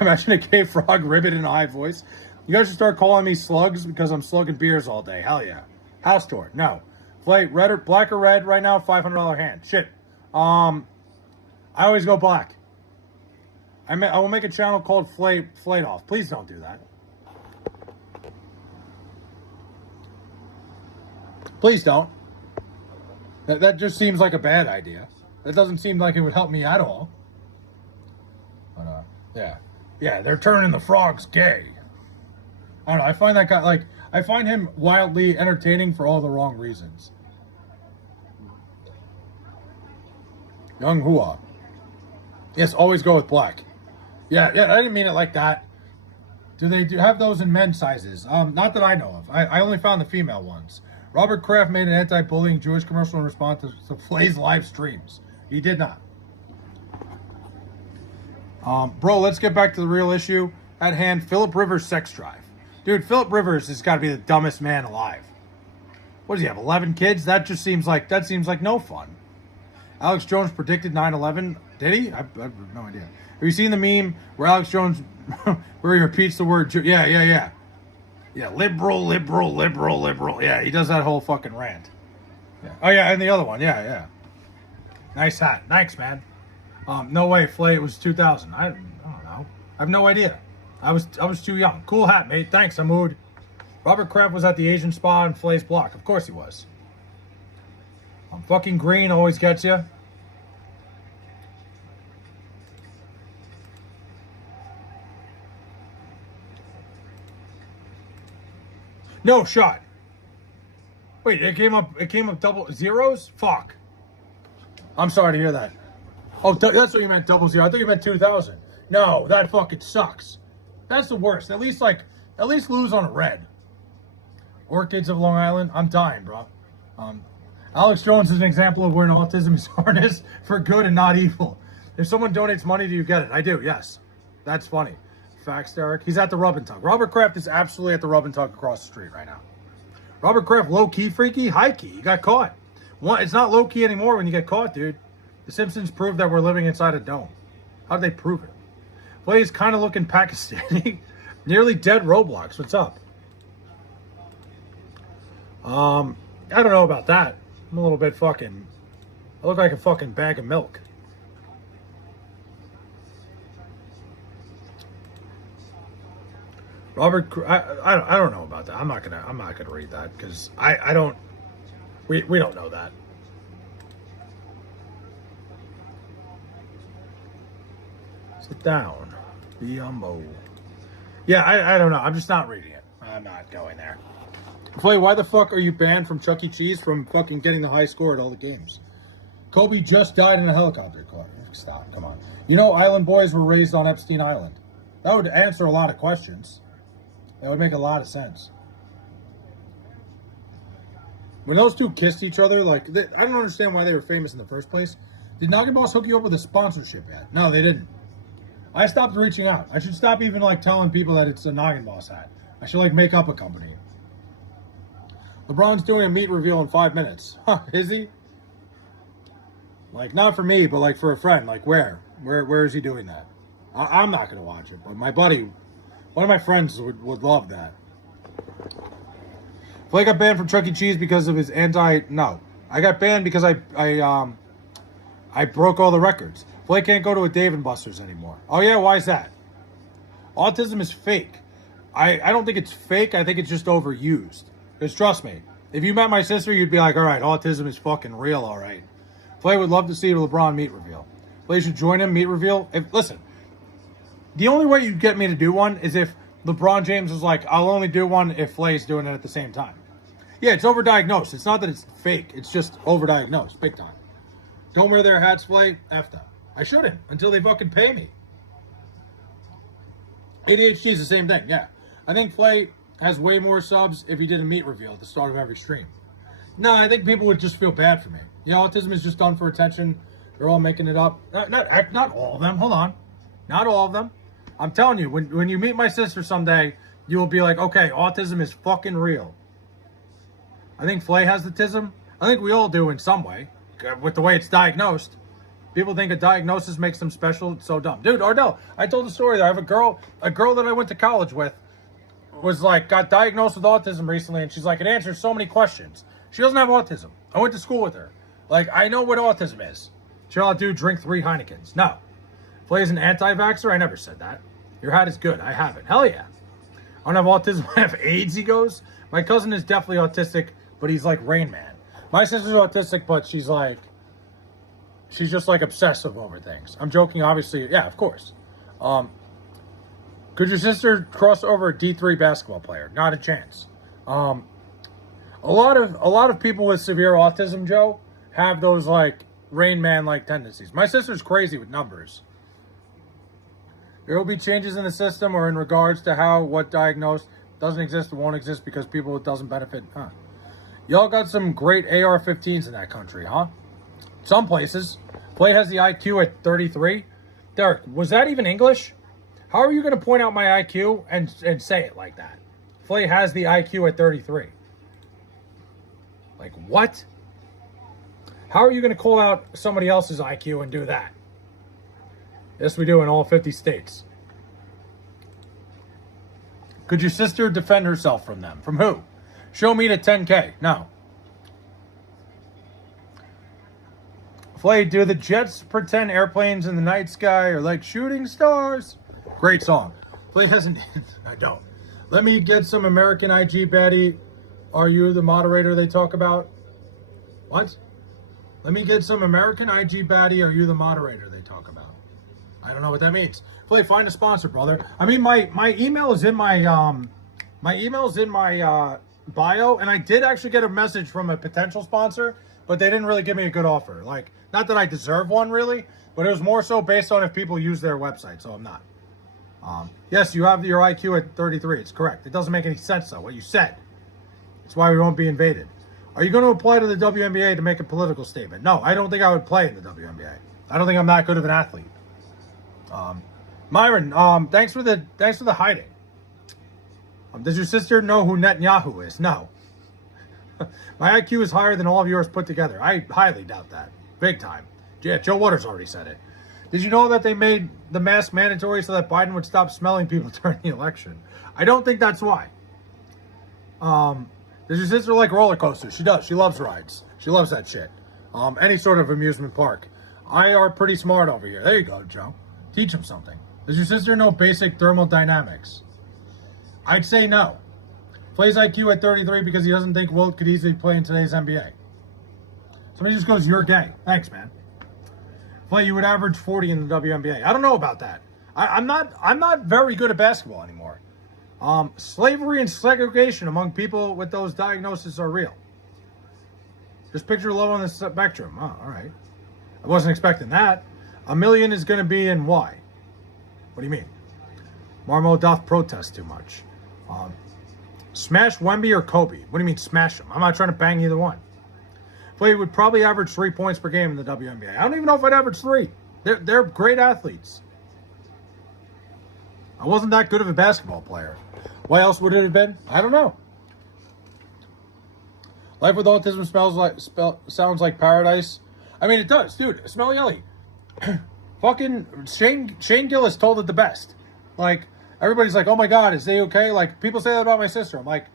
Imagine a gay frog ribbit in a high voice. You guys should start calling me slugs because I'm slugging beers all day. Hell yeah. House tour. No. Flay, black or red right now, $500 hand. Shit. I always go black. I will make a channel called Fladoff. Please don't do that. Please don't. That just seems like a bad idea. That doesn't seem like it would help me at all. But, yeah. Yeah, they're turning the frogs gay. I don't know. I find that guy, like, I find him wildly entertaining for all the wrong reasons. Young Hua. Yes, always go with black. Yeah, I didn't mean it like that. Do they have those in men's sizes? Not that I know of. I only found the female ones. Robert Kraft made an anti-bullying Jewish commercial in response to Flay's live streams. He did not. Bro, let's get back to the real issue at hand. Philip Rivers' sex drive. Dude, Philip Rivers has got to be the dumbest man alive. What does he have, 11 kids? That seems like no fun. Alex Jones predicted 9/11. Did he? I have no idea. Have you seen the meme where Alex Jones, where he repeats the word, yeah. Yeah, liberal. Yeah, he does that whole fucking rant. Yeah. Oh, yeah, and the other one. Yeah. Nice hat. Thanks, man. No way, Flay, it was 2000. I don't know. I have no idea. I was too young. Cool hat, mate. Thanks, Ahmood. Robert Kraft was at the Asian spa in Flay's block. Of course he was. Fucking green always gets you. No shot. Wait, it came up double zeros? Fuck. I'm sorry to hear that. Oh, that's what you meant, 00. I thought you meant 2000. No, that fucking sucks. That's the worst. At least lose on a red. Orchids of Long Island. I'm dying, bro. Alex Jones is an example of when autism is harnessed for good and not evil. If someone donates money, do you get it? I do, yes. That's funny. Facts, Derek. He's at the Rub and Tug. Robert Kraft is absolutely at the Rub and Tug across the street right now. Robert Kraft, low-key freaky? High-key. He got caught. It's not low-key anymore when you get caught, dude. The Simpsons proved that we're living inside a dome. How did they prove it? Flay's kind of looking Pakistani. Nearly dead Roblox. What's up? I don't know about that. I'm a little bit fucking... I look like a fucking bag of milk. Robert, I don't know about that. I'm not gonna read that because I don't. We don't know that. Sit down. Be humble. Yeah, I don't know. I'm just not reading it. I'm not going there. Flay, why the fuck are you banned from Chuck E. Cheese from fucking getting the high score at all the games? Kobe just died in a helicopter crash. Stop, come on. You know Island Boys were raised on Epstein Island. That would answer a lot of questions. That would make a lot of sense. When those two kissed each other, like, I don't understand why they were famous in the first place. Did Noggin Boss hook you up with a sponsorship ad? No, they didn't. I stopped reaching out. I should stop even, like, telling people that it's a Noggin Boss ad. I should, like, make up a company. LeBron's doing a meat reveal in 5 minutes. Huh, is he? Like, not for me, but, like, for a friend. Like, where? Where is he doing that? I'm not going to watch it, but my buddy, one of my friends would love that. Flay got banned from Chuck E. Cheese because of his No. I got banned because I broke all the records. Flay can't go to a Dave & Buster's anymore. Oh, yeah? Why is that? Autism is fake. I don't think it's fake. I think it's just overused. Because trust me, if you met my sister, you'd be like, all right, autism is fucking real, all right. Flay would love to see the LeBron meat reveal. Flay should join him, meat reveal. Listen, the only way you'd get me to do one is if LeBron James was like, I'll only do one if Flay's doing it at the same time. Yeah, it's overdiagnosed. It's not that it's fake. It's just overdiagnosed, big time. Don't wear their hats, Flay. F them. I shouldn't until they fucking pay me. ADHD is the same thing, yeah. I think Flay has way more subs if he did a meat reveal at the start of every stream. No, I think people would just feel bad for me. You know, autism is just done for attention. They're all making it up. Not all of them. Hold on. Not all of them. I'm telling you, when you meet my sister someday, you will be like, okay, autism is fucking real. I think Flay has autism. I think we all do in some way, with the way it's diagnosed. People think a diagnosis makes them special. It's so dumb. Dude, Ardell, I told the story that I have a girl that I went to college with was like, got diagnosed with autism recently, and she's like, it answers so many questions. She doesn't have autism. I went to school with her. Like, I know what autism is. She'll all do drink 3 Heinekens. No. Flay is an anti-vaxxer? I never said that. Your hat is good. I have it. Hell yeah. I don't have autism. I have AIDS, he goes. My cousin is definitely autistic, but he's like Rain Man. My sister's autistic, but she's just like obsessive over things. I'm joking, obviously. Yeah, of course. Could your sister cross over a D3 basketball player? Not a chance. A lot of people with severe autism, Joe, have those like Rain Man like tendencies. My sister's crazy with numbers. There will be changes in the system or in regards to how what diagnosed doesn't exist or won't exist because people it doesn't benefit. Huh. Y'all got some great AR-15s in that country, huh? Some places. Flay has the IQ at 33. Derek, was that even English? How are you going to point out my IQ and say it like that? Flay has the IQ at 33. Like, what? How are you going to call out somebody else's IQ and do that? Yes, we do in all 50 states. Could your sister defend herself from them? From who? Show me the 10K. No. Flay, do the Jets pretend airplanes in the night sky are like shooting stars? Great song. Flay hasn't... I don't. Let me get some American IG baddie. Are you the moderator they talk about? What? Let me get some American IG baddie. Are you the moderator they talk about? I don't know what that means. Flay, find a sponsor, brother. I mean, my email is in my bio, and I did actually get a message from a potential sponsor, but they didn't really give me a good offer. Like, not that I deserve one really, but it was more so based on if people use their website. So I'm not. Yes, you have your IQ at 33. It's correct. It doesn't make any sense though what you said. That's why we won't be invaded. Are you going to apply to the WNBA to make a political statement? No, I don't think I would play in the WNBA. I don't think I'm that good of an athlete. Myron, thanks for the hiding. Does your sister know who Netanyahu is? No. My IQ is higher than all of yours put together. I highly doubt that. Big time. Yeah, Joe Waters already said it. Did you know that they made the mask mandatory so that Biden would stop smelling people during the election? I don't think that's why. Does your sister like roller coasters? She does. She loves rides. She loves that shit. Any sort of amusement park. I are pretty smart over here. There you go, Joe. Teach him something. Does your sister know basic thermodynamics? I'd say no. Plays IQ at 33 because he doesn't think Wilt could easily play in today's NBA. Somebody just goes, you're gay. Thanks, man. Play, you would average 40 in the WNBA. I don't know about that. I'm not very good at basketball anymore. Slavery and segregation among people with those diagnoses are real. Just picture low on the spectrum. Oh, all right. I wasn't expecting that. A million is going to be in Y. What do you mean? Marmo doth protest too much. Smash Wemby or Kobe? What do you mean smash them? I'm not trying to bang either one. Play would probably average 3 points per game in the WNBA. I don't even know if I'd average 3. They're great athletes. I wasn't that good of a basketball player. What else would it have been? I don't know. Life with autism sounds like paradise. I mean, it does, dude. Smelly Ellie. Fucking Shane Gillis told it the best. Like, everybody's like, oh my God, is they okay? Like, people say that about my sister. I'm like,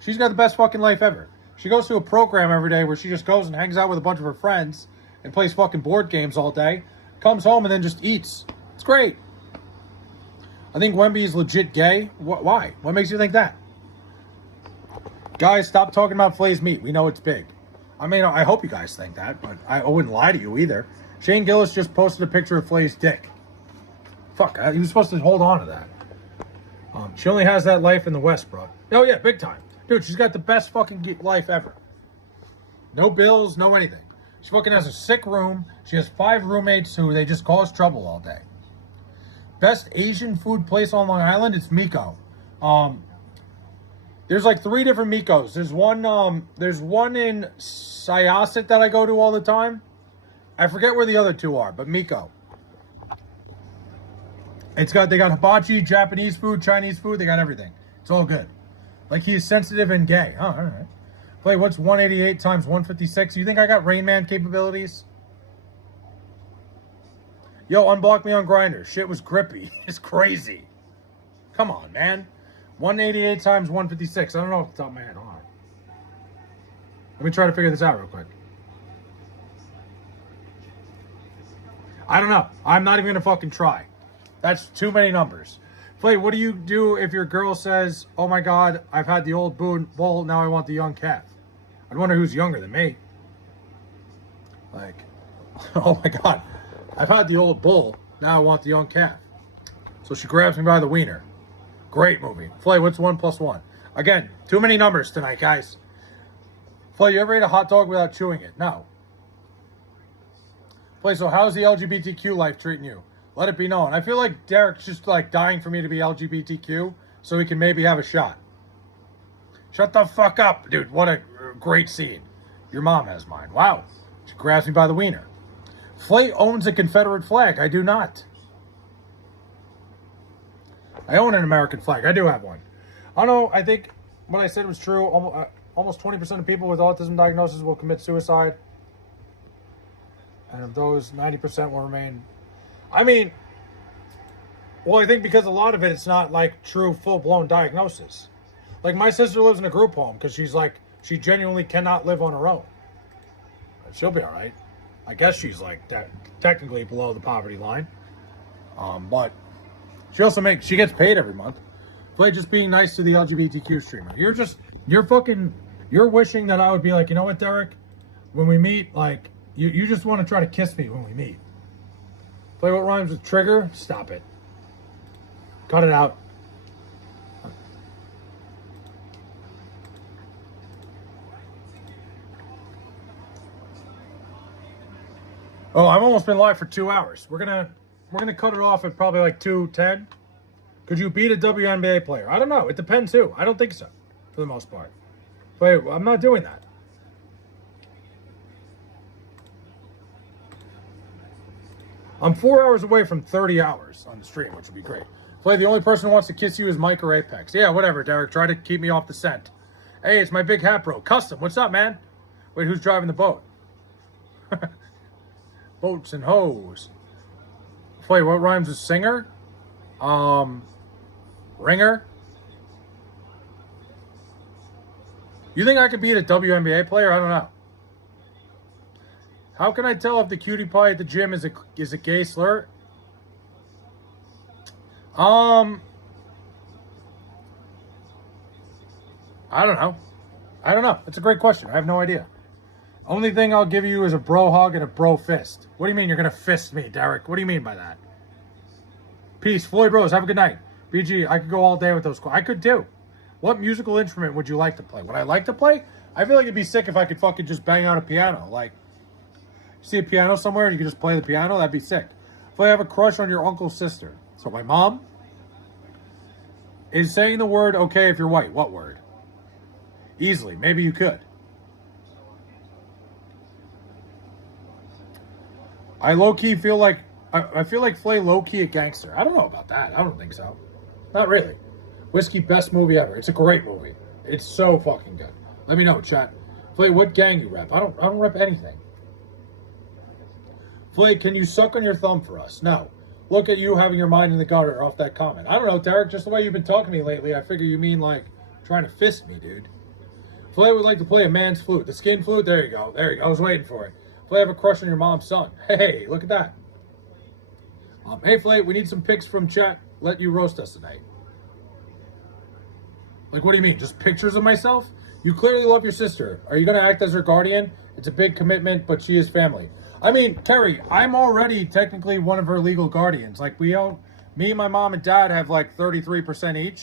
she's got the best fucking life ever. She goes to a program every day where she just goes and hangs out with a bunch of her friends and plays fucking board games all day. Comes home and then just eats. It's great. I think Wemby is legit gay. Why? What makes you think that? Guys, stop talking about Flay's meat. We know it's big. I mean, I hope you guys think that, but I wouldn't lie to you either. Shane Gillis just posted a picture of Flay's dick. Fuck, he was supposed to hold on to that. She only has that life in the West, bro. Oh, yeah, big time. Dude, she's got the best fucking life ever. No bills, no anything. She fucking has a sick room. She has 5 roommates who they just cause trouble all day. Best Asian food place on Long Island, it's Miko. There's like 3 different Mikos. There's one in Syosset that I go to all the time. I forget where the other 2 are, but Miko. They got hibachi, Japanese food, Chinese food, they got everything. It's all good. Like he's sensitive and gay. Oh, all right. Play, what's 188 times 156? You think I got Rain Man capabilities? Yo, unblock me on Grindr. Shit was grippy. It's crazy. Come on, man. 188 times 156. I don't know off the top of my head. Hold on. Let me try to figure this out real quick. I don't know. I'm not even going to fucking try. That's too many numbers. Play, what do you do if your girl says, oh my God, I've had the old bull, now I want the young calf? I'd wonder who's younger than me. Like, oh my God, I've had the old bull, now I want the young calf. So she grabs me by the wiener. Great movie. Flay, what's 1 + 1? Again, too many numbers tonight, guys. Flay, you ever ate a hot dog without chewing it? No. Flay, so how's the LGBTQ life treating you? Let it be known. I feel like Derek's just like dying for me to be LGBTQ so he can maybe have a shot. Shut the fuck up, dude. What a great scene. Your mom has mine. Wow. She grabs me by the wiener. Flay owns a Confederate flag. I do not. I own an American flag. I do have one. I don't know. I think what I said was true. Almost 20% of people with autism diagnosis will commit suicide. And of those, 90% will remain. I mean, well, I think because a lot of it, it's not like true full-blown diagnosis. Like my sister lives in a group home because she's like, she genuinely cannot live on her own. She'll be all right. I guess she's like that, technically below the poverty line. But she gets paid every month. For just being nice to the LGBTQ streamer. You're wishing that I would be like, you know what, Derek? When we meet, like, you just want to try to kiss me when we meet. Play what rhymes with trigger? Stop it. Cut it out. Oh, I've almost been live for 2 hours. We're gonna cut it off at probably like 2:10. Could you beat a WNBA player? I don't know. It depends who. I don't think so, for the most part. Wait, I'm not doing that. I'm 4 hours away from 30 hours on the stream, which would be great. Play, the only person who wants to kiss you is Mike or Apex. Yeah, whatever, Derek. Try to keep me off the scent. Hey, it's my big hat bro. Custom, what's up, man? Wait, who's driving the boat? Boats and hoes. Wait, what rhymes with singer? Ringer? You think I could beat a WNBA player? I don't know. How can I tell if the cutie pie at the gym is a gay slur? I don't know. It's a great question. I have no idea. Only thing I'll give you is a bro hug and a bro fist. What do you mean you're going to fist me, Derek? What do you mean by that? Peace. Floyd Rose, have a good night. BG, I could go all day with those. I could too. What musical instrument would you like to play? Would I like to play? I feel like it'd be sick if I could fucking just bang out a piano. Like, see a piano somewhere and you can just play the piano? That'd be sick. If I have a crush on your uncle's sister. So my mom is saying the word okay if you're white. What word? Easily. Maybe you could. I low-key feel like... I feel like Flay low-key a gangster. I don't know about that. I don't think so. Not really. Whiskey, best movie ever. It's a great movie. It's so fucking good. Let me know, chat. Flay, what gang you rep? I don't rep anything. Flay, can you suck on your thumb for us? No. Look at you having your mind in the gutter off that comment. I don't know, Derek. Just the way you've been talking to me lately, I figure you mean, like, trying to fist me, dude. Flay would like to play a man's flute. The skin flute? There you go. There you go. I was waiting for it. Flay, have a crush on your mom's son. Hey, look at that. Hey, Flay, we need some pics from chat. Let you roast us tonight. Like, what do you mean? Just pictures of myself? You clearly love your sister. Are you going to act as her guardian? It's a big commitment, but she is family. I mean, Kerry, I'm already technically one of her legal guardians. Like, me and my mom and dad have like 33% each.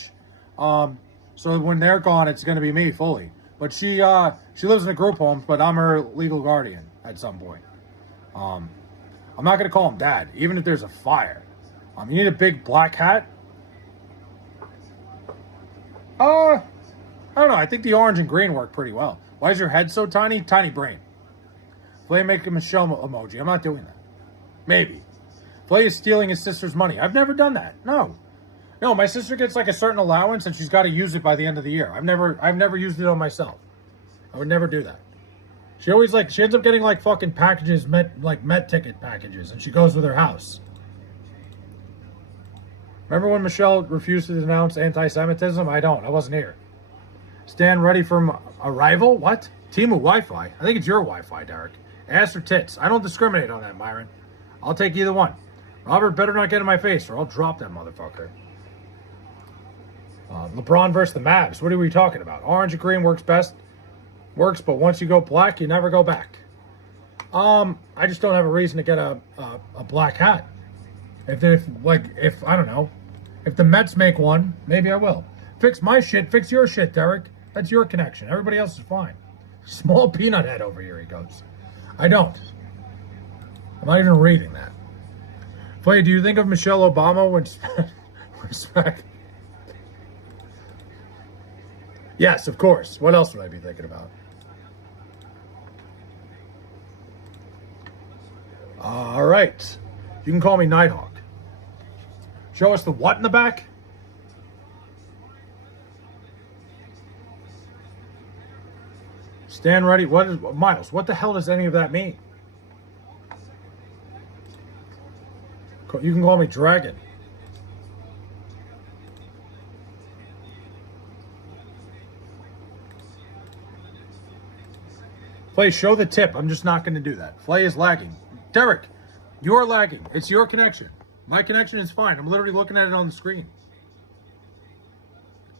So when they're gone, it's going to be me fully. But she lives in a group home, but I'm her legal guardian at some point. I'm not going to call him dad, even if there's a fire. You need a big black hat? I don't know. I think the orange and green work pretty well. Why is your head so tiny? Tiny brain. Flay, make a Michelle emoji. I'm not doing that. Maybe. Flay is stealing his sister's money. I've never done that. No, my sister gets like a certain allowance and she's got to use it by the end of the year. I've never used it on myself. I would never do that. She ends up getting like fucking packages, Met ticket packages, and she goes with her house. Remember when Michelle refused to denounce anti-Semitism? I wasn't here. Stand ready for arrival? What? Temu Wi-Fi? I think it's your Wi-Fi, Derek. Ass or tits? I don't discriminate on that, Myron. I'll take either one. Robert better not get in my face or I'll drop that motherfucker. LeBron versus the Mavs. What are we talking about? Orange and green works best. Works, but once you go black, you never go back. I just don't have a reason to get a black hat. If I don't know, if the Mets make one, maybe I will. Fix my shit, fix your shit, Derek. That's your connection. Everybody else is fine. Small peanut head over here, he goes. I don't. I'm not even reading that. Flay, do you think of Michelle Obama when smack? Yes, of course. What else would I be thinking about? All right. You can call me Nighthawk. Show us the what in the back? Stand ready. Miles, what the hell does any of that mean? You can call me Dragon. Flay, show the tip. I'm just not going to do that. Flay is lagging. Derek, you're lagging. It's your connection. My connection is fine. I'm literally looking at it on the screen.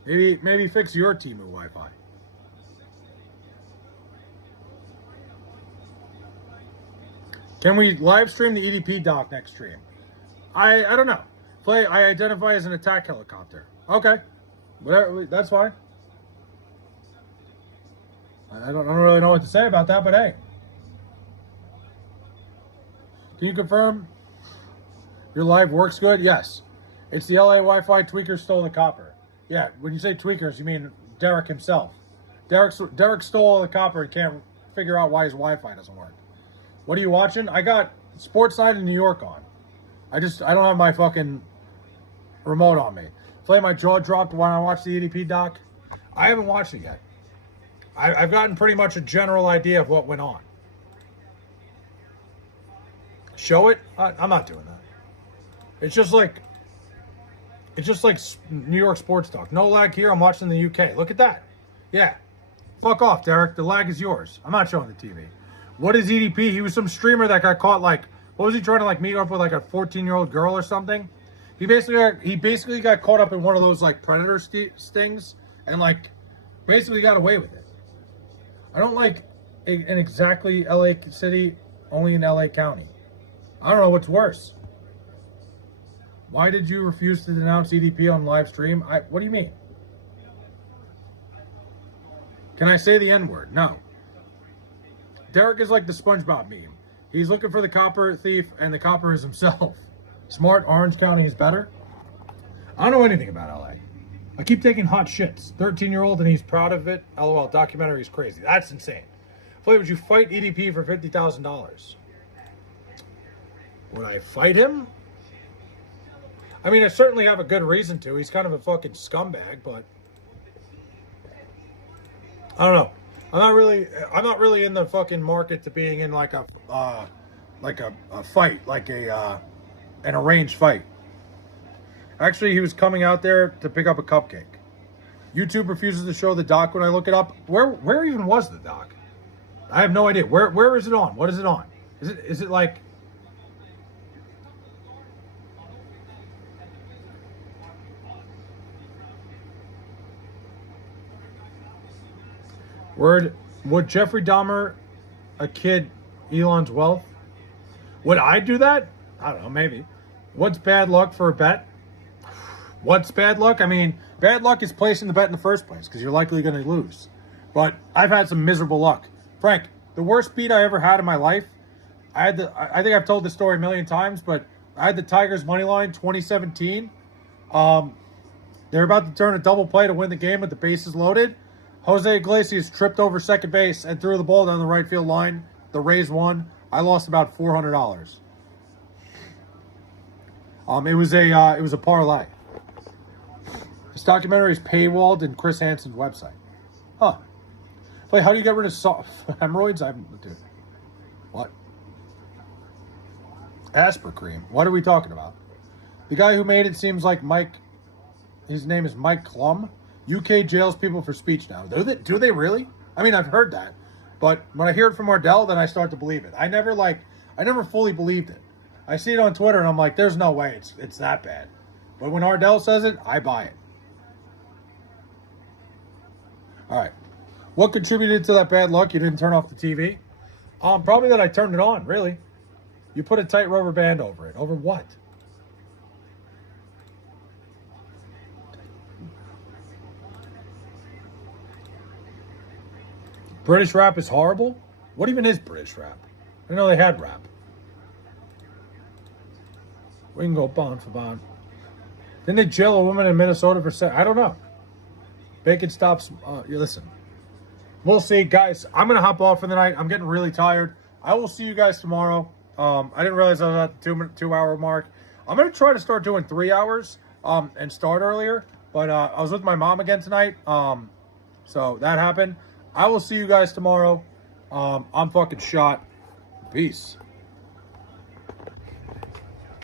Maybe fix your Temu Wi-Fi. Can we live stream the EDP doc next stream? I don't know. Flay, I identify as an attack helicopter. Okay. That's fine. I don't really know what to say about that, but hey. Can you confirm your live works good? Yes. It's the LA Wi-Fi tweaker stole the copper. Yeah, when you say tweakers, you mean Derek himself. Derek stole the copper and can't figure out why his Wi-Fi doesn't work. What are you watching? I got Sports Night in New York on. I don't have my fucking remote on me. Flay, my jaw dropped when I watched the EDP doc. I haven't watched it yet. I've gotten pretty much a general idea of what went on. Show it? I'm not doing that. It's just like New York sports talk. No lag here. I'm watching the UK. Look at that. Yeah. Fuck off, Derek. The lag is yours. I'm not showing the TV. What is EDP? He was some streamer that got caught like, what was he trying to like meet up with like a 14-year-old girl or something? He basically got caught up in one of those like predator stings and like basically got away with it. I don't like an exactly LA city, only in LA County. I don't know what's worse. Why did you refuse to denounce EDP on live stream? What do you mean? Can I say the N-word? No. Derek is like the SpongeBob meme. He's looking for the copper thief, and the copper is himself. Smart, Orange County is better. I don't know anything about LA. I keep taking hot shits. 13-year-old, and he's proud of it. LOL, documentary is crazy. That's insane. Floyd, would you fight EDP for $50,000? Would I fight him? I mean, I certainly have a good reason to. He's kind of a fucking scumbag, but I don't know. I'm not really in the fucking market to being in like a fight, like an arranged fight. Actually, he was coming out there to pick up a cupcake. YouTube refuses to show the doc when I look it up. Where even was the doc? I have no idea. Where is it on? What is it on? Is it like? Would Jeffrey Dahmer a kid Elon's wealth? Would I do that? I don't know, maybe. What's bad luck for a bet? What's bad luck? I mean, bad luck is placing the bet in the first place because you're likely going to lose. But I've had some miserable luck. Frank, the worst beat I ever had in my life, I think I've told this story a million times, but I had the Tigers money line 2017. They're about to turn a double play to win the game with the bases loaded. Jose Iglesias tripped over second base and threw the ball down the right field line. The Rays won. I lost about $400. It was a parlay. This documentary is paywalled in Chris Hansen's website. Huh. Wait, how do you get rid of hemorrhoids? Dude. What? Aspercream. What are we talking about? The guy who made it seems like Mike. His name is Mike Klum. UK jails people for speech now. Do they really? I mean, I've heard that. But when I hear it from Ardell, then I start to believe it. I never fully believed it. I see it on Twitter and I'm like, there's no way it's that bad. But when Ardell says it, I buy it. All right. What contributed to that bad luck? You didn't turn off the TV? Probably that I turned it on, really. You put a tight rubber band over it. Over what? British rap is horrible? What even is British rap? I didn't know they had rap. We can go bond for bond. Didn't they jail a woman in Minnesota for sex? I don't know. Bacon stops. Listen. We'll see. Guys, I'm going to hop off for the night. I'm getting really tired. I will see you guys tomorrow. I didn't realize I was at the 2 hour mark. I'm going to try to start doing 3 hours and start earlier. But I was with my mom again tonight. So that happened. I will see you guys tomorrow. I'm fucking shot. Peace.